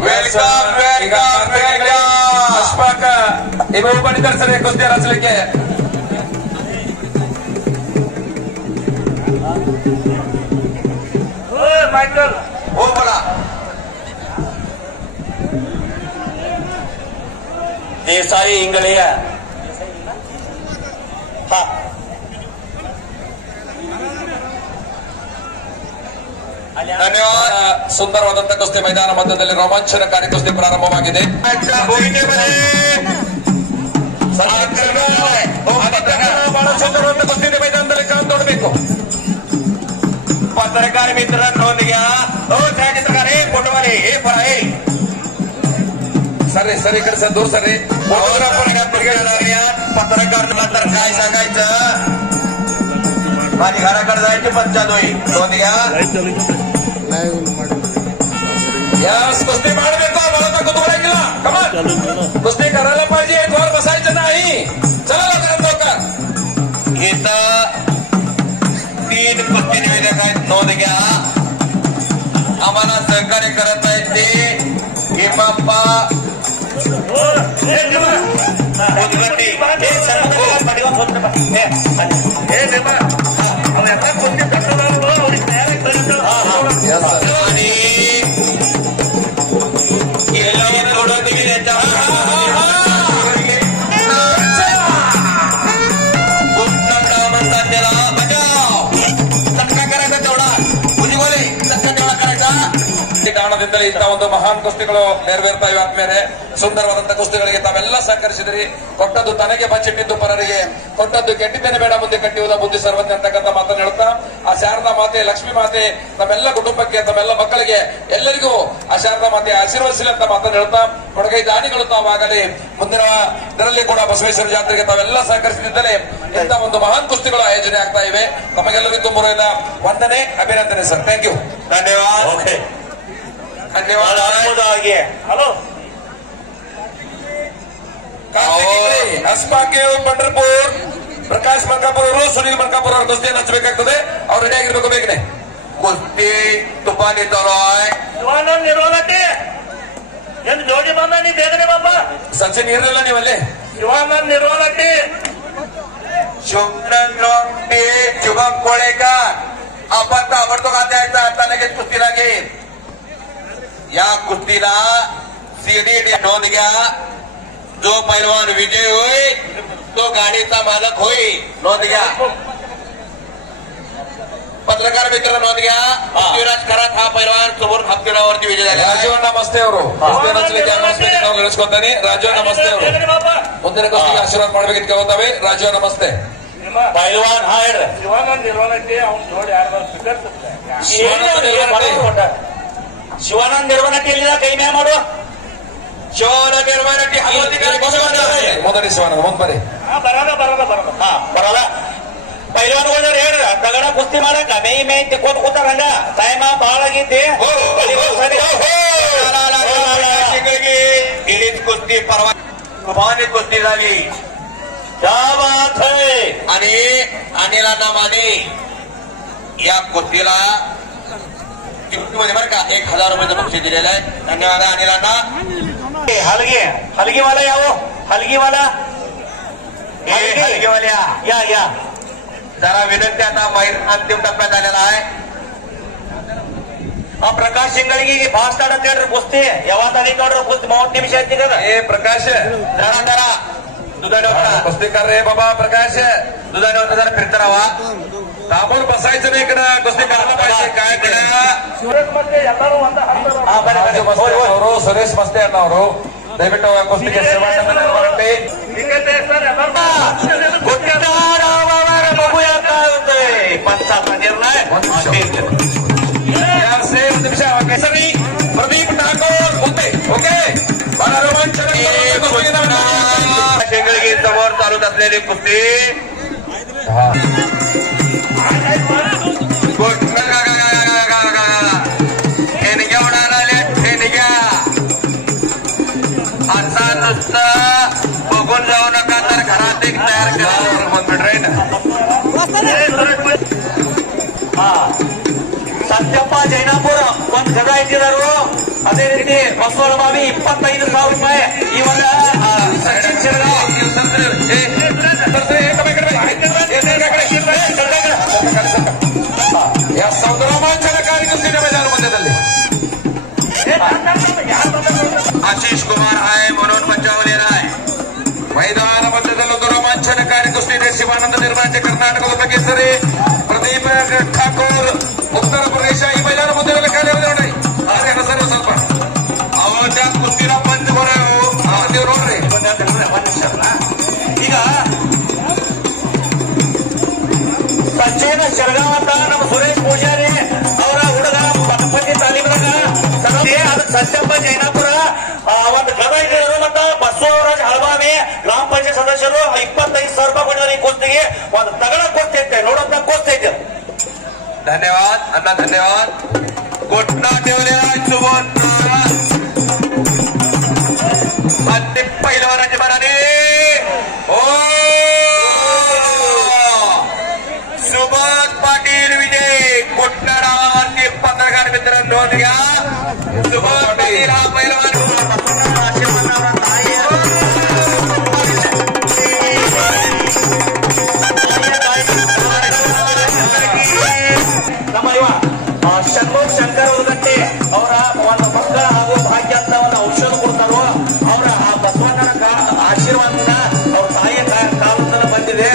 वेलकम वेलकम वेलकम ಅಶ್ಫಾಕ್ ಇವರು ಬಂದಿದ್ದಾರೆ ಸರ್ ಕುಸ್ತಿ ರಚಲಿಕ್ಕೆ मायकल हो बोला देसाई इंगळे हा ಧನ್ಯವಾದ ಸುಂದರವಾದಂತಹ ಕುಸ್ತಿ ಮೈದಾನ ಮಧ್ಯದಲ್ಲಿ ರೋಮಾಂಚನಕಾರಿ ಕುಸ್ತಿ ಪ್ರಾರಂಭವಾಗಿದೆ ಬಹಳ ಸುಂದರವಾದ ಕುಸ್ತಿ ಮೈದಾನದಲ್ಲಿ ಕಾಲು ನೋಡಬೇಕು पत्रकार मित्रांनो नोंद घ्या हो छायाचित्रकार हे फोटोवाले हे पहा हे सर सर इकडे सर दूर सर पत्रकार तर काय सांगायचं माझी घराकडे जायची पंचायत होईल नोंद घ्या यास कुस्ती ಮಾಡಬೇಕು मला तर कुतुहलाಗಿಲ್ಲ कमाल कुस्ती करायला पाहिजे वर बसायचं नाही चला लवकर इथं 3 कुस्ती निवेदक आहेत नोंद घ्या आम्हाला सहकार्य करत आहेत ते हिमाप्पा उदगट्टी आणि थोडं दिलेल्या म्हणतात त्याला बजाव चटका करायचा तेवढा उजवले चटका तेवढा करायचा ಕಾರಣದಿಂದಲೇ ಇಂಥ ಒಂದು ಮಹಾನ್ ಕುಸ್ತಿಗಳು ನೆರವೇರ್ತಾ ಇವೆ ಆದ್ಮೇಲೆ ಸುಂದರವಾದಂತಹ ಕುಸ್ತಿಗಳಿಗೆ ತಾವೆಲ್ಲ ಸಹಕರಿಸಿದ್ರಿ ಕೊಟ್ಟದ್ದು ತನಗೆ ಬಚ್ಚಿಟ್ಟಿದ್ದು ಪರರಿಗೆ ಕೊಟ್ಟದ್ದು ಕೆಟ್ಟಿದ್ದೇನೆ ಬೇಡ ಮುಂದೆ ಕಟ್ಟಿಯುವುದ ಬುದ್ಧಿ ಸರ್ವಜ್ಞ ಅಂತಕ್ಕಂಥ ಮಾತನ್ನು ಹೇಳ್ತಾ ಆ ಶಾರದಾ ಮಾತೆ ಲಕ್ಷ್ಮೀ ಮಾತೆ ತಮ್ಮೆಲ್ಲ ಕುಟುಂಬಕ್ಕೆ ತಮ್ಮೆಲ್ಲ ಮಕ್ಕಳಿಗೆ ಎಲ್ಲರಿಗೂ ಆ ಶಾರದಾ ಮಾತೆ ಆಶೀರ್ವದಿಸಲಿ ಅಂತ ಮಾತನ್ನು ಹೇಳ್ತಾ ಕೊಡಗೈ ದಾನಿಗಳು ತಾವಾಗಲಿ ಮುಂದಿನ ಇದರಲ್ಲಿ ಕೂಡ ಬಸವೇಶ್ವರ ಜಾತ್ರೆಗೆ ತಾವೆಲ್ಲ ಸಹಕರಿಸಿದ್ದರೆ ಇಂಥ ಒಂದು ಮಹಾನ್ ಕುಸ್ತಿಗಳು ಆಯೋಜನೆ ಆಗ್ತಾ ಇವೆ ತಮಗೆಲ್ಲರಿಗೂ ತುಂಬ ವಂದನೆ ಅಭಿನಂದನೆ ಸರ್ ಥ್ಯಾಂಕ್ ಯು धन्यवाद ओके धन्यवाद हॅलो ಅಸ್ಪಾಕೆ पंढरपूर ಪ್ರಕಾಶ್ ಮಲ್ಕಾಪುರ ಅವರು ಸುನೀಲ್ ಮಲ್ಕಾಪುರ ಅವರು ಕುಸ್ತಿಯನ್ನು ಹಚ್ಚಬೇಕಾಗ್ತದೆ ಅವ್ರು ರೆಡಿ ಆಗಿರ್ಬೇಕು ಬೇಗನೆ कुस्ती तुफानी चालू आहे ಶಿವಾನಂದ್ ನಿರ್ವಲಟ್ಟಿ ಎಂದು ಜೋಡಿ ಬಂದ ನೀ ಬೇಗನೆ ಬಾಬ ಸಚಿನ್ ಇರಲಿಲ್ಲ ನೀವಲ್ಲೇ ಶಿವಾನಂದ್ ನಿರ್ವಲಟ್ಟಿ शुभनंदे शुभम कोळेकर आपण ताबडतोब द्यायचा आता लगेच कुस्ती लागेल या कुस्तीला सीडी नोंद घ्या जो पैलवान विजय होईल तो गाडीचा मालक होईल नोंद घ्या पत्रकार मित्र नोंद घ्या पृथ्वीराज खरात हा पैलवान समोर हप्तेवरती विजय झाला ರಾಜೀವ್ ನಮಸ್ತೆ ಅವರು ಕುಸ್ತಿಯನ್ನು ಹಚ್ಚಲಿಕ್ಕೆ ಆಗಮಿಸಬೇಕಿತ್ತು ನಾವು ನಡೆಸ್ಕೊತಾನೆ ರಾಜೀವ್ ನಮಸ್ತೆ ಅವರು ಬೇಗನೆ ಬಾಬ ಮುಂದಿನ ಕುಸ್ತಿಗೆ ಆಶೀರ್ವಾದ ಮಾಡಬೇಕಿತ್ತು ಕೇಳ್ತಾವೆ ರಾಜೀವ್ ನಮಸ್ತೆ ನಿಮ್ಮ पैलवान हा ಹೇಳ್ರಿ ಶಿವಾನಂದ್ ನಿರ್ವಲಟ್ಟಿ ಅವ್ನ ಜೋಡಿ ಯಾರು ಫಿಗರ್ ಶಿವಾನಂದ್ ನಿರ್ವಹಣೆ ಎಲ್ಲಿದ ಕೈ ಮ್ಯಾ ಮಾಡು ಶಿವನ ನಿರ್ಮಾಣಕ್ಕೆ ಮೊದಲಿ ಶಿವಾನಂದ ಮುಂದೆ ಬರೀ ಬರೋದ ಬರೋದ ಬರೋದ ಹಾ ಬರಲ್ಲ पैलवान ಹೇಳ್ರ ತಗಡ ಕುಸ್ತಿ ಮಾಡಕ ಮೈ ಮೈ ತಿಕ್ಕೋತ್ ಕೂತಾರ ಹಂಗ ಟೈಮ ಬಾಳ ಆಗೈತಿ गिरीज कुस्ती परवा तुफानी कुस्ती झाली क्या बात है आणि अनिलांना माने या कुस्तीला गिफ्टमध्ये बरं का 1000 रुपयाचं बक्षीस दिलेलं आहे धन्यवाद अनिलांना हलगीवाला या हो, हलगीवाला हलगीवाल्या या जरा विनंती, आता अंतिम टप्प्यात आलेला आहे. प्रकाश शिंगळगी फास्ट ಆಡಕ್ಕೆ ಕುಸ್ತಿ ಯಾವಾಗ ನೋಡ್ರಿ ಕುಸ್ತಿ 30 ನಿಮಿಷ ಆಯ್ತಿದೆ. प्रकाश जरा दुधाने होता कुस्ती कर रे बाबा. प्रकाश दुधाने होता जरा फिरता राहा. दाबून बसायचं नाही इकडं, कुस्ती करायला पाहिजे. काय ಸುರೇಶ್ ಮತ್ತೆ ಎಲ್ಲರೂ ಒಂದ ಅವರು ಸುರೇಶ್ ಮಸ್ತೆ ಅಣ್ಣವರು ದಯವಿಟ್ಟು ಕುಸ್ತಿಗೆ ಸೇವಾ ಮಾಡಿ. बघूया काय होतंय पंचाचा निर्णय. निमिष केसरी प्रदीप ठाकूर होते. ओके, मला रोमांचक शेंगळगी समोर चालूत असलेली कुस्ती. ठेणग्या उडाले, ठेणग्या आता नुसतं बघून जाऊ नका, तर घरात एक तयार करा. ಸತ್ಯಪ್ಪ ಜೈನಾಪುರ ಒಂದ್ ಗದ ಇಟ್ಟಿದರು. ಅದೇ ರೀತಿ ಬಸವಳಬಾವಿ 25,000 ರೂಪಾಯಿ. ಇವಾಗ ಸಚಿನ್ ಶಿರಗಾವ್ या रोमांचनकारी कुस्तीच्या मैदान मध्यದಲ್ಲಿ आशिष कुमार आहे म्हणून बचावलेला आहे. मैदान मध्यದಲ್ಲಿ ಒಂದು रोमांचनकारी कुस्ती ಇದೆ. ಶಿವಾನಂದ ನಿರ್ಮಾಣೆ ಕರ್ನಾಟಕದ ಕೇಸರಿ ಪ್ರದೀಪ್ ಠಾಕೂರ್ उत्तर प्रदेश. ಈ मैदान ಮಧ್ಯದಲ್ಲಿ ಕಾರ್ಯ ನೋಡಿ ಸರ್ವ ಸ್ವಲ್ಪ ಅವರ ಕುಸ್ತಿನ ಬಂದ್ ಬರೋ ನೋಡ್ರಿ. ಈಗ ಸಚಿನ್ ಶಿರಗಾವ್ ಅಂತ ನಮ್ಮ ಸುರೇಶ್ ಪೂಜಾರಿ ಅವರ ಹುಡುಗ ಪದ್ಧತಿ ತಾಲೀಮದಾಗ ಅದಕ್ಕೆ ಸತ್ಯಪ್ಪ ಜೈನಾಪುರ ಒಂದು ಗದ ಇಟ್ಟಿದ್ರು. ಮತ್ತ ಬಸವರಾಜ್ ಹಳಬಾವಿ ಗ್ರಾಮ ಪಂಚಾಯತ್ ಸದಸ್ಯರು 25,000 ರೂಪಾಯಿ ಕೊಟ್ಟಿದ್ದಾರೆ. ಈ ಕುಸ್ತಿಗೆ ಒಂದು ತಗಡ ಕೊಡ್ತೈತೆ ನೋಡಂತ ಕೊಡ್ತೈತೆ. धन्यवाद अण्णा, धन्यवाद. घोटना ठेवलेला सुबोध आणि पहिलवानाच्या मनाने सुबोध पाटील विजय. घोटना नावाचे पत्रकार मित्रांनो नोंद घ्या. सुबोध पाटील हा पहिलवान. ಷಣ್ಮುಖ ಶಂಕರ್ ಉದಗಟ್ಟಿ ಅವರ ಒಂದು ಮಕ್ಕಳ ಹಾಗೂ ಭಾಗ್ಯ ಅಂತ ಒಂದು ಔಷಧ ಕೊಡ್ತಾರೋ ಅವರ ಆ ಬಸವಣ್ಣನ ಆಶೀರ್ವಾದದಿಂದ ಅವ್ರ ತಾಯಿಯ ಕಾಲದಿಂದ ಬಂದಿದೆ.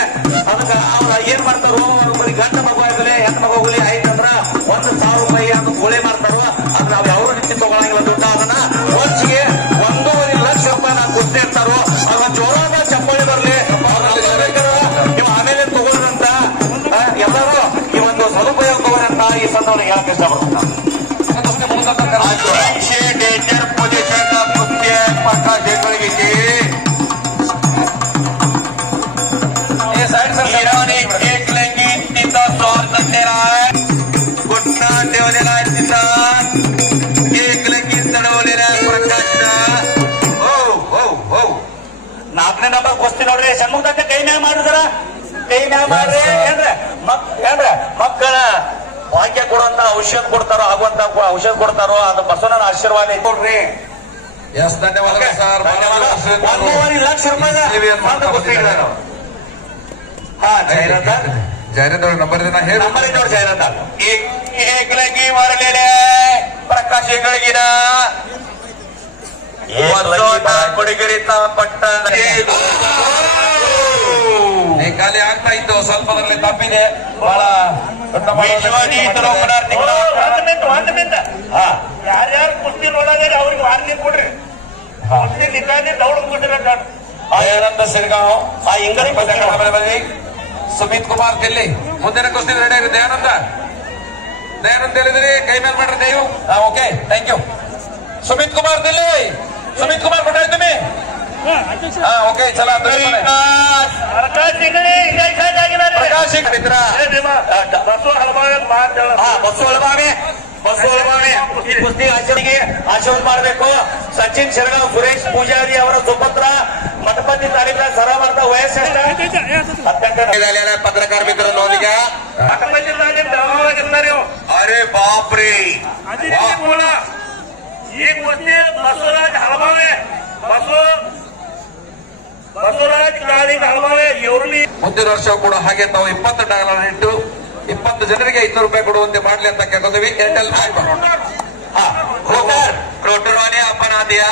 ಅದಕ್ಕೆ ಅವ್ರ ಏನ್ ಮಾಡ್ತಾರೋ ಬರೀ ಗಂಡ ಮಗು ಆಗಲಿ ಹೆಣ್ಣು ಮಗು ಆಗಲಿ ಆಯ್ತಂದ್ರ 1,000 ರೂಪಾಯಿ ಅಂತ ಗೋಳೆ ಮಾಡ್ತಾರೋ ಅದ್ ನಾವ್ ಯಾವ ರೀತಿ ತಗೊಳಂಗಿಲ್ಲ. ದುಡ್ಡು ಅದನ್ನ ವರ್ಷಿಗೆ 1.5 ಲಕ್ಷ ರೂಪಾಯಿ ನಾವು ಕೊಡ್ತಾ ಇರ್ತಾರೋ ಅವ್ರ ಜೋರಾದ ಚಪ್ಪಾಳಿ ಬರ್ಲಿ. ನೀವು ಆಮೇಲೆ ತಗೊಳ್ಳೋದಂತ ಎಲ್ಲರೂ ಈ ಒಂದು ಸದುಪಯೋಗ ತಗೋರಂತ ಈ ಸಂದರ್ಭದಲ್ಲಿ ಹೇಳಕ್ ಇಷ್ಟಪಡ್ತಾರೆ. डेंजर पोझिशन कुस्ती प्रकाश शेंगळगीची. एक लंगी तिथं जोर चढलेला आहे. घुटना ठेवलेला आहे तिथं. एक लंगी चढवलेल्या आहे प्रकाशनं. हो हो हो 4ನೇ ನಂಬರ್ ಕುಸ್ತಿ ನೋಡ್ರಿ. ಷಣ್ಮುಖ ಕೈ ಮ್ಯಾಗ ಮಾಡ್ರಿ, ಜರ ಕೈ ಮ್ಯಾಗ ಮಾಡ್ರಿ. ಏನ್ರ ಮಕ್ಕಳ ಭಾಗ್ಯ ಕೊಡುವಂತ ಔಷಧ ಕೊಡ್ತಾರೋ ಆಗುವಂತ ಔಷಧ ಕೊಡ್ತಾರೋ ಅದು ಬಸವಣ್ಣನ ಆಶೀರ್ವಾದ ಕೊಡ್ರಿ. यस, धन्यवाद सर. 1.5 ಲಕ್ಷ ರೂಪಾಯಿ जाहिरात नंबर देना हे नंबर इथं जाहिरात. एक लंगी मारलेले प्रकाश शेंगळगीनं. ಕೊಡಗಿರಿತ ಪಟ್ಟ ನಿಕಾಲಿ ಆಗ್ತಾ ಇತ್ತು. ಸ್ವಲ್ಪದಲ್ಲಿ ತಪ್ಪಿದೆ. ಬಹಳ ವಿಶ್ವಾದಿ ಯಾರ್ಯಾರು ಕುಸ್ತಿ ನೋಡೋದ್ರೆ ಅವ್ರಿಗೆ ವಾರ್ನಿಂಗ್ ಕೊಡ್ರಿ. ಕುಸ್ತಿ ನಿಕಾಲಿ ದೌಡ್ ಕೊಟ್ಟಿರ ಆನಂದ ಸಿರ್ಗಾಂವ್ ಆ ಇಂಗಳಿ ಸುಮಿತ್ ಕುಮಾರ್ ದಿಲ್ಲಿ. ಮುಂದಿನ ಕುಸ್ತಿ ರೆಡಿ ಆಗಿದೆ. ದಯಾನಂದ್ ಹೇಳಿದ್ರಿ ಕೈ ಮೇಲೆ ಮಾಡ್ರಿ ದಯವು. Okay, thank you. Sumit Kumar Delhi. Sumit Kumar कुठे तुम्ही? ओके, चला प्रकाश शिंगळे प्रकाश शिंगळे मित्र ಬಸವಳಬಾವಿ ಕುಸ್ತಿ ಆಚರಣೆಗೆ ಆಶೀರ್ವಾದ ಮಾಡಬೇಕು. ಸಚಿನ್ ಶಿರಗಾವ್, ಸುರೇಶ್ ಪೂಜಾರಿ ಅವರ ಸುಪುತ್ರ ಮಠಪತಿ ತಾಲೀಮರ ಸರ ಮಾಡ್ತಾ ವಯಸ್ಸು 18 झालेल्या पत्रकार मित्र नोंद घ्या. मठपती तालीम अरे बापरे, ಈ ಕುಸ್ತಿ ಬಸವರಾಜ್ ಹಳಬಾವೆ ಬಸವರಾಜ್ ಕಾಳಿ ಹಳಬಾವೆ ಇವ್ರಲ್ಲಿ ಮುಂದಿನ ವರ್ಷ ಕೂಡ ಹಾಗೆ ತಾವು 20 ಡಾಲರ್ ಇಟ್ಟು 20 ಜನರಿಗೆ 500 ರೂಪಾಯಿ ಕೊಡುವಂತೆ ಮಾಡ್ಲಿ ಅಂತ ಕೇಳ್ಕೊತೀವಿ. ಏರ್ಟೆಲ್ रोटरवाले आपण आद्या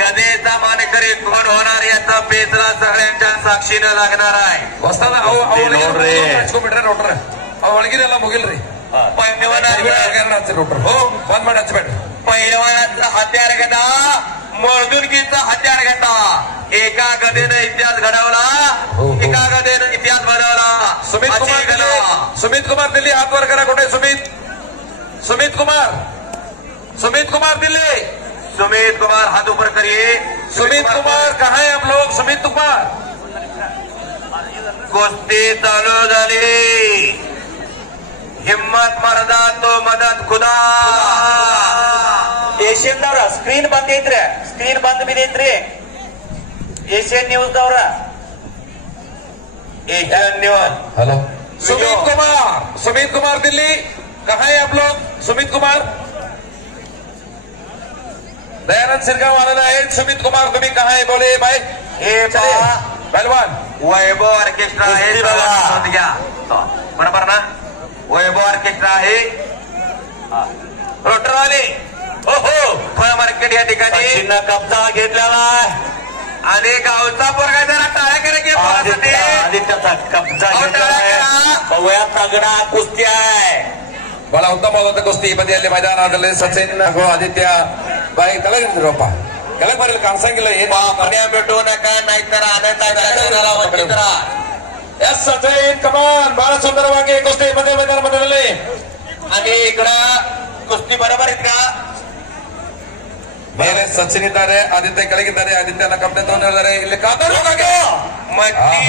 गदेचा मानकरी कोण होणार याचा पेचला सगळ्यांच्या साक्षीनं लागणार आहे. ಹೊಸದ ಹಚ್ಕೊಂಡ್ಬಿಟ್ರೆ ನೋಡ್ರ ಅವ್ ಒಳಗಿನೆಲ್ಲ ಮುಗಿಲ್ರಿ. ನೋಡ್ರಿ हो ಬಂದ್ ಮಾಡಿ ಹಚ್ಬೇಡ್ರಿ. पहिलवानाचा हत्यार गदा मर्दुनकीचा हत्यार घेता. एका गदेनं इतिहास घडवला, एका गदेनं इतिहास बनवला. सुमित कुमार दिल्ली हात वर करा. कुठे सुमित कुमार दिल्ली. सुमित कुमार हाथ ऊपर करिए. सुमित कुमार कहाँ है आप लोग? सुमित कुमार कुस्ती चालू झाली. हिम्मत मर्दा तो मदत खुदा. ಏಷ್ಯನ್ ದವ್ರ ಸ್ಕ್ರೀನ್ ಬಂದ್ ಐತ್ರಿ, ಸ್ಕ್ರೀನ್ ಬಂದ್ ಬಿದ್ದೈತ್ರಿ. ಏಷ್ಯನ್ ನ್ಯೂಸ್ ದವ್ರ हेलो सुमित कुमार दिल्ली कहाँ है आप लोग? सुमित कुमार दयानंद सिरगाव आलेला आहे. सुमित कुमार तुम्ही कहाँ है बोले भाई? पहलवान वैभव ऑर्केस्ट्रा आहे घ्या बरोबर ना. वैभव ऑर्केस्ट्रा आहे रोटरवाले. हो फळ मार्केट या ठिकाणी कब्जा घेतलेला आणि गावचा पोरगा जरा टाळ्या करा की आदित्याचा कब्जा घेतलेला. बघूया तगडा कुस्ती आहे. ಬಹಳ ಉತ್ತಮವಾದ ಕುಸ್ತಿ ಈ ಬದಿಯಲ್ಲಿ ಮೈದಾನದಲ್ಲಿ ಸಚಿನ್ ಹಾಗೂ ಆದಿತ್ಯ ಬಾಯಿ ಕೆಳಗಿರಪ್ಪ ಕೆಳಗೆ ಬರಲಿ ಕಾಣಿಸಂಗಿಲ್ಲ. ಮನೆ ಬಿಟ್ಟು ನಕ ನಾಯ್ತರ ಆನಂದ ಎಸ್ ಸಚಿನ್ ಕಮಾನ್ ಬಹಳ ಸುಂದರವಾಗಿ ಕುಸ್ತಿ ಮಧ್ಯದಲ್ಲಿ आणि इकडं कुस्ती बरोबर आहेत का? ಮೇಲೆ ಸಚಿನ್ ಇದ್ದಾರೆ, ಆದಿತ್ಯ ಕೆಳಗಿದ್ದಾರೆ. ಆದಿತ್ಯನ ಕಪ್ಪೆ ತಗೊಂಡಿದ್ದಾರೆ. ಇಲ್ಲಿ ಕಾದರು मच्छी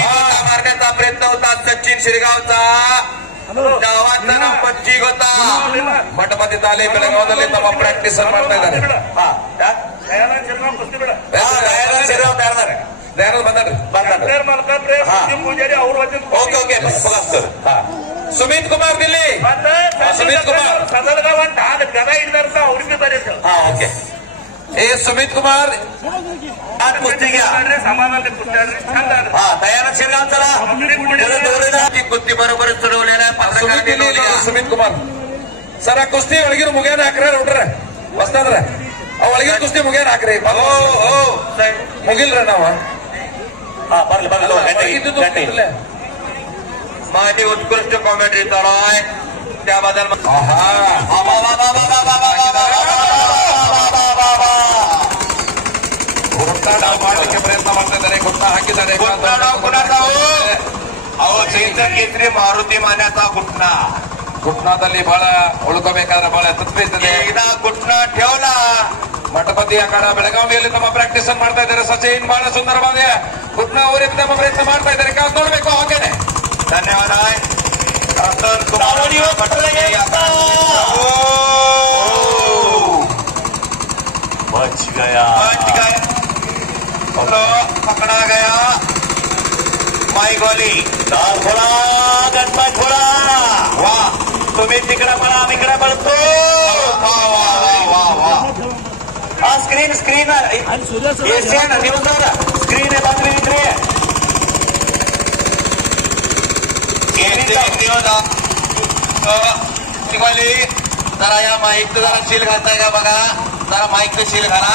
मारण्याचा प्रयत्न होता सचिन शिरगावचा. डावाचा नाव मच्छी होता. ಮಂಟಪದ ತಾಲಿ ಬೆಳಗಾವದಲ್ಲಿ ತಮ್ಮ ಪ್ರಾಕ್ಟೀಸ್ ಮಾಡ್ತಾ ಇದ್ದಾರೆ. ದಯಾನಂದ್ ಶಿರ್ಗಾವ್ ಕುಸ್ತಿ ಬಿಡ ದಯಾನಂದ್ ಬಂದ್ರಿ. ಮಲ್ಕಾಪ್ರೆ ಪೂಜಾರಿ ಅವ್ರ ओके ಸುಮಿತ್ ಕುಮಾರ್ ದಿಲ್ಲಿ. ಸುಮಿತ್ ಕುಮಾರ್ ಸದಲ್ಗಾವ್ ಅಂತ ಗದ ಹಿಡಿದಾರ ಅವ್ರಿಗೆ ಬರೀತಾರೆ. ओके ए सुमित कुमार आज कुस्ती घ्या. समाधान कुस्ती छंद दयानंद शिरगाव चला. कुस्ती बरोबर चढवलेल्या ಸುಮಿತ್ ದಿಲ್ಲಿ ಸುಮಿತ್ ಕುಮಾರ್ ಸರ ಕುಸ್ತಿ ಒಳಗಿನ ಮುಗಿಯಾನ ಹಾಕ್ರ ನೋಡ್ರ ಹೊಸ್ತಾದ್ರ ಅವ್ ಒಳಗಿನ ಕುಸ್ತಿ ಮುಗಿಯಾನ ಹಾಕ್ರಿ. ಮುಗಿಲ್ರ ನಾವ माझी उत्कृष्ट कॉमेंट्री चालू आहे त्याबद्दल ಮಾಡಲಿಕ್ಕೆ ಪ್ರಯತ್ನ ಮಾಡ್ತಾ ಇದ್ದಾರೆ. ಗುಟ್ಟ ಹಾಕಿದ್ದಾರೆ. अहो जयंत केसरी मारुती मान्याचा घुटना ಗುಟ್ನಾದಲ್ಲಿ ಬಹಳ ಉಳ್ಕೋಬೇಕಾದ್ರೆ ಬಹಳ ತತ್ವಿರ್ತದೆ. एकदा घुटना ठेवला. ಮಂಟಪತಿ ಅಖಾಡ ಬೆಳಗಾವಿಯಲ್ಲಿ ತಮ್ಮ ಪ್ರಾಕ್ಟೀಸ್ ಮಾಡ್ತಾ ಇದ್ದಾರೆ. ಸಚಿನ್ ಬಹಳ ಸುಂದರವಾದ ಗುಟ್ನ ಊರಿಗೆ ತಮ್ಮ ಪ್ರಯತ್ನ ಮಾಡ್ತಾ ಇದ್ದಾರೆ. ಕಾದು ನೋಡ್ಬೇಕು ಹಾಗೇನೆ. धन्यवाद आहे बच गया पकड़ा गया. माईक वाली थोडा गणपत थोडा वा तुम्ही तिकडे पळा आम्ही इकडे पळतो. हा स्क्रीन एशियन न्यूज स्क्रीन आहे बातमी इकडे जरा या माईकचं जरा शील घालताय का बघा. जरा माईकचं शील घाला.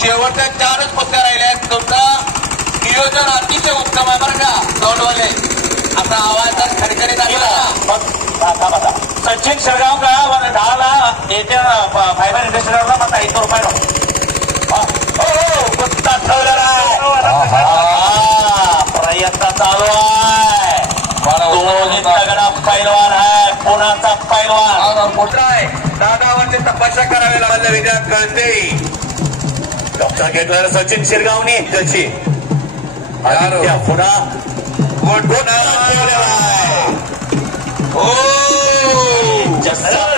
शेवटच्या 4च कुस्त्या राहिल्या. तुमचं नियोजन अतिशय उत्तम आहे बरं का दौडवाले. असा आवाज जर खडखडीत आला. सचिन शिरगावचा 10ला याच्या फायबर इंडस्ट्रीला मग 500 रुपये कुस्ता ठेवलेला आहे. प्रयत्न चालू आहे. दोन्ही तगडा पैलवान आहे. पुण्याचा पैलवान मोठा आहे. दादावरती तपस्या करावी लागल्या विद्या कळते. डॉक्टर घेतलेलं सचिन शिरगावनी त्याची पुन्हा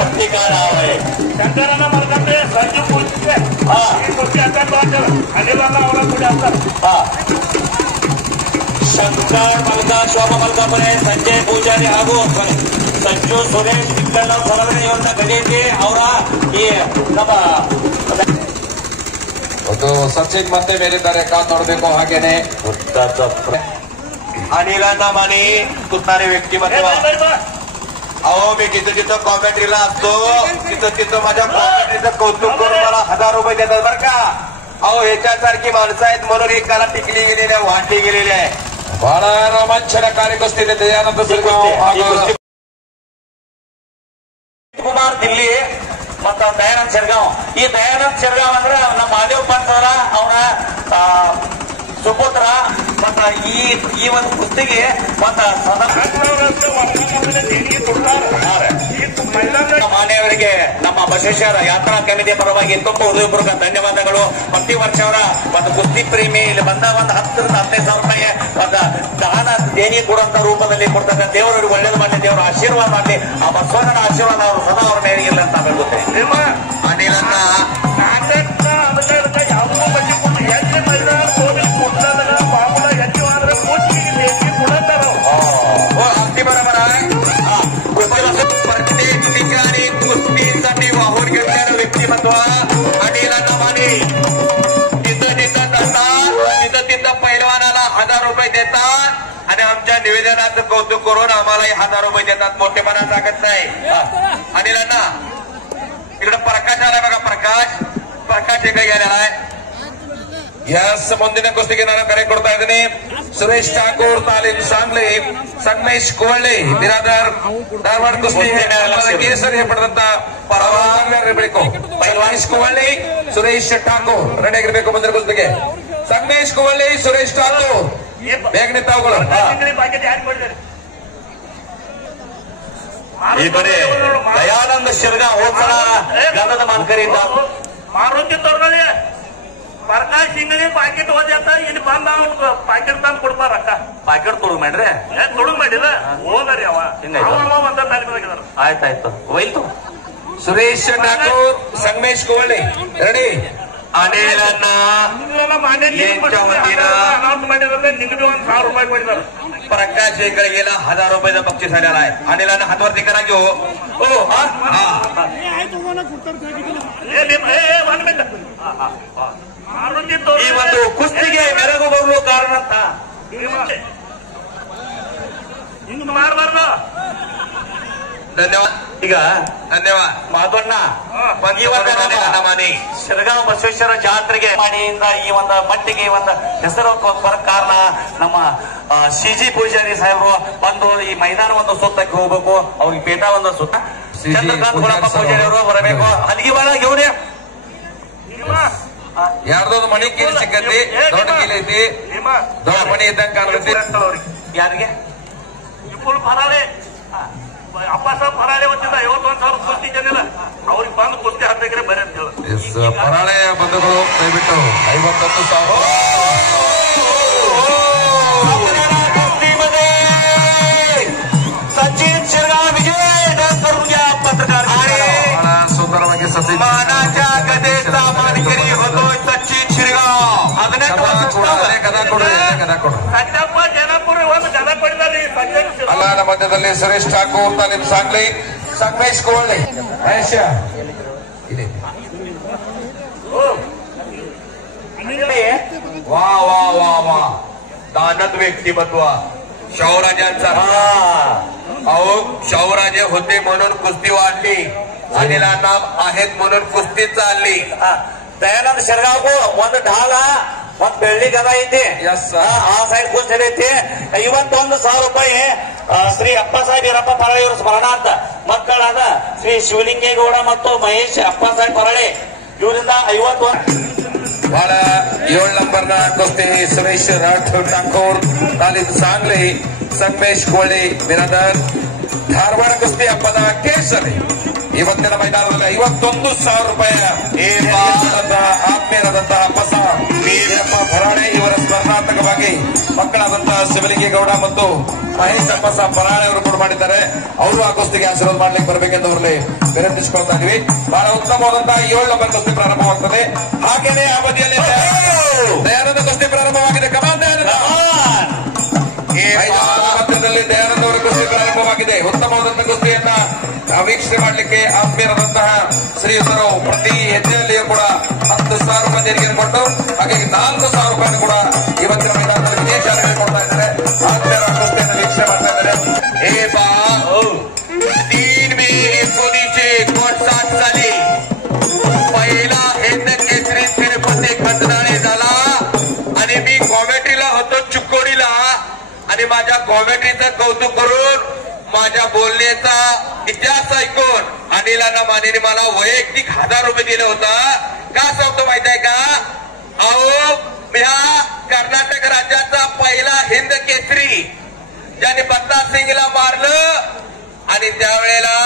पट्टिका नाव आहे. शंकरांना मलकाप्रे संजीव कुस्ती ही कुस्ती आता अनिलांना आवडा पुढे असतात. ಶಂಕರ್ ಮಲ್ಕ, ಶೋಭಾ ಮಲ್ಕಾಪುರೆ, ಸಂಜಯ್ ಪೂಜಾರಿ ಹಾಗೂ ಸಂಜು ಸುರೇಶ್ ತಿಕ್ಕಣ್ಣ ಹೊರಗಡೆ ಇವ್ರನ್ನ ಕರೀತಿ ಅವರ ಈ ನಮ್ಮ ಒಂದು ಸಚಿನ್ ಮತ್ತೆ ಮೇಲಿದ್ದಾರೆ, ಕಾದ್ ನೋಡ್ಬೇಕು. ಹಾಗೇನೆ अनिलांना माने कुठणारे व्यक्तिमत्व अहो मी तिथं तिथं कॉमेंट्रीला असतो, तिथं तिथं माझ्या कॉमेंट्रीचं कौतुक करून मला 1000 रुपये देतात बरं का. अहो ह्याच्यासारखी माणसं आहेत म्हणून एकाला टिकली गेलेली आहे, वाढली गेलेली आहे. ಬಹಳ ರೋಮಾಂಚನಕಾರಿ ಕುಸ್ತಿ ಇದೆ. ದಯಾನಂದ ಸಿರ್ಗಾಂವ್ ಕುಮಾರ್ ದಿಲ್ಲಿ ಮತ್ತ ದಯಾನಂದ್ ಶೆರ್ಗಾಂವ್. ಈ ದಯಾನಂದ್ ಶೆರ್ಗಾಂವ್ ಅಂದ್ರೆ ನಮ್ಮ ಮಹಾದೇವ್ ಪಂತ್ ಅವರ ಸುಪುತ್ರ. ಮತ್ತ ಈ ಒಂದು ಕುಸ್ತಿಗೆ ಮತ್ತ ಮಾನ್ಯವರಿಗೆ ನಮ್ಮ ಬಸವೇಶ್ವರ ಯಾತ್ರಾ ಕಮಿಟಿಯ ಪರವಾಗಿ ತುಂಬ ಹೃದಯಪೂರ್ವಕ ಧನ್ಯವಾದಗಳು. ಪ್ರತಿ ವರ್ಷ ಅವರ ಒಂದು ಕುಸ್ತಿ ಪ್ರೇಮಿ ಇಲ್ಲಿ ಬಂದ ಒಂದು 10,000 ರಿಂದ 15,000 ರೂಪಾಯಿ ಒಂದು ದಾನ ದೇಣಿ ಕೊಡುವಂತ ರೂಪದಲ್ಲಿ ಕೊಡ್ತಾರೆ. ದೇವರವ್ರಿಗೆ ಒಳ್ಳೇದು ಮಾಡಲಿ, ದೇವರ ಆಶೀರ್ವಾದ ಮಾಡಲಿ, ಆ ಬಸವಣ್ಣನ ಆಶೀರ್ವಾದ ಅವರು ಸದಾ ಅವ್ರ ಮೇಲಿಗಿಲ್ಲ ಅಂತ ಹೇಳ್ತೇವೆ. अनिलांना अगदी बरोबर आहे. प्रत्येक ठिकाणी कुस्तीसाठी वाहून घेतलेलं व्यक्तिमत्व अनिलांना माने. तिथं तिथं जातात, तिथं तिथं पैलवानाला 1000 रुपये देतात आणि आमच्या निवेदनाचं कौतुक करून आम्हालाही 1000 रुपये देतात. मोठेपणा सांगत नाही. अनिलांना इकडे प्रकाश आलाय बघा, प्रकाश इकडे गेलेला आहे. ಎಸ್ ಮುಂದಿನ ಕುಸ್ತಿಗೆ ನಾನು ಕರೆ ಕೊಡ್ತಾ ಇದ್ದೀನಿ. ಸುರೇಶ್ ಠಾಕೂರ್, ತಾಲೀಮ್ ಸಾಂಗ್ಲಿ, ಸಂಗಮೇಶ್ ಕುವಳ್ಳಿ ಬಿರಾದರ್, ಧಾರವಾಡ ಕುಸ್ತಿ ಕೇಸರಿ ಪಡೆದಂತ ಪರವಾಗಿರಬೇಕು. ಸಂಗಮೇಶ್ ಕುವಳ್ಳಿ, ಸುರೇಶ್ ಠಾಕೂರ್ ರೆಡಿ ಆಗಿರ್ಬೇಕು ಮುಂದಿನ ಕುಸ್ತಿಗೆ. ಸಂಗಮೇಶ್ ಕುವಳ್ಳಿ, ಸುರೇಶ್ ಠಾಕೂರ್ ಬೇಗ ನಿಂತಾವುಗಳು. ಈ ಕಡೆ ದಯಾನಂದ ಶಿರ್ಗಾಂವ್ ಹೋದ್ಸಲ ಗಂಧದ ಮಾನ್ಕರಿ ಇದ್ದ ಮಾರುತಿ ತೋರ್ಗಳಿ ಪ್ರಕಾಶ್ ಇಂಗ್ಲಿ ಪಾಕೆಟ್ ಹೋದ ಇಲ್ಲಿ ಬಂದ ಅವ್ನು ಪಾಕೆಟ್ ತಂದು ಕೊಡ್ತಾರ ಅಕ್ಕ. ಪಾಕೆಟ್ ತುಳು ಮಾಡ್ರಿ ತುಳು ಮಾಡಿಲ್ಲ ಹೋದ್ರಿ ಅವ ಒಂದ ತಾಲೀಮಾಗಿದಾರ. ಆಯ್ತಾಯ್ತು ಒಯ್ತು. ಸುರೇಶ್ ಠಾಕೂರ್, ಸಂಗಮೇಶ್ ಕುವಳ್ಳಿ ರೆಡಿ. अनिलांना ಅನೌನ್ಸ್ ಮಾಡಿದ್ರೆ ನಿಗದಿ 1,000 ರೂಪಾಯಿ ಕೊಡಿದಾರೆ. प्रकाश इकडे गेला, 1000 रुपयाचं बक्षीस आलेला आहे. अनिलांना हातवरती करा घेऊ. ಈ ಒಂದು ಕುಸ್ತಿಗೆ ಮೆರಗು ಬರಲು ಕಾರಣ ಅಂತ ಹಿಂಗ್ ಮಾಡಬಾರ್ದು. धन्यवाद. ಈಗ धन्यवाद. ಮಾಧವಣ್ಣ माने ಶಿರಗಾಂವ್ ಬಸವೇಶ್ವರ ಜಾತ್ರೆಗೆ ಮಾಡಿಯಿಂದ ಈ ಒಂದು ಮಟ್ಟಿಗೆ ಈ ಒಂದು ಹೆಸರು ಬರಕ್ ಕಾರಣ ನಮ್ಮ ಸಿಜಿ ಪೂಜಾರಿ ಸಾಹೇಬರು ಬಂದು ಈ ಮೈದಾನ ಒಂದು ಸುತ್ತಕ್ಕೆ ಹೋಗ್ಬೇಕು. ಅವ್ರಿಗೆ ಪೇಟ ಒಂದು ಸುತ್ತ ಚಂದ್ರಕಾಂತ್ ಗುಳಪ್ಪ ಪೂಜಾರಿ ಅವರು ಬರಬೇಕು. ಅಲ್ಲಿಗೆ ಬಾಳ ಇವನೇ ಯಾರ್ದೊಂದು ಮಣಿ ಕೀಲಿ ಸಿಕ್ಕತಿ, ದೊಡ್ಡ ಕೀಲಿ ಐತಿ, ದೊಡ್ಡ ಮಣಿ ಇದ್ದಂಗೆ ಕಾಣತಿ. ಯಾರಿಗೆ ಫುಲ್ ಫರಾಳೆ ಅಪ್ಪ ಸಾಹೇಬ್ ಫರಾಳೆ ಹೊತ್ತಿಂದ 51,000 ಕುಸ್ತಿ ಜನಿಲ್ಲ ಅವ್ರಿಗೆ ಬಂದು ಕುಸ್ತಿ ಹಾಕ್ಬೇಕ್ರೆ ಬರೀ ಅಂತ ಹೇಳಿ. ಪರಾಳೆ ಬಂಧುಗಳು ದಯವಿಟ್ಟು 51,000 सचिन शिरगांव विजय करून घ्या. पत्रकार ಬಹಳ ಸುಂದರವಾಗಿ ಸಸಿ मानाच्या गदेचा मानकरी होतोय सचिन शिरगाव. ಕದ ಕೊಡ್ರಿ. ಸತ್ಯಪ್ಪ ಜನಪುರ ಒಂದು ಜನ ಪಡೆದಲ್ಲಿ ಅಲ್ಲಾನ ಮಧ್ಯದಲ್ಲಿ ಸುರೇಶ್ ಠಾಕೂರ್, ತಾಲೀಮ್ ಸಾಂಗ್ಲಿ, ಸಂಗಮೇಶ್ ಕುವಳ್ಳಿ, ಮಹೇಶ वा वा वा वा दानद व्यक्तिमत्व शाहूराजांचा. अहो शाहूराजे होते म्हणून कुस्ती वाढली, अनिलांना आहेत म्हणून कुस्ती चालली. ದಯಾನಂದ ಶಿರ್ಗಾಂವ್ಗೂ ಒಂದು ಢಾಲ ಒಂದ್ ಬೆಳ್ಳಿ ಗದ ಐತಿ. Yes, sir. ಆ ಸೈಡ್ ಕುಸ್ತಿ ಐತಿ. 51,000 ರೂಪಾಯಿ ಶ್ರೀ ಅಪ್ಪ ಸಾಹೇಬ್ ಈರಪ್ಪ ಪರಳೆ ಇವರು ಸ್ಮರಣಾರ್ಥ ಮಕ್ಕಳಾದ ಶ್ರೀ ಶಿವಲಿಂಗೇಗೌಡ ಮತ್ತು ಮಹೇಶ್ ಅಪ್ಪ ಸಾಹೇಬ್ ಪರಳೆ ಇವರಿಂದ 51. ಬಹಳ 7 ನಂಬರ್ನ ಕುಸ್ತಿ ಸುರೇಶ್ ಠಾಕೂರ್, ತಾಲೀಮ್ ಸಾಂಗ್ಲಿ, ಸಂಗಮೇಶ್ ಕುವಳ್ಳಿ ಬಿರಾದರ್, ಧಾರವಾಡ ಕುಸ್ತಿ ಹಬ್ಬದ ಕೇಸರಿ. ಇವತ್ತಿನ ಮೈದಾನದಲ್ಲಿ 51,000 ರೂಪಾಯಿ ಆತ್ಮೀಯರಾದಂತಹ ಅಪ್ಪಸ ವೀರಪ್ಪ ಭರಾಣೆ ಇವರ ಸ್ಮರಣಾರ್ಥಕವಾಗಿ ಮಕ್ಕಳಾದಂತಹ ಶಿವಲಿಂಗೇಗೌಡ ಮತ್ತು ಮಹೇಶ್ ಅಪ್ಪಸ ಭರಾಣೆ ಅವರು ಕೂಡ ಮಾಡಿದ್ದಾರೆ. ಅವರು ಆ ಕುಸ್ತಿಗೆ ಆಶೀರ್ವಾದ ಮಾಡ್ಲಿಕ್ಕೆ ಬರಬೇಕೆಂದು ಅವರಲ್ಲಿ ವಿನಂತಿಸಿಕೊಳ್ತಾ ಇದ್ವಿ. ಬಹಳ ಉತ್ತಮವಾದಂತಹ 7 ನಂಬರ್ ಕುಸ್ತಿ ಪ್ರಾರಂಭವಾಗ್ತದೆ. ಹಾಗೇನೆ ಆ ಬದಿಯಲ್ಲಿ ದಯಾನಂದ ಕುಸ್ತಿ ಪ್ರಾರಂಭವಾಗಿದೆ. ಕಮಾನ್ ದಯಾನಂದ. ವೀಕ್ಷಣೆ ಮಾಡಲಿಕ್ಕೆ ಆತ್ಮೀಯರಾದಂತಹ ಶ್ರೀಯುತರು ಪ್ರತಿ ಹೆಜ್ಜೆಯಲ್ಲಿಯೂ ಕೂಡ 10,000 ರೂಪಾಯಿ ತೆರಿಗೆಯನ್ನು ಕೊಟ್ಟು ಹಾಗಾಗಿ 4,000 ರೂಪಾಯಿ ಕೂಡ ಇವತ್ತಿನ ಮೈದಾನದಲ್ಲಿ ವಿಶೇಷ ಕೊಡ್ತಾ ಇದ್ದಾರೆ. ಆತ್ಮೀಯರ ಕುಸ್ತಿಯನ್ನು ವೀಕ್ಷಣೆ ಮಾಡ್ತಾ ಇದ್ದಾರೆ. हे बा 3 मे 1959 साली पहिला हिंद केसरी तिरुपती खंदनाळे झाला आणि मी कॉमेंट्रीला होतो चिक्कोडीला आणि माझ्या कॉमेंट्रीचं कौतुक करून माझ्या बोलण्याचा इतिहास ऐकून अनिलांना मानेने मला वैयक्तिक 1000 रुपये दिले होता. का सांगतो माहित आहे का? अहो ह्या कर्नाटक राज्याचा पहिला हिंद केसरी ज्याने बत्ता सिंगला मारलं आणि त्यावेळेला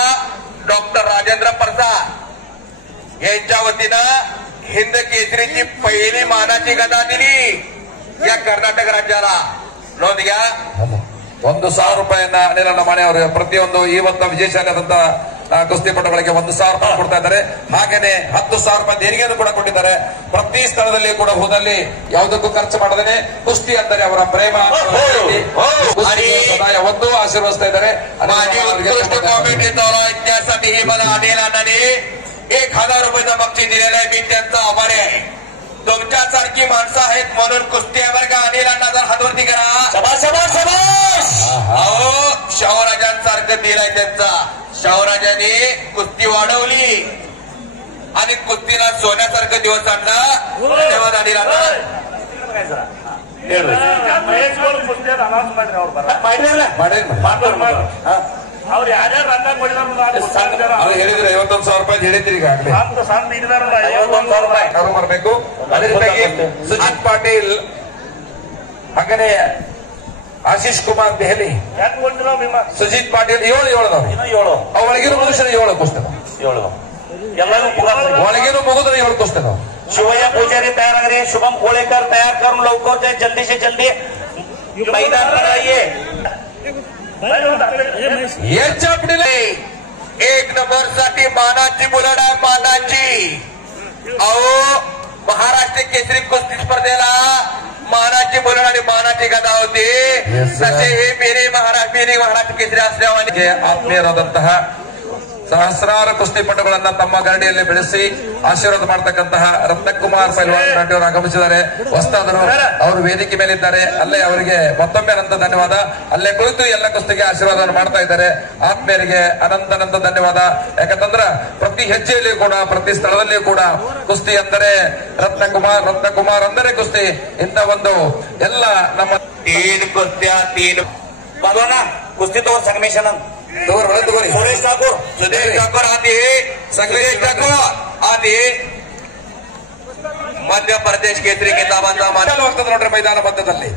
डॉक्टर राजेंद्र प्रसाद यांच्या वतीनं हिंद केसरीची पहिली मानाची गदा दिली या कर्नाटक राज्याला. नोंद घ्या. 1,000 ರೂಪಾಯಿಯನ್ನ ಅನಿಲಣ್ಣ ಮಾಣೆ ಅವರು ಪ್ರತಿಯೊಂದು ಇವತ್ತು ವಿಜಯಶಾಲಿಯಾದಂತಹ ಕುಸ್ತಿಪಟುಗಳಿಗೆ 1,000 ರೂಪಾಯಿ ಕೊಡ್ತಾ ಇದ್ದಾರೆ. ಹಾಗೇನೆ 10,000 ರೂಪಾಯಿ ದೇಣಿಗೆಯನ್ನು ಕೂಡ ಕೊಟ್ಟಿದ್ದಾರೆ. ಪ್ರತಿ ಸ್ಥಳದಲ್ಲಿ ಕೂಡ ಹೋದಲ್ಲಿ ಯಾವುದಕ್ಕೂ ಖರ್ಚು ಮಾಡದೇನೆ ಕುಸ್ತಿ ಅಂದರೆ ಅವರ ಪ್ರೇಮ ಸದಾ ಯಾವತ್ತೂ ಆಶೀರ್ವದಿಸ್ತಾ ಇದ್ದಾರೆ. माझी उत्कृष्ट कॉमेंट्री चालू आहे त्यासाठी मला अनिल अण्णांनी 1,000 रुपयाचं बक्षीस दिलेलं आहे. मी त्यांचा आभारी आहे. तुमच्यासारखी माणसं आहेत म्हणून कुस्त्यावर का अनिल अण्णा जर हातवरती करा. अहो शाहूराजांसारखं दिलाय त्यांचा. शाहूराजांनी कुस्ती वाढवली आणि कुस्तीला सोन्यासारखं दिवस आणला. धन्यवाद अनिल अण्णा. ಮಹೇಶ್ ಗೌಡ ಕುಸ್ತಿ ಅನೌನ್ಸ್ ಮಾಡ್ರಿ ಅವ್ರು ಅವ್ರು ಯಾರ್ಯಾರು ರನ್ನ ಕೊಡಿದಾರ ಅವ್ರು ಹೇಳಿದ್ರೆ 51,000 ರೂಪಾಯಿ ಹೇಳಿದ್ರಿ ಈಗಾಗಲೇ. ಸಣ್ಣ ಹಿಡಿದಾರಲ್ಲ 51,000 ರೂಪಾಯಿ ಅವರು ಬರಬೇಕು. ಅದೇ ರೀತಿಯಾಗಿ ಸುಜಿತ್ ಪಾಟೀಲ್ ಹಾಗೇನೆ ಆಶೀಶ್ ಕುಮಾರ್ ದೆಹಲಿ ಯಾಕೆ ಕೊಟ್ಟಿರೋ ನಿಮ್ಮ ಸುಜಿತ್ ಪಾಟೀಲ್ 7 7 ಒಳಗಿನ ಮನುಷ್ಯನ 7 ಪುಸ್ತಕ 7 ಎಲ್ಲರೂ ಒಳಗಿನ ಮುಗಿದ್ರೆ 7 ಪುಸ್ತಕ. शिवय्या पुजारी तयार करिए. शुभम कोळेकर तयार करून लवकर जाए. जल्दी से जल्दी मैदान पर आइए. यांच्या पुढे 1 नंबर साठी मानाची बुलढा मानाची. अहो महाराष्ट्र केसरी कुस्ती स्पर्धेला मानाची बुलढा आणि मानाची गदा होती. तसे हे मेरे महाराष्ट्र केसरी असल्यामुळे ಆತ್ಮೀಯರಾದಂತಹ ಸಹಸ್ರಾರು ಕುಸ್ತಿಪಟುಗಳನ್ನ ತಮ್ಮ ಗರಡಿಯಲ್ಲಿ ಬೆಳೆಸಿ ಆಶೀರ್ವಾದ ಮಾಡತಕ್ಕಂತಹ ರತ್ನಕುಮಾರ್ ಪೈಲ್ವಾನ್ ಅವರು ಆಗಮಿಸಿದ್ದಾರೆ. ಹೊಸದಾದರು ಅವರು ವೇದಿಕೆ ಮೇಲಿದ್ದಾರೆ. ಅಲ್ಲೇ ಅವರಿಗೆ ಮತ್ತೊಮ್ಮೆ ಅನಂತ ಧನ್ಯವಾದ. ಅಲ್ಲೇ ಕುಳಿತು ಎಲ್ಲ ಕುಸ್ತಿಗೆ ಆಶೀರ್ವಾದವನ್ನು ಮಾಡ್ತಾ ಇದ್ದಾರೆ. ಆತ್ಮೀಯರಿಗೆ ಅನಂತ ಧನ್ಯವಾದ. ಯಾಕಂತಂದ್ರೆ ಪ್ರತಿ ಹೆಜ್ಜೆಯಲ್ಲಿಯೂ ಕೂಡ ಪ್ರತಿ ಸ್ಥಳದಲ್ಲಿಯೂ ಕೂಡ ಕುಸ್ತಿ ಅಂದರೆ ರತ್ನಕುಮಾರ್ ಅಂದರೆ ಕುಸ್ತಿ. ಇಂಥ ಒಂದು ಎಲ್ಲ ನಮ್ಮ 3 कुस्त्या 3 बघा ना कुस्ती तोवर संगमेशन तोरी सुरेश ठाकूर सुधीर ठाकूर आधी सुरेश ठाकूर आधी मध्य प्रदेश केसरी किताबांचा ಹೋಗ್ತದೆ ನೋಡ್ರಿ ಮೈದಾನ ಮಧ್ಯದಲ್ಲಿ.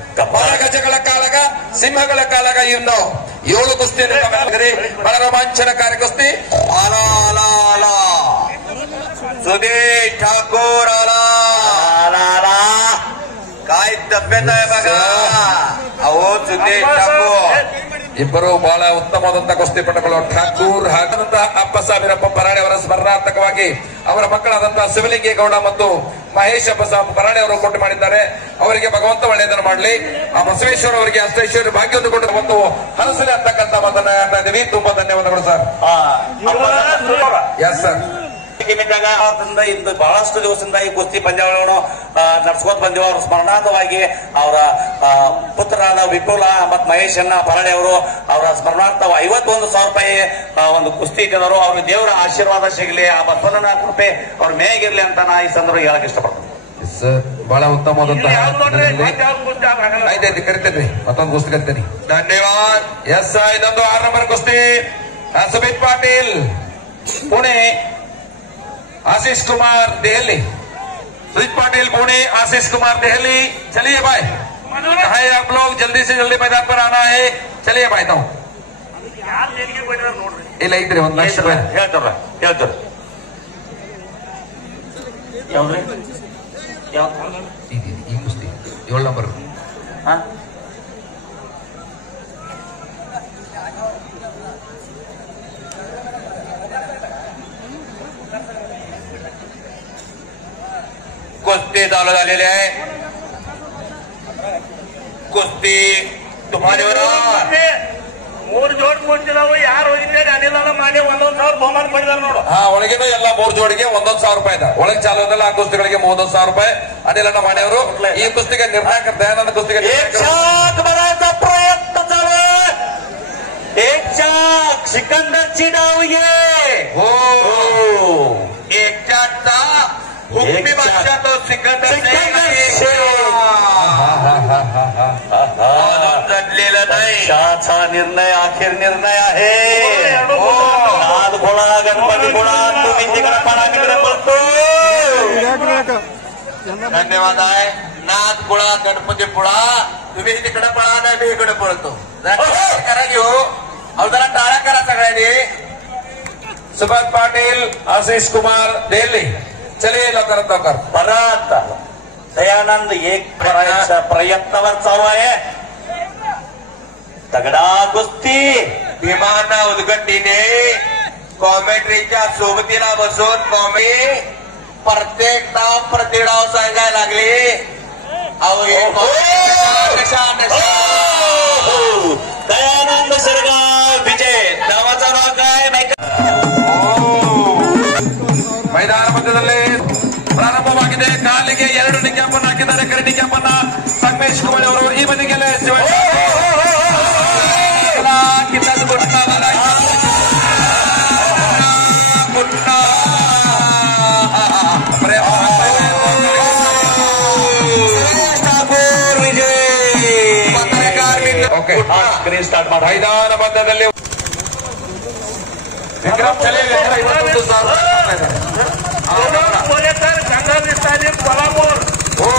ಗಜಗಳ ಕಾಳಗ ಸಿಂಹಗಳ ಕಾಳಗ ಇನ್ನು 7 ಕುಸ್ತಿಯನ್ನು ಬಹಳ ರೋಮಾಂಚನಕಾರಿ ಕುಸ್ತಿ. आला आला आला सुधीर ठाकूर आला आला काय तब्येत आहे बघा. अहो सुधीर ठाकूर ಇಬ್ಬರು ಬಹಳ ಉತ್ತಮವಾದಂತಹ ಕುಸ್ತಿಪಟುಗಳು. ಠಾಕೂರ್ ಹಾಗಂತಹ ಅಪ್ಪಸಾಬಿರಪ್ಪ ಪರಾಣೆ ಅವರ ಸ್ಮರಣಾರ್ಥಕವಾಗಿ ಅವರ ಮಕ್ಕಳಾದಂತಹ ಶಿವಲಿಂಗೇಗೌಡ ಮತ್ತು ಮಹೇಶ್ ಅಪ್ಪಸಾಬ್ ಪರಾಣೆ ಅವರು ಕೊಟ್ಟು ಮಾಡಿದ್ದಾರೆ. ಅವರಿಗೆ ಭಗವಂತ ಒಳ್ಳೆಯದನ್ನು ಮಾಡಲಿ. ಆ ಬಸವೇಶ್ವರ ಅವರಿಗೆ ಅಷ್ಟೈಶ್ವರ್ಯ ಭಾಗ್ಯವನ್ನು ಕೊಟ್ಟು ಮತ್ತು ಹರಸಲಿ ಅಂತಕ್ಕಂಥ ಮಾತನ್ನ ಹೇಳ್ತಾ ಇದ್ದೀವಿ. ತುಂಬಾ ಧನ್ಯವಾದಗಳು ಸರ್. Yes sir. ಇಂದು ಬಹಳಷ್ಟು ದಿವಸದಿಂದ ಈ ಕುಸ್ತಿ ಪಂದ್ಯಾವಳಿಗಳನ್ನು ನಡ್ಸ್ಕೊತ ಬಂದಿವ. ಅವ್ರ ಸ್ಮರಣಾರ್ಥವಾಗಿ ಅವರ ಪುತ್ರರಾದ ವಿಪುಲ ಮತ್ತು ಮಹೇಶ್ ಅಣ್ಣ ಪರಳೆ ಅವರು ಅವರ ಸ್ಮರಣಾರ್ಥ 51,000 ರೂಪಾಯಿ ಒಂದು ಕುಸ್ತಿ ಇಟ್ಟಿದ್ದಾರೆ. ಅವ್ರಿಗೆ ದೇವರ ಆಶೀರ್ವಾದ ಸಿಗಲಿ, ಆ ಬಸವನ ಕೃಪೆ ಅವ್ರ ಮೇಗಿರ್ಲಿ ಅಂತ ನಾ ಈ ಸಂದರ್ಭ ಹೇಳಕ್ ಇಷ್ಟಪಡ್ತೀನಿ. ಸರ್ ಬಹಳ ಉತ್ತಮವಾದಂತಹ ಆಯ್ತಾಯ್ತು ಕರಿತೇನ್ರಿ. ಮತ್ತೊಂದು ಕುಸ್ತಿ ಕರಿತೇನೆ. धन्यवाद. ಎಸ್ ಇದೊಂದು 6 ನಂಬರ್ ಕುಸ್ತಿ. ಸುಮಿತ್ ಪಾಟೀಲ್ ಪುಣೆ, आशीष कुमार देहली. सुजीत पाटिल पुणे, आशीष कुमार देहली. चलिए भाई, कहा है आप लोग जल्दी से जल्दी मैदान पर आना है. चलिए भाई. तो ಇಲ್ಲ ಐತ್ರಿ 1 ಲಕ್ಷ ರೂಪಾಯಿ ಹೇಳ್ತಾರ ಈ ಕುಸ್ತಿ 7 ನಂಬರ್. कुस्ती चालू झालेली आहे. कुस्ती तुम्हाला ಮೂರು ಜೋಡ್ ಕುಸ್ತಿ ನಾವು ಯಾರು ಹೋಗಿದ್ದೇವೆ ಅನಿಲನ ಮಾಡಿ 1,000 ಬಹುಮಾನ ಪಡೆದಾರ ನೋಡು. ಒಳಗಿನ ಎಲ್ಲ 3 ಜೋಡಿಗೆ 1,100 ರೂಪಾಯಿ ಇದೆ. ಒಳಗೆ ಚಾಲು ಇದೆಲ್ಲ ಆ ಕುಸ್ತಿಗಳಿಗೆ 30,000 ರೂಪಾಯಿ ಅನಿಲನ ಮಾಡಿಯವರು. ಈ ಕುಸ್ತಿಗೆ ನಿರ್ಣಾಯಕ ದಯಾನಂದ ಕುಸ್ತಿಗೆ प्रयत्न चालू आहे. एक चाक सिकंदरची डावये. हो एक चाकचा हुकमी बादशाह तो सिकंदर जडलेला नाही. शाचा निर्णय अखेर निर्णय आहे. नाद घोडा गणपती घोडा तुम्ही तिकडे पणाकडे बोलतो. धन्यवाद आहे. नाथ पुळा गणपती पुळा तुम्ही तिकडे पळा नाही मी इकडे पळतो. करा घेऊ अहो जरा टाळ्या करा सगळ्यांनी. सुभाष पाटील आशिष कुमार दिल्ली चलिए लवकरात लवकर. परत दयानंद एक करायचा प्रयत्नावर चालू आहे. तगडा कुस्ती विमान उद्घाटनीने कॉमेंट्रीच्या सोबतीला बसून प्रत्येक डाव प्रति डाव सांगायला लागले. दयानंद शिरगाव विजय नावाचा नाव काय ಮೈದಾನ ಮಧ್ಯದಲ್ಲಿ ಪ್ರಾರಂಭವಾಗಿದೆ. ಕಾಲಿಗೆ 2 ನಿಕ್ಯಾಪನ್ನು ಹಾಕಿದ್ದಾರೆ. ಕರಡಿ ಕ್ಯಾಪನ್ನ ಸಂಗಮೇಶ್ ಕುಮಾರ್ ಅವರು ಈ ಬದಿಗೆ ಮೈದಾನ ಮಧ್ಯದಲ್ಲಿ ವಿಕ್ರಮ್ ಚಲೇ संघाची तालीम कोल्हापूर हो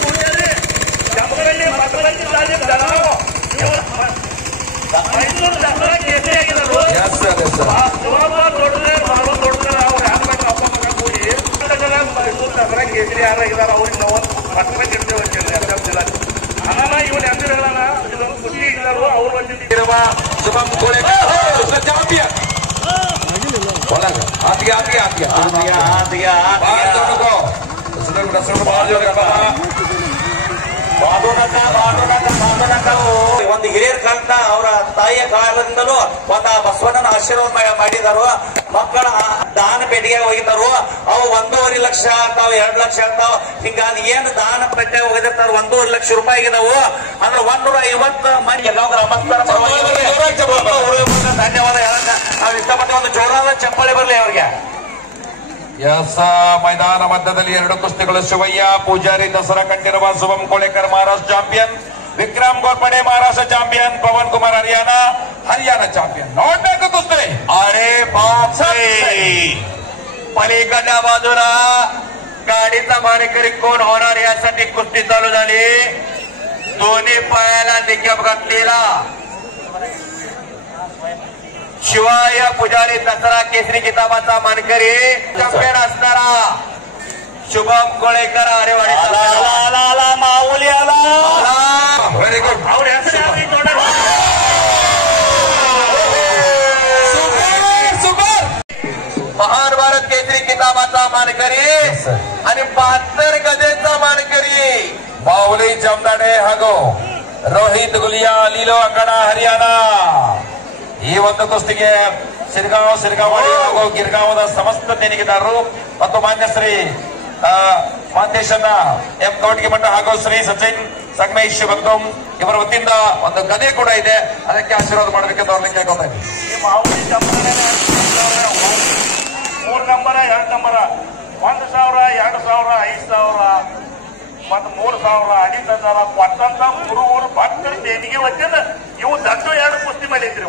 पुणेरी जमगडली मकराची तालीम जळगाव मैसूर दसरा केसरी ಆಗಿದ್ರು. ದೊಡ್ಡದೇ ಮಾರು ದೊಡ್ಡದೇ ಅವ್ರು ಯಾರು ಬೇಕು ಅಪ್ಪ ಮಗ ಕೂಡಿ ಮೈಸೂರು ದಸರಾ ಕೇಸರಿ ಯಾರಾಗಿದ್ದಾರೆ ಅವ್ರಿಗೆ ನಾವು ಪಟ್ಟಣ ಗೆಲ್ತೇವೆ ಜಿಲ್ಲೆ ಅಲ್ಲ ಇವನು ಎಂದಿರಲ್ಲ ಇದೊಂದು ಖುಷಿ ಇದ್ದಾರೆ ಅವ್ರು ಬಂದಿರುವ ಶುಭಂ ಕೋಳೇಕರ್ ಚಾಂಪಿಯನ್ ಒಂದು ಹಿರಿಯರ ಕಾಲದ ಅವರ ತಾಯಿಯ ಕಾಲದಿಂದಲೂ ಒಂದು ಬಸವಣ್ಣನ ಆಶೀರ್ವಾದ ಮಾಡಿದಾರು. ಮಕ್ಕಳ ದಾನ ಪೆಟ್ಟಿಗೆ ಹೋಗಿದ್ದಾರು. ಅವು 1.5 ಲಕ್ಷ ಆಗ್ತಾವ, 2 ಲಕ್ಷ ಆಗ್ತಾವ. ಹಿಂಗಾಗಿ ಏನು ದಾನ ಪೆಟ್ಟಿಗೆ ಹೋಗಿರ್ತಾರ 1.5 ಲಕ್ಷ ರೂಪಾಯಿ ಇದಾವು. ಅಂದ್ರೆ 150 ಮಂದಿ ಧನ್ಯವಾದ ಹೇಳಕ ನಾವು ಇಷ್ಟಪಟ್ಟು ಒಂದು ಜೋರಾದ ಚಪ್ಪಾಳೆ ಬರಲಿ ಅವ್ರಿಗೆ. ಮೈದಾನ ಮಧ್ಯದಲ್ಲಿ 2 ಕುಸ್ತಿಗಳು. ಶಿವಯ್ಯ ಪೂಜಾರಿ ದಸರಾ ಕಂಡಿರುವ ಶುಭಂ ಕೋಳೇಕರ್ ಮಹಾರಾಷ್ಟ್ರ ಚಾಂಪಿಯನ್, ವಿಕ್ರಮ್ ಗೋರ್ಪಡೆ ಮಹಾರಾಷ್ಟ್ರ ಚಾಂಪಿयन, पवन कुमार हरियाणा चॅम्पियन. ನೋಡ್ಬೇಕು कुस्ती. अरे बापरे पलीकडल्या बाजूला गाडीचा मारेकरी कोण होणार यासाठी कुस्ती चालू झाली. दोन्ही पायाला निकाब घातलेला शिवाय पुजारी दसरा केसरी किताबाचा मानकरी चॅम्पियन असणारा शुभम कोळेकर आरेवाडी माऊली आला. Very good. महान भारत केसरी किताबाचा मानकरी आणि 72 गजेचा मानकरी माऊली जमदाडे ಹಾಗೂ ರೋಹಿತ್ ಗುಲಿಯಾ ಲೀಲೋ ಅಖಾಡ ಹರಿಯಾಣ. ಈ ಒಂದು ಕುಸ್ತಿಗೆ ಸಿರಗಾವಾಡಿ ಹಾಗೂ ಗಿರ್ಗಾಂವದ ಸಮಸ್ತ ದೇಣಿಗೆದಾರರು ಮತ್ತು ಮಾನ್ಯ ಶ್ರೀ ಮಾಂತೇಶನ್ನ ಎಂ ಕವಟಗಿ ಮಠ ಹಾಗೂ ಶ್ರೀ ಸಚಿನ್ ಸಂಗಮೇಶ್ ಭಕ್ತಂ ಇವರ ವತಿಯಿಂದ ಒಂದು ಗದೆ ಕೂಡ ಇದೆ. ಅದಕ್ಕೆ ಆಶೀರ್ವಾದ ಮಾಡಬೇಕೆಂದು ಅವ್ರನ್ನ ಕೇಳ್ಕೊತಾ ಇದ್ದೀನಿ. 3 ನಂಬರ 2 ನಂಬರ 1,000 2,000 5,000 ಮತ್ತು 3,000 5,000 ಕೊಟ್ಟಂತ ಮೂರು ಭಕ್ತರ ದೇಣಿಗೆ ವತಿಯಿಂದ ಇವು ದೊಡ್ಡ 2 ಕುಸ್ತಿ ಮೇಲೆ ಇದ್ರಿ.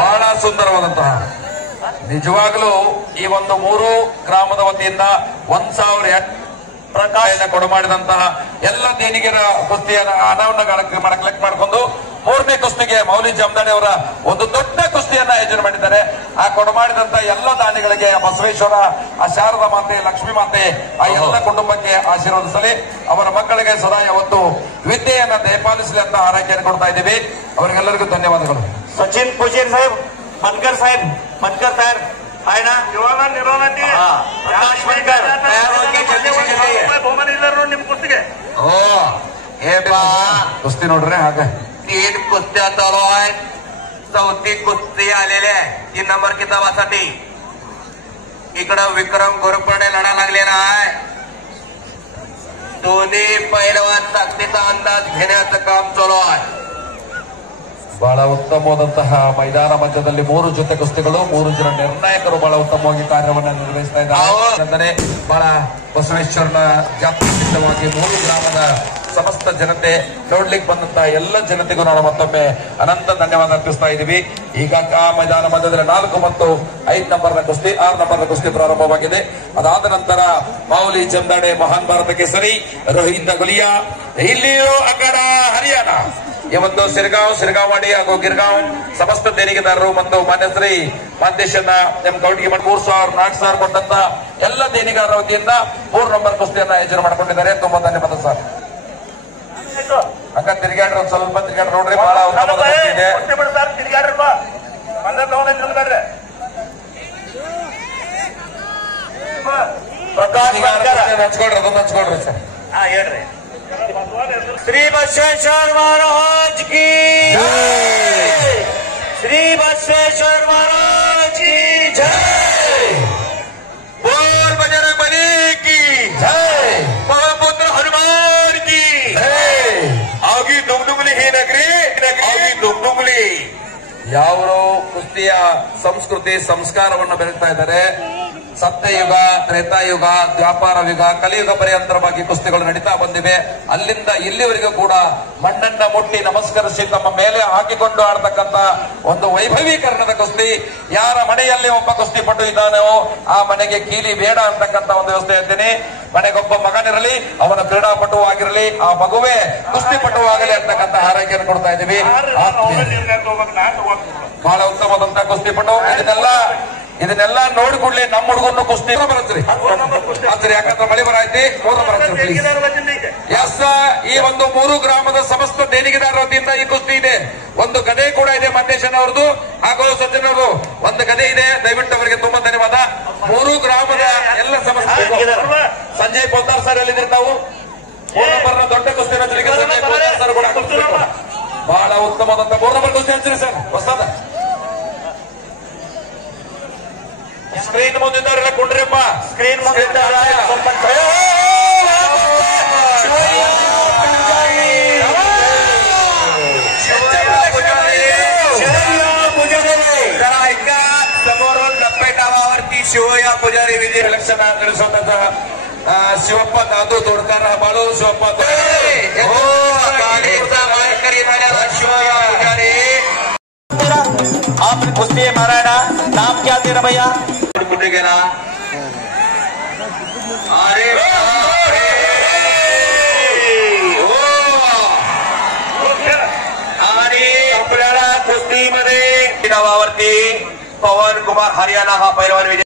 ಬಹಳ ಸುಂದರವಾದಂತಹ ನಿಜವಾಗ್ಲೂ ಈ ಒಂದು 3 ಗ್ರಾಮದ ವತಿಯಿಂದ 1,000 ಪ್ರಕಾಶನ ಕೊಡು ಮಾಡಿದಂತಹ ಎಲ್ಲ ದೇಣಿಗೆರ ಕುಸ್ತಿಯನ್ನು ಹಣವನ್ನು ಕಲೆಕ್ಟ್ ಮಾಡಿಕೊಂಡು 3ನೇ ಕುಸ್ತಿಗೆ ಮೌಲಿ ಜಮದಾಡಿ ಅವರ ಒಂದು ದೊಡ್ಡ ಕುಸ್ತಿಯನ್ನ ಆಯೋಜನೆ ಮಾಡಿದ್ದಾರೆ. ಆ ಕೊಡು ಮಾಡಿದಂತಹ ಎಲ್ಲ ದಾನಿಗಳಿಗೆ ಬಸವೇಶ್ವರ, ಆ ಶಾರದಾ ಮಾತೆ, ಲಕ್ಷ್ಮೀ ಮಾತೆ ಆ ಎಲ್ಲ ಕುಟುಂಬಕ್ಕೆ ಆಶೀರ್ವದಿಸಲಿ. ಅವರ ಮಕ್ಕಳಿಗೆ ಸದಾ ಯಾವತ್ತು ವಿದ್ಯೆಯನ್ನ ದಯಪಾಲಿಸಲಿ ಅಂತ ಆರೈಕೆಯನ್ನು ಕೊಡ್ತಾ ಇದ್ದೀವಿ. ಅವರಿಗೆಲ್ಲರಿಗೂ ಧನ್ಯವಾದಗಳು. सचिन पुजेर साहेब, मनकर साहेब आहे ना. ನಿರ್ವಹಣೆ ಬಹುಮಾನ ಇದ್ದಾರೆ ನೋಡಿ ನಿಮ್ ಕುಸ್ತಿಗೆ. ಕುಸ್ತಿ ನೋಡ್ರಿ ಹಾಗೆ कुस्त्या चालू आहेत. चौथी कुस्ती आलेली आहे 3 नंबर किताबासाठी. इकडं विक्रम गोरपडे लढा लागलेला आहे. दोन्ही पैलवान ताकदीचा अंदाज घेण्याचं काम चालू आहे. ಬಹಳ ಉತ್ತಮವಾದಂತಹ ಮೈದಾನ ಮಧ್ಯದಲ್ಲಿ 3 ಜೊತೆ ಕುಸ್ತಿಗಳು, 3 ಜನ ನಿರ್ಣಾಯಕರು ಬಹಳ ಉತ್ತಮವಾಗಿ ಕಾರ್ಯವನ್ನು ನಿರ್ವಹಿಸ್ತಾ ಇದ್ದಾರೆ. ಬಹಳ ಬಸವೇಶ್ವರನ ಜಾತ್ರೆ ಸಿದ್ಧವಾಗಿ 3 ಗ್ರಾಮದ ಸಮಸ್ತ ಜನತೆ ನೋಡ್ಲಿಕ್ಕೆ ಬಂದಂತಹ ಎಲ್ಲ ಜನತೆಗೂ ನಾವು ಮತ್ತೊಮ್ಮೆ ಅನಂತ ಧನ್ಯವಾದ ಅರ್ಪಿಸ್ತಾ ಇದ್ದೀವಿ. ಈಗ ಮೈದಾನ ಮಧ್ಯದಲ್ಲಿ 4 ಮತ್ತು 5 ನಂಬರ್ನ ಕುಸ್ತಿ, 6 ನಂಬರ್ನ ಕುಸ್ತಿ ಪ್ರಾರಂಭವಾಗಿದೆ. ಅದಾದ ನಂತರ ಮಾವುಲಿ ಚಂದಾಡೆ ಮಹಾನ್ ಭಾರತ ಕೇಸರಿ ರೋಹಿತ್ ಗುಲಿಯಾ, ಇಲ್ಲಿಯೂ ಅಖಾಡ ಹರಿಯಾಣ. ಈ ಒಂದು ಸಿರಗಾಂವಾಡಿ ಹಾಗೂ ಗಿರ್ಗಾಂವ್ ಸಮಸ್ತ ದೇಣಿಗೆದಾರರು ಮತ್ತು ಮಾನ್ಯ ಶ್ರೀ ಮಾಂತೇಶನ್ನ ಎಂ ಕೌಟಿಗೆ 3,000 4,000 ಕೊಟ್ಟಂತ ಎಲ್ಲ ದೇಣಿಗೆದಾರರ ವತಿಯಿಂದ 3 ನಂಬರ್ ಕುಸ್ತಿಯನ್ನ ಆಯೋಜನೆ ಮಾಡಿಕೊಂಡಿದ್ದಾರೆ. ತುಂಬಾ ಧನ್ಯವಾದ ಸರ್. ಹಂಗ ತಿರುಗಾಡ್ರಿ, ಒಂದ್ ಸ್ವಲ್ಪ ತಿರುಗಾಡ್ರಿ ನೋಡ್ರಿ. ಬಹಳ ಉತ್ತಮವಾದ ಕುಸ್ತಿ ಇದೆ. ಹಚ್ಕೊಡ್ರಿ, ಅದೊಂದು ಹಚ್ಕೊಡ್ರಿ ಸರ್. ಹೇಳ್ರಿ. श्री बसवेश्वर महाराज की जय, श्री बसवेश्वर महाराज की जय, बोल बजरंगबली की ಜೈ, पवन हनुमान की ಜೈ. आगी दुमदुमली ही नगरी आगी दुमदुमली. ಯಾವರು ಕುಸ್ತಿಯ ಸಂಸ್ಕೃತಿ ಸಂಸ್ಕಾರವನ್ನು ಬೆರೆಸ್ತಾ ಇದ್ದಾರೆ. ಸತ್ಯಯುಗ, ತ್ರೇತಾಯುಗ, ದ್ವಾಪಾರ ಯುಗ, ಕಲಿಯುಗ ಪರ್ಯಂತರವಾಗಿ ಕುಸ್ತಿಗಳು ನಡೀತಾ ಬಂದಿವೆ. ಅಲ್ಲಿಂದ ಇಲ್ಲಿವರೆಗೂ ಕೂಡ ಮಣ್ಣನ್ನ ಮುಟ್ಟಿ ನಮಸ್ಕರಿಸಿ ತಮ್ಮ ಮೇಲೆ ಹಾಕಿಕೊಂಡು ಆಡ್ತಕ್ಕಂತ ಒಂದು ವೈಭವೀಕರಣದ ಕುಸ್ತಿ. ಯಾರ ಮನೆಯಲ್ಲಿ ಒಬ್ಬ ಕುಸ್ತಿಪಟು ಇದ್ದಾನೋ ಆ ಮನೆಗೆ ಕೀಲಿ ಬೇಡ ಅಂತಕ್ಕಂಥ ಒಂದು ವ್ಯವಸ್ಥೆ ಇದ್ದೇನೆ. ಮನೆಗೊಬ್ಬ ಮಗನಿರಲಿ, ಅವನ ಕ್ರೀಡಾಪಟು ಆಗಿರಲಿ, ಆ ಮಗುವೇ ಕುಸ್ತಿಪಟು ಆಗಲಿ ಅಂತಕ್ಕಂಥ ಹಾರೈಕೆಯನ್ನು ಕೊಡ್ತಾ ಇದ್ದೀವಿ. ಬಹಳ ಉತ್ತಮವಾದಂತಹ ಕುಸ್ತಿಪಟು. ಇದನ್ನೆಲ್ಲ ನೋಡಿ ಕೂಡಲೇ ನಮ್ಮ ಹುಡುಗನ್ನು ಕುಸ್ತಿ ಬರತ್ರಿ ಅಂತ್ರಿ. ಯಾಕಂದ್ರೆ ಮಳೆ ಬರೈತಿ, 3 ಬರತ್ರಿ. ಎಸ್, ಈ ಒಂದು 3 ಗ್ರಾಮದ ಸಮಸ್ತ ದೇಣಿಗೆದಾರರ ವತಿಯಿಂದ ಈ ಕುಸ್ತಿ ಇದೆ. ಒಂದು ಗದೆ ಕೂಡ ಇದೆ ಮಂದೇಶನ್ ಅವ್ರದ್ದು ಹಾಗೂ ಸಜ್ಜನ್ ಅವ್ರದ್ದು. ಒಂದು ಗದೆ ಇದೆ. ದಯವಿಟ್ಟು ಅವರಿಗೆ ತುಂಬಾ ಧನ್ಯವಾದ. 3 ಗ್ರಾಮದ ಎಲ್ಲ ಸಮಸ್ತ. ಸಂಜಯ್ ಪೋದ್ದಾರ್ ಸರ್ ಎಲ್ಲಿದ್ದೀರಿ ತಾವು? 3 ನಂಬರ್ನ ದೊಡ್ಡ ಕುಸ್ತಿ ರಚನೆಗೆ ಸಂಜಯ್ ಪೋದ್ದಾರ್ ಸರ್ ಕೂಡ ಬಹಳ ಉತ್ತಮವಾದಂತ 3 ನಂಬರ್ ಕುಸ್ತಿ ಹಚ್ಚಿರಿ ಸರ್. ಹೊಸದ ಸ್ಕ್ರೀನ್ ಮುಂದಿದ್ದವರೆಲ್ಲ ಕೊಂಡ್ರಿಪ್ಪ. ಸ್ಕ್ರೀನ್ ಮುಂದಿದ್ದ ಸ್ವಲ್ಪ समोरून 90 डावावरती शिवया पुजारी विजय इलेक्शन ನಡೆಸುವಂತಹ ಶಿವಪ್ಪ ದಾದು ತೋಡ್ಕಾರ, ಬಾಳು ಶಿವಪ್ಪ मारकरी झालेला शिवया पुजारी. आप कुस्ती महाराणा नाम क्या तेरा भैया? कुठे गेला? अरे आणि आपल्याला कुस्तीमध्ये डावावरती पवन कुमार हरियाणा हा पैलवान विजय.